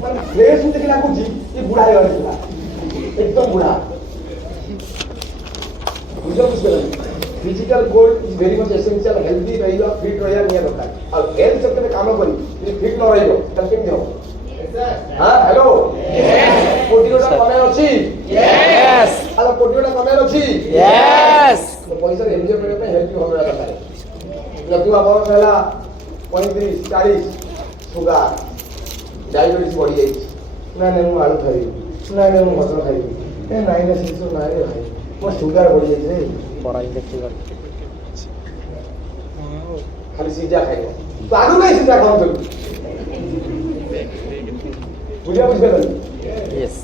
ମାନେ ଫ୍ରେଶ ଦେଖି ଲାଗୁଛି ଏ ବୁଢା ହେଇଗଲାଣି ପୁରା ଏକଦମ ବୁଢା ବୁଝିପାରିଲେ physical goal is very much essential healthy ରହିବା ଫିଟ୍ ରହିବା ନିହାତି ଦରକାର ଆଉ ହେଲ୍ଥ ସେକ୍ଟରରେ କାମ କରି ଯଦି ଫିଟ୍ ନ ରହିବ ତାହେଲେ କେମିତି ହବ ହଁ ହ୍ୟାଲୋ କୋଟି ଗୋଟା କମେଇ ଅଛି ଆଉ କୋଟି ଗୋଟା କମେଇ ଅଛି ପଇସା ଏନଜୟ କରିବା ପାଇଁ ହେଲ୍ଥ ଭଲ ରହିବା ଦରକାର ଯଦି ବୟସ ହେଲା 35-40 ସୁଗାର ଡାଇବେଟିସ୍ ବଢିଯାଇଛି ନାଇଁ ମୁଁ ଆଳୁ ଖାଇବି ନାଇଁ ମୁଁ ମଟନ ଖାଇବି ନାଇଁ ନା ସେ ସବୁ ନାଇଁ ଭାଇ ମୋ ସୁଗାର ବଢିଯାଇଛି ରେ ଖାଲି ସିଝା ଖାଇବ ତୁ ଆଗରୁ କାହିଁ ସିଝା ଖାଉଥିଲୁ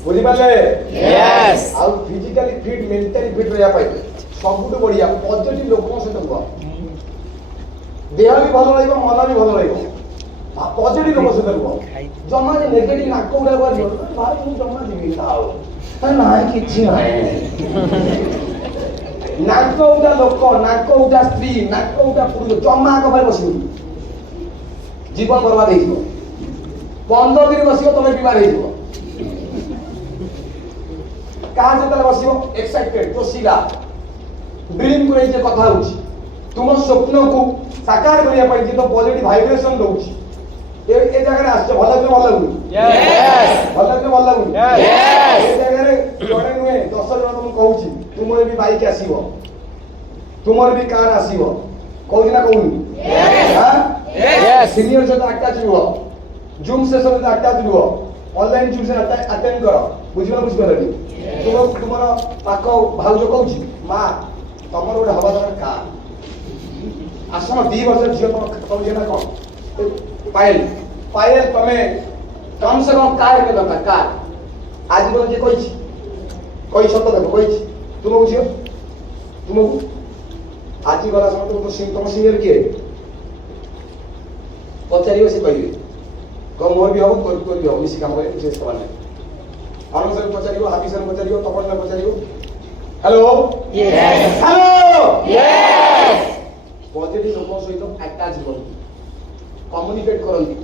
ବୁଝିପାରିଲେ ଆଉ ଫିଜିକାଲି ଫିଟ୍ ମେଣ୍ଟାଲି ଫିଟ୍ ରହିବା ପାଇଁ ସବୁଠୁ ବଢିଆ ପଜିଟିଭ ଲୋକଙ୍କ ସହିତ ରୁହ ଦେହ ବି ଭଲ ରହିବ ମନ ବି ଭଲ ରହିବ ପଜିଟିଭ ଲୋକ ସହିତ ରୁହ ଜମା ଯେ ନେଗେଟିଭ ନାକ ଗୁଡାକ ଭାଇ ମୁଁ ଜମା ଯିବି ଆଉ ନାଇଁ କିଛି ନାହିଁ ନାକ ଉଠା ଲୋକ ନାକ ଉଠା ସ୍ତ୍ରୀ ନାକ ଉଠା ପୁରୁଷ ଜମା ଆଗ ଭାଇ ବସିବନି ଜୀବନ ବର୍ବାଦ ହେଇଯିବ 15 ଦିନ ବସିବ ତମେ ବିମାର ହେଇଯିବ କାହା ଯେତେବେଳେ ବସିବ ଏକ୍ସାଇଟେଡ ଯୋଶୀଲା ଡ୍ରିମ୍ କୁ ନେଇ କଥା ହଉଛି ତୁମ ସ୍ୱପ୍ନକୁ ସାକାର କରିବା ପାଇଁ ଯେ ପଜିଟିଭ ଭାଇବ୍ରେସନ ଦଉଛି ଏ ଜାଗାରେ ଆସିଛ ଭଲ ଲାଗୁନି ଭଲ ଲାଗୁନି ଭଲ ଲାଗୁନି ଭଲ ଲାଗୁନି ଏ ଜାଗାରେ ଜଣେ ନୁହେଁ 10 ଜଣ ମୁଁ କହୁଛି ତୁମର ବି ବାଇକ୍ ଆସିବ ତୁମର ବି କାର ଆସିବ କହୁଛି ନା କହୁନି ସିନିୟର ସହିତ ଆଟାଚ ରୁହ ଜୁମ୍ ସେସନ ସହିତ ଆଟାଚ ରୁହ ଅନଲାଇନ ଜୁମ୍ ସେ ଆଟେଣ୍ଡ କର ବୁଝିପାରିଲନି ତୁମର ପାଖ ଭାଉଜ କହୁଛି ମା ତମର ଗୋଟେ ହବା ଦରକାର କାର ଆସନ 2 ବର୍ଷ ଝିଅ ତମ ଝିଅ ନା କଣ ପାୟଲ ତମେ କମ ସେ କମ କାର କେ ଦରକାର କାର ଆଜି ବୋଲ ଯେ କହିଛି ସତ ଦେଖ କହିଛି ତୁମକୁ ଝିଅ ତୁମକୁ ଆଜି ଗଲା ସମୟ ତମ ସିନିୟର କିଏ ପଚାରିବ ସେ କହିବେ କଣ ମୋର ବି ହବ ତୋର ବି ହବ ମିଶି କାମ କରିବେ କିଛି ସମାନ ନାହିଁ ଆନନ୍ଦ ସାର୍ ପଚାରିବ ହାପି ସାର୍ ପଚାରିବ ତପନ ସାର୍ ପଚାରିବ ହ୍ୟାଲୋ ହ୍ୟାଲୋ ପଜିଟିଭ ଲୋକଙ୍କ ସହିତ ଆଟାଚ କରନ୍ତୁ କମ୍ୟୁନିକେଟ କରନ୍ତୁ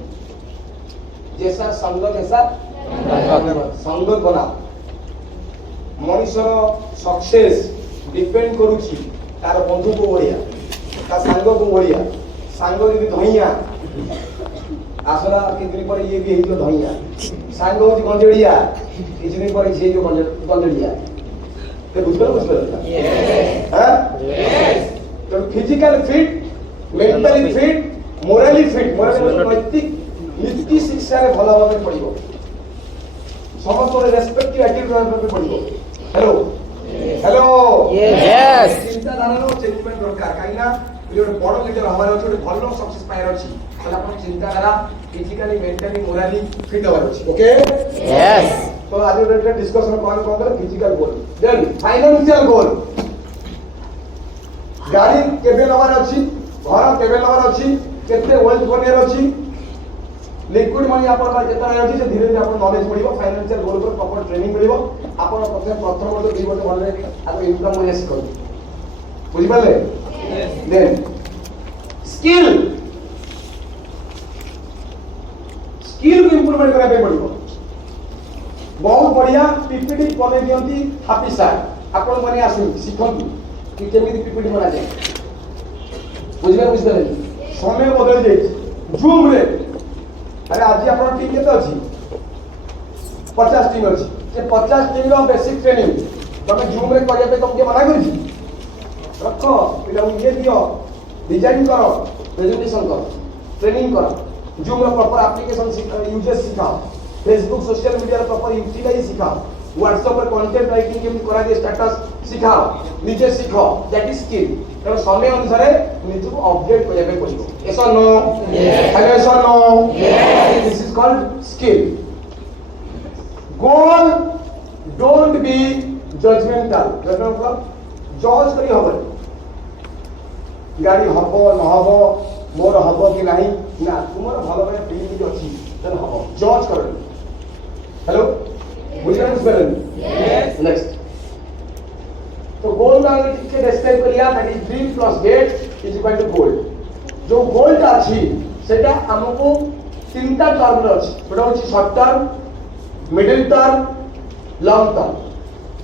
ଜେସା ସଙ୍ଗ ଜେସା ସଙ୍ଗ ବନା ମଣିଷର ସକ୍ସେସ୍ ଡିପେଣ୍ଡ କରୁଛି ତାର ବନ୍ଧୁକୁ ବଢିଆ ତା ସାଙ୍ଗକୁ ବଢିଆ ସାଙ୍ଗ ଯଦି ଧଇଁଆ আসলা কিছুদিন পরে ইয়ে বি হইল ধইয়া সাঙ্গ হচ্ছে গঞ্জড়িয়া কিছুদিন পরে ঝিয়ে যে গঞ্জড়িয়া বুঝতে হ্যাঁ তো physical fit mentally fit morally fit নৈতিক নীতি শিক্ষারে ভালো ভাবে পড়িব সমস্ত রেসপেক্টিভ অ্যাটিটিউড ভাবে পড়িব হ্যালো চিন্তাধারার চেঞ্জমেন্ট দরকার কারণ না ଗୋଟେ ବଡ ଲିଡର ହବାର ଅଛି ଗୋଟେ ଭଲ ସକ୍ସେସ୍ ପାଇବାର ଅଛି ତାହେଲେ ଆପଣ ଚିନ୍ତାଧାରା ଫିଜିକାଲି ମେଣ୍ଟାଲି ମୋରାଲି ଫିଟ୍ ହବାର ଅଛି ଓକେ ତ ଆଜି ଗୋଟେ ଡିସ୍କସନ କଣ କଲେ ଫିଜିକାଲ ଗୋଲ ଦେନ୍ ଫାଇନାନ୍ସିଆଲ ଗୋଲ ଗାଡି କେବେ ନବାର ଅଛି ଘର କେବେ ନବାର ଅଛି କେତେ ୱେଲ୍ଥ ବନେଇବାର ଅଛି লিকুইড মানি আপনার কেতে আছে যে ধীরে ধীরে আপনার নলেজ পড়িব ফাইনান্সিয়াল গোল উপর প্রপার ট্রেনিং পড়িব আপনার প্রথম বর্ষ 2 বর্ষ ভালো আগে ইনকাম করে শিখুন বুঝি পারলে দেন স্কিল को इंप्रूवमेंट करा पे पड़िबो बहुत बढ़िया पीपीटी बने दियंती हापी सार आपण माने आसु शिखंतु कि केमिति पीपीटी बना जाय बुझले समय बदल जाय जूम रे अरे आज आपण टीम केते अछि 50 टीम अछि जे 50 टीम रो बेसिक ट्रेनिंग तमे जूम रे करिया पे तुमके मना करिछि रख पिला ये दियो डिजाइन करो प्रेजेंटेशन करो ट्रेनिंग करो जूम रो प्रॉपर एप्लीकेशन यूजेस सिखाओ फेसबुक सोशल मीडिया रो प्रॉपर यूटिलाइज सिखाओ व्हाट्सएप पर कंटेंट राइटिंग केमि करा दे स्टेटस सिखाओ निजे सिखो दैट इज स्किल तेणु समय अनुसार निजको अपडेट करबे पड़िबो ऐसा नो हेलो ऐसा no this is called skill goal don't be judgemental मतलब जज करी हबो गाड़ी हबो न हबो मोर हबो कि नाही ना तुमर भलो भाई फीलिंग अछि तन हबो जज कर हेलो बुझियन स्पेलिंग यस नेक्स्ट तो गोल का के डिस्क्राइब करिया that is dream plus date is equal to goal जो गोल का अछि सेटा हमको तीनटा टर्म रे अछि गोटा होछि short term middle term long term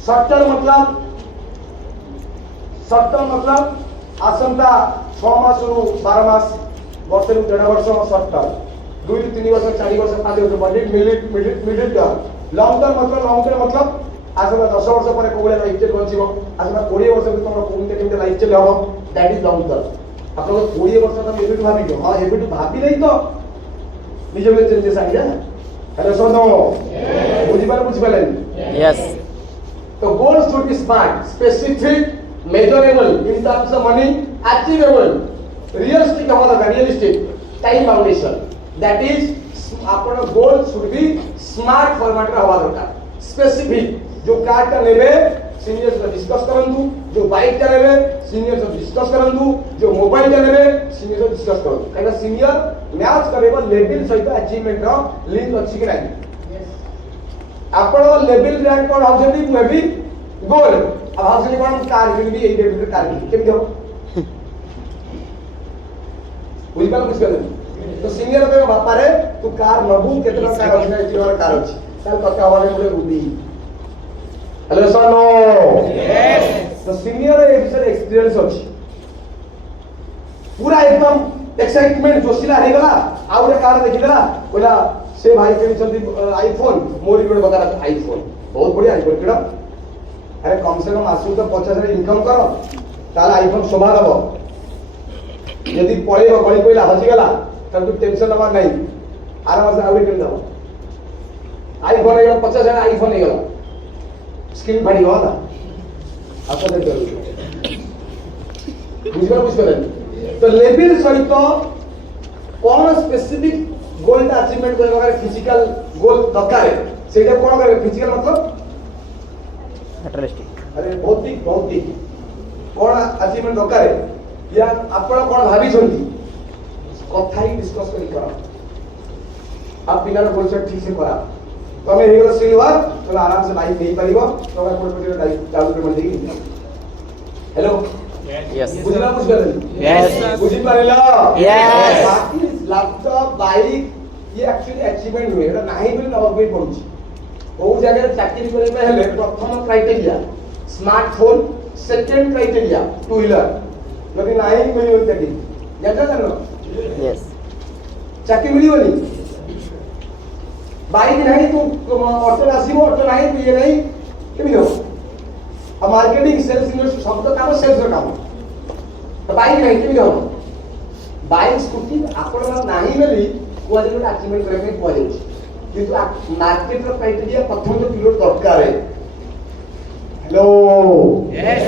short term मतलब आसंता 6 मास रु 12 मास वर्ष रु 1.5 वर्ष शॉर्ट टर्म 2 रु 3 वर्ष 4 वर्ष 5 वर्ष मिडिल टर्म लॉन्ग टर्म मतलब आसंता 10 वर्ष पर कोबळे लाइफ स्टाइल बंचिबो आसंता 20 वर्ष भीतर तमरो कोनते लाइफ स्टाइल हबो दैट इज लॉन्ग टर्म आपन 20 वर्ष तक एबिट भाबियो हां एबिट भाबी नै तो निजे में चेंजेस आइया हेलो सुनो बुझी पाले यस तो goals should be smart, specific, measurable in terms of money, achievable, realistic हमारा realistic, time foundation. That is, अपना goal should be smart format रा हवा दरकार. Specific, जो कार का लेवे सीनियर से डिस्कस करंदु, जो बाइक का लेवे सीनियर से डिस्कस करंदु, जो मोबाइल का लेवे सीनियर से डिस्कस करंदु. काहे सीनियर मैच करेबो लेवल सहित अचीवमेंट रा लिंक अछि कि नाही. आपण लेवल रैंक कोन हाउसनी मु हेबी गोल अब हाउसनी कोन कार किन भी एई डेट कार की केम देबो बुझिपाल तो सीनियर के बापा रे तू कार नबू केतना कार अछि एती और कार अछि ताल कते हवाले मुले बुद्धि हेलो सनो यस तो सीनियर ए विषय एक्सपीरियंस अछि पूरा एकदम एक्साइटमेंट जोशिला हे गला आउरे कार देखिला बोला से भाई के आईफोन मोरी कोड बता आईफोन बहुत बढ़िया आईफोन केडा अरे कम से कम आसु तो 50,000 इनकम करो ताला आईफोन शोभा दबो यदि पळेबो गळी कोइला हजी गला तब तू टेंशन नबा नहीं आराम से आउरी किन दबो आईफोन हे 50,000 आईफोन हे गला स्क्रीन फाड़ी हो ना आपको दे बुझियो तो लेवल सहित कोन स्पेसिफिक गोल ता अचीवमेंट करबा करे फिजिकल गोल दरकार है सेटा कोन करे फिजिकल मतलब मटेरियलिस्टिक अरे भौतिक कोन अचीवमेंट दरकार है या आपण कोन भाबी छंती कथा ही डिस्कस करी करा आप पिलार गोल सेट ठीक से करा तमे हेगो सिल्वर तो आराम से लाइफ नहीं परिबो तो कोन कोन लाइफ चालू पेमेंट देगी हेलो यस बुझला बुझगले यस बुझी पारेला यस बाकी लैपटॉप बाइक ये एक्चुअली अचीवमेंट हुए एटा नाही बोली नबे पड़ुची ओ जगह चाकरी करे में हेले प्रथम criteria smartphone second criteria two wheeler यदि नाही मिलियो तकी जाता जानो यस चाकरी मिलियोनी बाइक नाही तो ऑटो आसीबो ऑटो नाही तो ये नहीं केबि हो अब मार्केटिंग सेल्स इन्वेस्ट सब तो काम सेल्स रो काम तो बाइक नहीं केबि हो बाइक स्कूटी आपण नाही मिली कोआ जे अचीवमेंट करे में कोआ जे किंतु मार्केट रो क्राइटेरिया प्रथम तो पिलोट दरकार है हेलो यस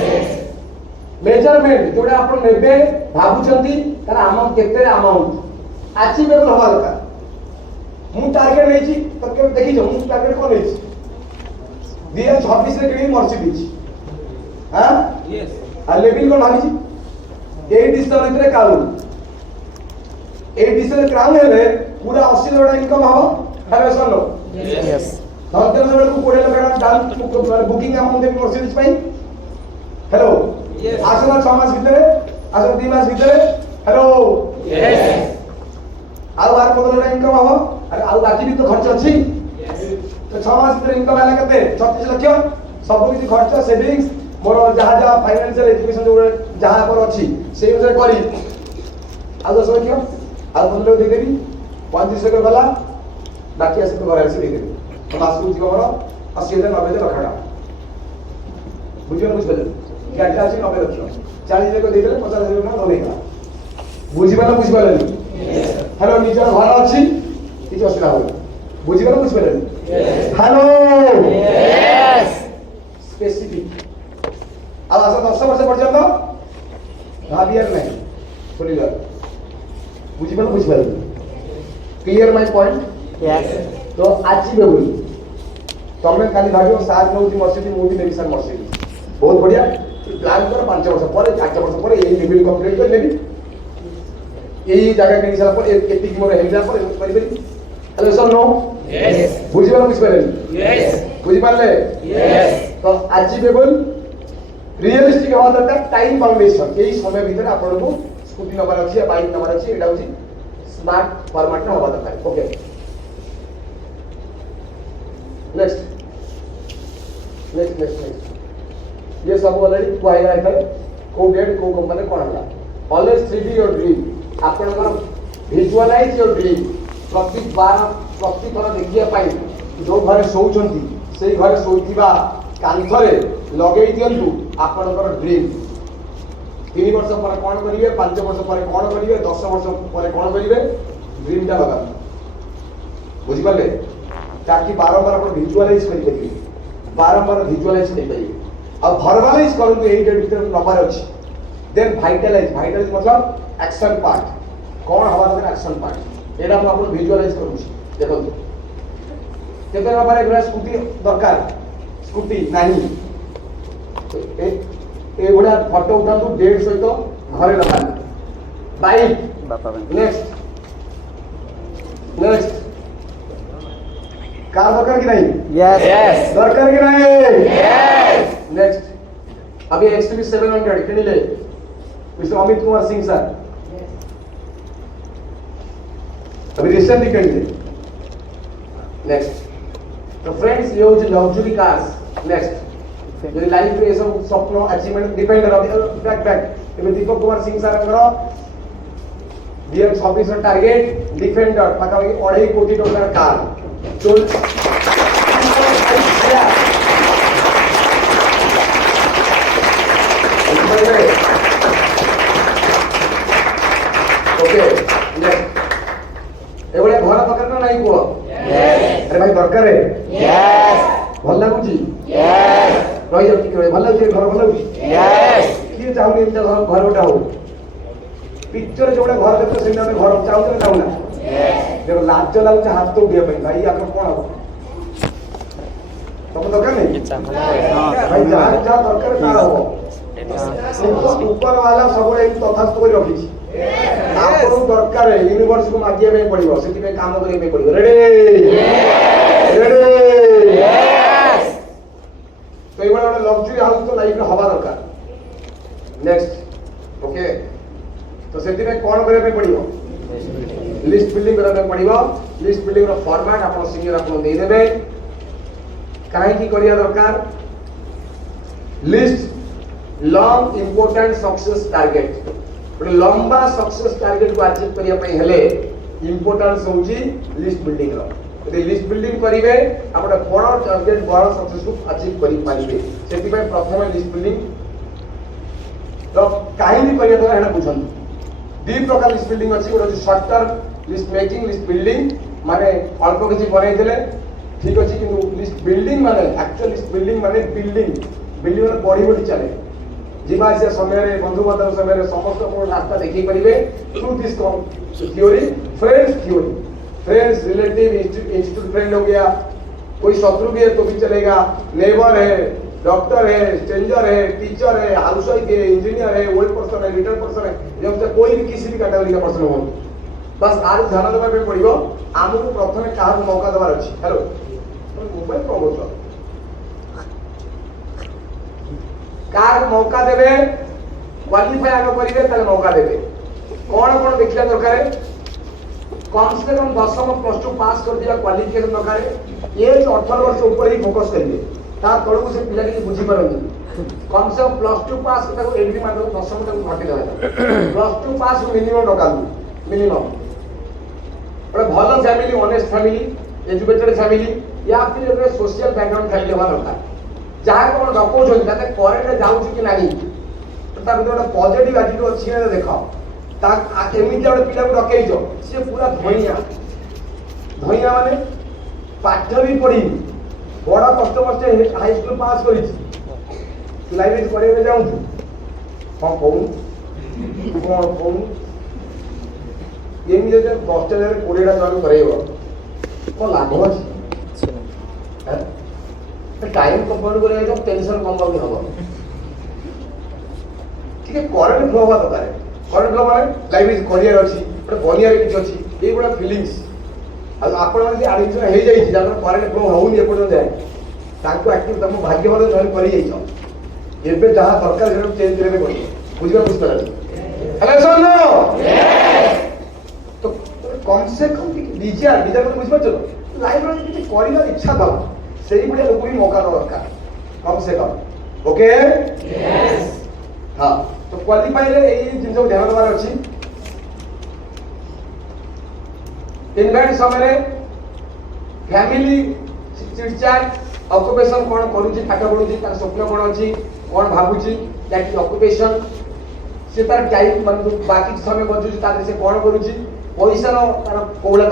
मेजरमेंट जोडा आपण नेबे भाबुचंती तार अमाउंट केते अमाउंट अचीवेबल होवा दरकार मु टारगेट नै छी तो के देखि जो मु टारगेट कोन नै छी 2026 रे केबी मर्सिडीज हां Yes. आ लेवल कोन भाबी छी 8 डिस्टर भितरे काउन 8 डिस्टर क्राउन हेले पूरा 80 लाख इनकम हबो हेलो सनो यस धरते बेलू 20 लाख डाउन बुकिंग अमाउंट दे मर्सिडीज पाई हेलो Yes. आसना 6 मास भितरे आसना 3 मास भितरे हेलो Yes. आउ आर 15 लाख इनकम हबो अरे आउ बाकी भी तो खर्च अछि तो 6 मास भितरे इनकम आला केते 36 लाख सब किछि खर्च सेविंग्स मोर जहा जहा फाइनेंशियल एजुकेशन जो जहा पर अछि से अनुसार करी आ 10 लाख आ 15 दे देबी 35 लाख वाला बाकी आसे तो घर आसे दे देबी तो मास को जीव मोर 80,000 90,000 रखड़ा बुझियो बुझबे गाड़ी अच्छी 90 लक्ष 40 लाख देदेले 50 लाख टका धरेगा बुझिबाला बुझिबालानी हेलो निजर घर अछि किछ असुविधा हो बुझिबाला बुझिबालानी हेलो Yes. स्पेसिफिक अब आसा 10 वर्ष पर्यंत भाबियार नाही बोलिला बुझिबाला बुझिबालानी क्लियर माय पॉइंट Yes. तो अचीवेबल तमे खाली भाबियो साथ नउची मर्सिडीज मोदी नेबी सर मर्सिडीज बहुत बढ़िया प्लान कर 5 वर्ष पर 8 वर्ष पर एई लेवल कंप्लीट कर लेबी एई जगह के हिसाब पर एतिक मोर हेल्ला पर करि बरी हेलो सर नो Yes. बुझिबाला बुझिबालानी Yes. बुझि पारले Yes. तो अचीवेबल रियलिस्टिक हवा दरकार टाइम फाउंडेशन एई समय भीतर आपन को स्कूटी नंबर अछि या बाइक नंबर अछि एटा होची स्मार्ट फॉर्मेट में हवा दरकार ओके नेक्स्ट ये सब ऑलरेडी कुआइला है को डेट को कंपनी कोन हला ऑलवेज 3D योर ड्रीम आपन को विजुअलाइज योर ड्रीम प्रति थर देखिया पाई जो घरे सोउचंती सेही घरे सोइथिबा कांथरे लगेई दियंतु आपनकर ड्रीम 3 वर्ष पर कोन करिवे 5 वर्ष पर कोन करिवे 10 वर्ष पर कोन करिवे ड्रीम टा लगा बुझि पाले ताकि बारंबार अपन विजुअलाइज करि पारिबे बारंबार विजुअलाइज करि पारिबे अब वर्बलाइज करू तो एई डेट भीतर नंबर अछि देन वाइटलाइज मतलब एक्शन पार्ट कोन हवा दरकार एक्शन पार्ट एटा हम अपन विजुअलाइज करू देखो केते नंबर एक स्कूटी दरकार स्कूटी नाही ए बड़ा फोटो उठांतु डेट सहित घरे रखान बाइक बापा बैंक नेक्स्ट कार दरकार कि नहीं Yes. Yes. दरकार कि नहीं Yes. नेक्स्ट अभी XTV 700 किनिले मिस्टर अमित कुमार सिंह सर अभी रिसेंटली किनिले नेक्स्ट तो फ्रेंड्स ये हो लग्जरी कार्स नेक्स्ट यदि लाइफ रे सब स्वप्न अचीवमेंट डिपेंड कर बैक एबे दीपक कुमार सिंह सर हमरो बीएम 26 ର टारगेट डिफेंडर पाखापाखि 2.5 कोटी टंकार कार ओके एबळे घर दरकार ना नाही को Yes. अरे भाई दरकार है Yes. भल लागुची Yes. रही जाऊ कि भल लागुची घर भल लागुची Yes. किए चाहूनी एमता घर गोटा हो पिक्चर जोड़ा घर देखते सेना में घर चाहू ना चाहू ना Yes. देखो लाज लागुची हाथ तो उठिया पे भाई आकर कोन हो तब दरकार नहीं भाई जहाँ जहाँ दरकार ता हो ऊपर वाला सब एक तथास्थ कर रखी आपको दरकार है यूनिवर्स को मागिया में पड़िबो सेति में काम करे में पड़िबो रेडी रेडी Yes. तो ये वाला लग्जरी हाउस तो लाइफ में हवा दरकार नेक्स्ट ओके तो सेति में कोन करे में पड़िबो लिस्ट बिल्डिंग करे में पड़िबो लिस्ट बिल्डिंग रो फॉर्मेट आपन सीनियर आपन दे देबे काहे की करिया दरकार list long important success target लंबा सक्सेस टारगेट को अचीव करिया पई हेले इंपोर्टेंस होची लिस्ट बिल्डिंग रो यदि लिस्ट बिल्डिंग करिवे आपण बड़ टारगेट बड़ सक्सेस को अचीव करि पारिबे सेति पई प्रथम लिस्ट बिल्डिंग तो काहे भी करिया तो हेडा बुझन दी प्रकार लिस्ट बिल्डिंग अछि ओटा short term list making list building माने अल्प किछि बनै देले ठीक अछि किंतु लिस्ट बिल्डिंग माने एक्चुअल लिस्ट बिल्डिंग माने बिल्डिंग बिल्डिंग माने बड़ी बड़ी चले जीवा से समय रे बंधु बांधव समय रे समस्त को रास्ता देखि परिबे through this theory friends relative institute friend हो गया कोई शत्रु भी है तो भी चलेगा नेबर है डॉक्टर है स्ट्रेंजर है टीचर है हाउस वाइफ है इंजीनियर है ओल्ड पर्सन है रिटायर्ड पर्सन है जब से कोई भी किसी भी कैटेगरी का पर्सन हो बस आज ध्यान देबा पे पड़िबो हमहु प्रथमे काहा मौका देबार अछि हेलो मोबाइल कौन बोलतो कार मौका देबे क्वालिफाई आगे करिवे ताले मौका देबे कोन कोन देखिला दरकार कम से कम 10 प्लस 2 पास कर दिया क्वालिफिकेशन दरकार ये 18 वर्ष ऊपर ही फोकस करिवे ता तळु से पिला के बुझी परंदी कम से कम प्लस 2 पास करता को एडमी मान 10 तक घटी देबा प्लस 2 पास मिनिमम डकालू मिनिमम बड़ा भलो family honest family educated family या फिर सोशल बैकग्राउंड फैमिली होना दरकार ଯାହା କ'ଣ ଡକଉଛନ୍ତି ତାতে କରେଣ୍ଟ ଯାଉଛି କି ନାହିଁ ତା ଭିତରେ ଗୋଟେ ପଜିଟିଭ ଆଟିଟ୍ୟୁଡ ଅଛି ନା ଦେଖ ତା ଏମିତି ଗୋଟେ ପିଲାକୁ ଡକେଇଛ ସିଏ ପୁରା ଧଇଁଆ ମାନେ ପାଠ ବି ପଢିନି ବଡ କଷ୍ଟ ହାଇସ୍କୁଲ ପାସ୍ କରିଛି ଲାଇବ୍ରେରୀ ପଢିବାକୁ ଯାଉଛୁ କ'ଣ କହୁନୁ ଏମିତି ଯଦି 10ଟା ଜାଗାରେ 20ଟା ଜଣ କରେଇବ କ'ଣ ଲାଭ ଅଛି ଟାଇମ୍ କମ୍ପାଉଣ୍ଡ କରିବା ଟେନସନ କମ୍ପାଉଣ୍ଡ ହବ ଟିକେ କରେଣ୍ଟ ଫ୍ଲୋ ହବା ଦରକାର କରେଣ୍ଟ ଫ୍ଲୋ ମାନେ ଲାଇବ୍ରେରୀ କରିବାର ଅଛି ଗୋଟେ ବନିଆରେ କିଛି ଅଛି ଏଇଗୁଡ଼ା ଫିଲିଙ୍ଗସ୍ ଆଉ ଆପଣମାନେ ଯଦି ଆଡମିସନ ହେଇଯାଇଛି ଯାହାର କରେଣ୍ଟ ଫ୍ଲୋ ହଉନି ଏପର୍ଯ୍ୟନ୍ତ ଯାଏ ତାଙ୍କୁ ଆକ୍ଚୁଆଲି ତମ ଭାଗ୍ୟ ଭଲ ଜଏନ୍ କରିଯାଇଛ ଏବେ ଯାହା ଦରକାର ସେଟାକୁ ଚେଞ୍ଜ କରିବାକୁ ପଡ଼ିବ ବୁଝିପାରିଲାନି ତ କମ୍ ସେ କମ୍ ଟିକେ ଡିଜାର୍ ବୁଝିପାରୁଛ ତ ଲାଇବ୍ରେରୀ କିଛି କରିବାର ଇଚ୍ଛା ଥିଲା ସେଇଭଳିଆ ଲୋକଙ୍କୁ ବି ମୌକା ଦେବା ଦରକାର କମ୍ ସେ କମ୍ ଓକେ ହଁ ତ କ୍ୱାଲିଫାଇରେ ଏଇ ଜିନିଷକୁ ଧ୍ୟାନ ଦେବାର ଅଛି ଇନଭାଇଟ୍ ସମୟରେ ଫ୍ୟାମିଲି ଚିଟଚାଟ ଅକୁପେସନ କ'ଣ କରୁଛି ପାଠ ପଢୁଛି ତାର ସ୍ୱପ୍ନ କ'ଣ ଅଛି କ'ଣ ଭାବୁଛି ଦ୍ୟାଟ୍ ଇଜ୍ ଅକୁପେସନ ସେ ତାର ଟାଇମ୍ ମାନେ ବାକି ସମୟ ବଞ୍ଚୁଛି ତା ଦେହରେ ସେ କ'ଣ କରୁଛି ପଇସାର ତାର କୌଳା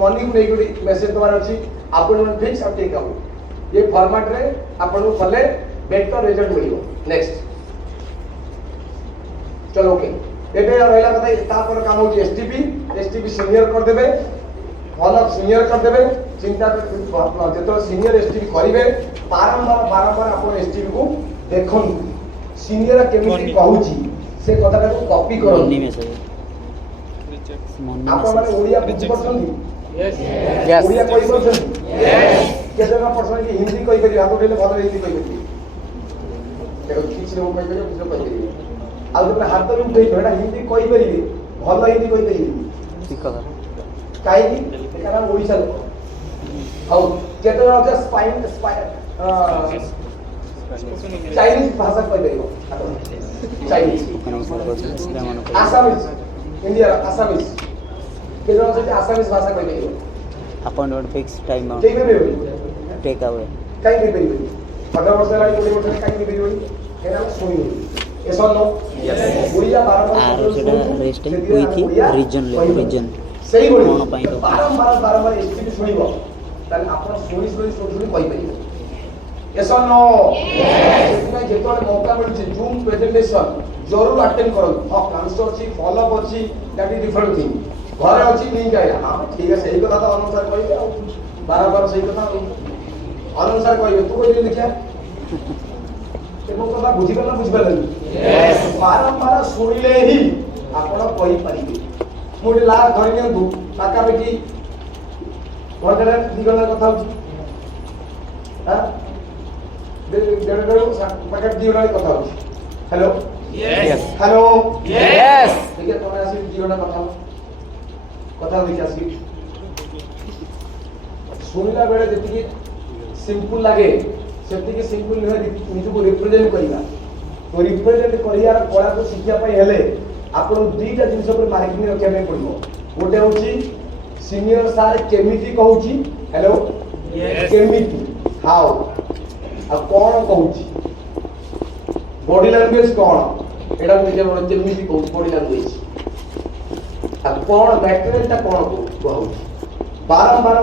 ମନିକୁ ନେଇକି ଗୋଟେ ମେସେଜ ଦେବାର ଅଛି ଆପଏଣ୍ଟମେଣ୍ଟ ଫିକ୍ସ ଆଉ ଟେକ୍ ଆଉଟ୍ ଏ ଫର୍ମାଟରେ ଆପଣଙ୍କୁ କଲେ ବେଟର ରେଜଲ୍ଟ ମିଳିବ ନେକ୍ସଟ চলো ওকে ଏବେ ରହିଲା କଥା ତାପରେ କାମ ହଉଛି ଏସଟିପି ସିନିୟର କରିଦେବେ ଭଲ ସିନିୟର କରିଦେବେ ଚିନ୍ତା ଯେତେବେଳେ ସିନିୟର ଏସଟିପି କରିବେ ବାରମ୍ବାର ଆପଣ ଏସଟିପି କୁ ଦେଖନ୍ତୁ ସିନିୟର କେମିତି କହୁଛି ସେ କଥାଟାକୁ କପି କରନ୍ତୁ ଆପଣମାନେ ଓଡ଼ିଆ ବୁଝିପାରୁଛନ୍ତି ଓଡ଼ିଆ କହିପାରୁଛନ୍ତି କେତେ ଜଣ ପର୍ସେଣ୍ଟ ହିନ୍ଦୀ କହିପାରିବେ ହାତ ଉଠେଇଲେ ଭଲ ହିନ୍ଦୀ କହିପାରିବେ କିଛି ଲୋକ କହିପାରିବେ କିଛି ଲୋକ କହିପାରିବେ ଆଉ ଯେତେବେଳେ ହାତ ବି ଉଠେଇଛ ଏଇଟା ହିନ୍ଦୀ କହିପାରିବେ ଭଲ ହିନ୍ଦୀ କହିପାରିବେ କାହିଁକି କାରଣ ଓଡ଼ିଶା ଲୋକ ଆଉ କେତେ ଜଣ ଅଛି ଚାଇନିଜ ଭାଷା କହିପାରିବ ଚାଇନିଜ ଆସାମିଜ ଇଣ୍ଡିଆର ଆସାମିଜ କେତେ ଜଣ ଅଛନ୍ତି ଆସାମିଜ ଭାଷା କହିପାରିବ अपॉइंटमेंट फिक्स टाइम आउट କେହି କହିପାରିବନି टेक अवे କାହିଁ କହିପାରିବନି 18 ବର୍ଷ ହେଲାଣି 20 ବର୍ଷ ହେଲାଣି କାହିଁ କହିପାରିବନି ଏଇଟା ଆମେ ଶୁଣିବୁ ଏସନ ଓଡ଼ିଆ आर सेटा रेस्ट हुई थी रीजन ସେଇଭଳି କ'ଣ ପାଇଁ ତ? ବାରମ୍ବାର ଏସଟିପି ଶୁଣିବ ତାହେଲେ ଆପଣ ଶୁଣି କହିପାରିବେ ଏସନ ସେଥିପାଇଁ ଯେତେବେଳେ ମୌକା ମିଳୁଛି ଜୁମ୍ ପ୍ରେଜେଣ୍ଟେସନ ଜରୁର ଆଟେଣ୍ଡ କରନ୍ତୁ ହଁ କ୍ଲାସ୍ ଅଛି ଫଲୋଅପ୍ ଅଛି ଦ୍ୟାଟ୍ ଇଜ୍ ଡିଫରେଣ୍ଟ ଥିଙ୍ଗ ଘରେ ଅଛି ଲିଙ୍କ ଆଇଲା ହଁ ଠିକ ଅଛି ସେଇ କଥା ତ ଅନୁସାର କହିବେ ଆଉ ବାରମ୍ବାର ସେଇ କଥା ଅନୁସାର କହିବେ ତୁ କହିବେ ଦେଖିଆ କଥା ବୁଝିପାରିଲ ନା ବୁଝିପାରିଲେନି ବାରମ୍ବାର ଶୁଣିଲେ ହିଁ ଆପଣ କହିପାରିବେ ମୁଁ ଗୋଟେ ଲାଷ୍ଟ ଧରି ନିଅନ୍ତୁ ପାଖାପାଖି ଘଣ୍ଟାରେ 2 ଘଣ୍ଟା କଥା ହଉଛି ପାଖାପାଖି 2 ଘଣ୍ଟା କଥା ହଉଛି ହ୍ୟାଲୋ ହ୍ୟାଲୋ ଦେଖିଆ ତମେ ଆସିକି 2 ଘଣ୍ଟା କଥା ଦେଖି ଆସିକି ଶୁଣିଲା ବେଳେ ଯେତିକି ସିମ୍ପଲ ଲାଗେ ସେତିକି ସିମ୍ପଲ ନୁହେଁ ନିଜକୁ ରିପ୍ରେଜେଣ୍ଟ କରିବା ତ ରିପ୍ରେଜେଣ୍ଟ କରିବାର କଳାକୁ ଶିଖିବା ପାଇଁ ହେଲେ ଆପଣଙ୍କୁ 2ଟା ଜିନିଷ ଉପରେ ମାର୍କିଂ ରଖିବା ପାଇଁ ପଡ଼ିବ ଗୋଟେ ହେଉଛି ସିନିୟର ସାର୍ କେମିତି କହୁଛି ହ୍ୟାଲୋ କେମିତି ହାଉ ଆଉ କ'ଣ କହୁଛି ବଡି ଲାଙ୍ଗୁଏଜ କ'ଣ ଏଇଟା ନିଜେ କେମିତି କହୁଛି ବଡି ଲାଙ୍ଗୁଏଜ ଆଉ କ'ଣ ମ୍ୟାଟେରିଆଲଟା କ'ଣ କହୁଛି ବାରମ୍ବାର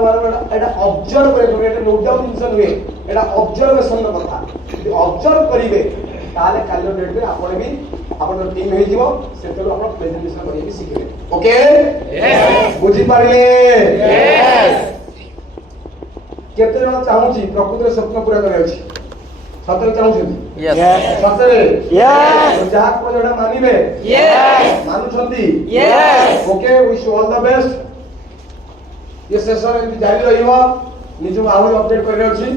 এটা অবজর্ভ করবে এটা নোট ডাউন জিনিস নয় এটা অবজর্ভেশন কথা যদি অবজর্ভ করিবে তাহলে কালো ডেটে আপনি भी আপনার টিম হয়ে যাব সেতলো আপন প্রেজেন্টেশন করিয়ে भी শিখবে ওকে यस বুঝি পারিলে यस কেতে জন চাহুছি প্রকৃতির স্বপ্ন পুরা করে আছে সতরে চাহুছেন Yes. সতরে Yes. যাহা কোন জনা মানিবে Yes. মানুছন্তি Yes. Okay wish all the best ये सेशन एमती जारी रहिबो निजु आहुरी अपडेट करले अछि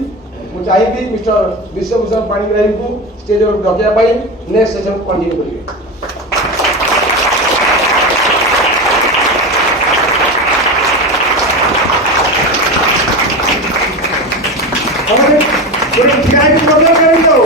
मु चाहिबी मिस्टर विश्वभूषण पाणिग्राही को स्टेज पर डकिया पाई नेक्स्ट सेशन कंटिन्यू करिवे हमरे पूरे ठिकाने प्रोग्राम करी दो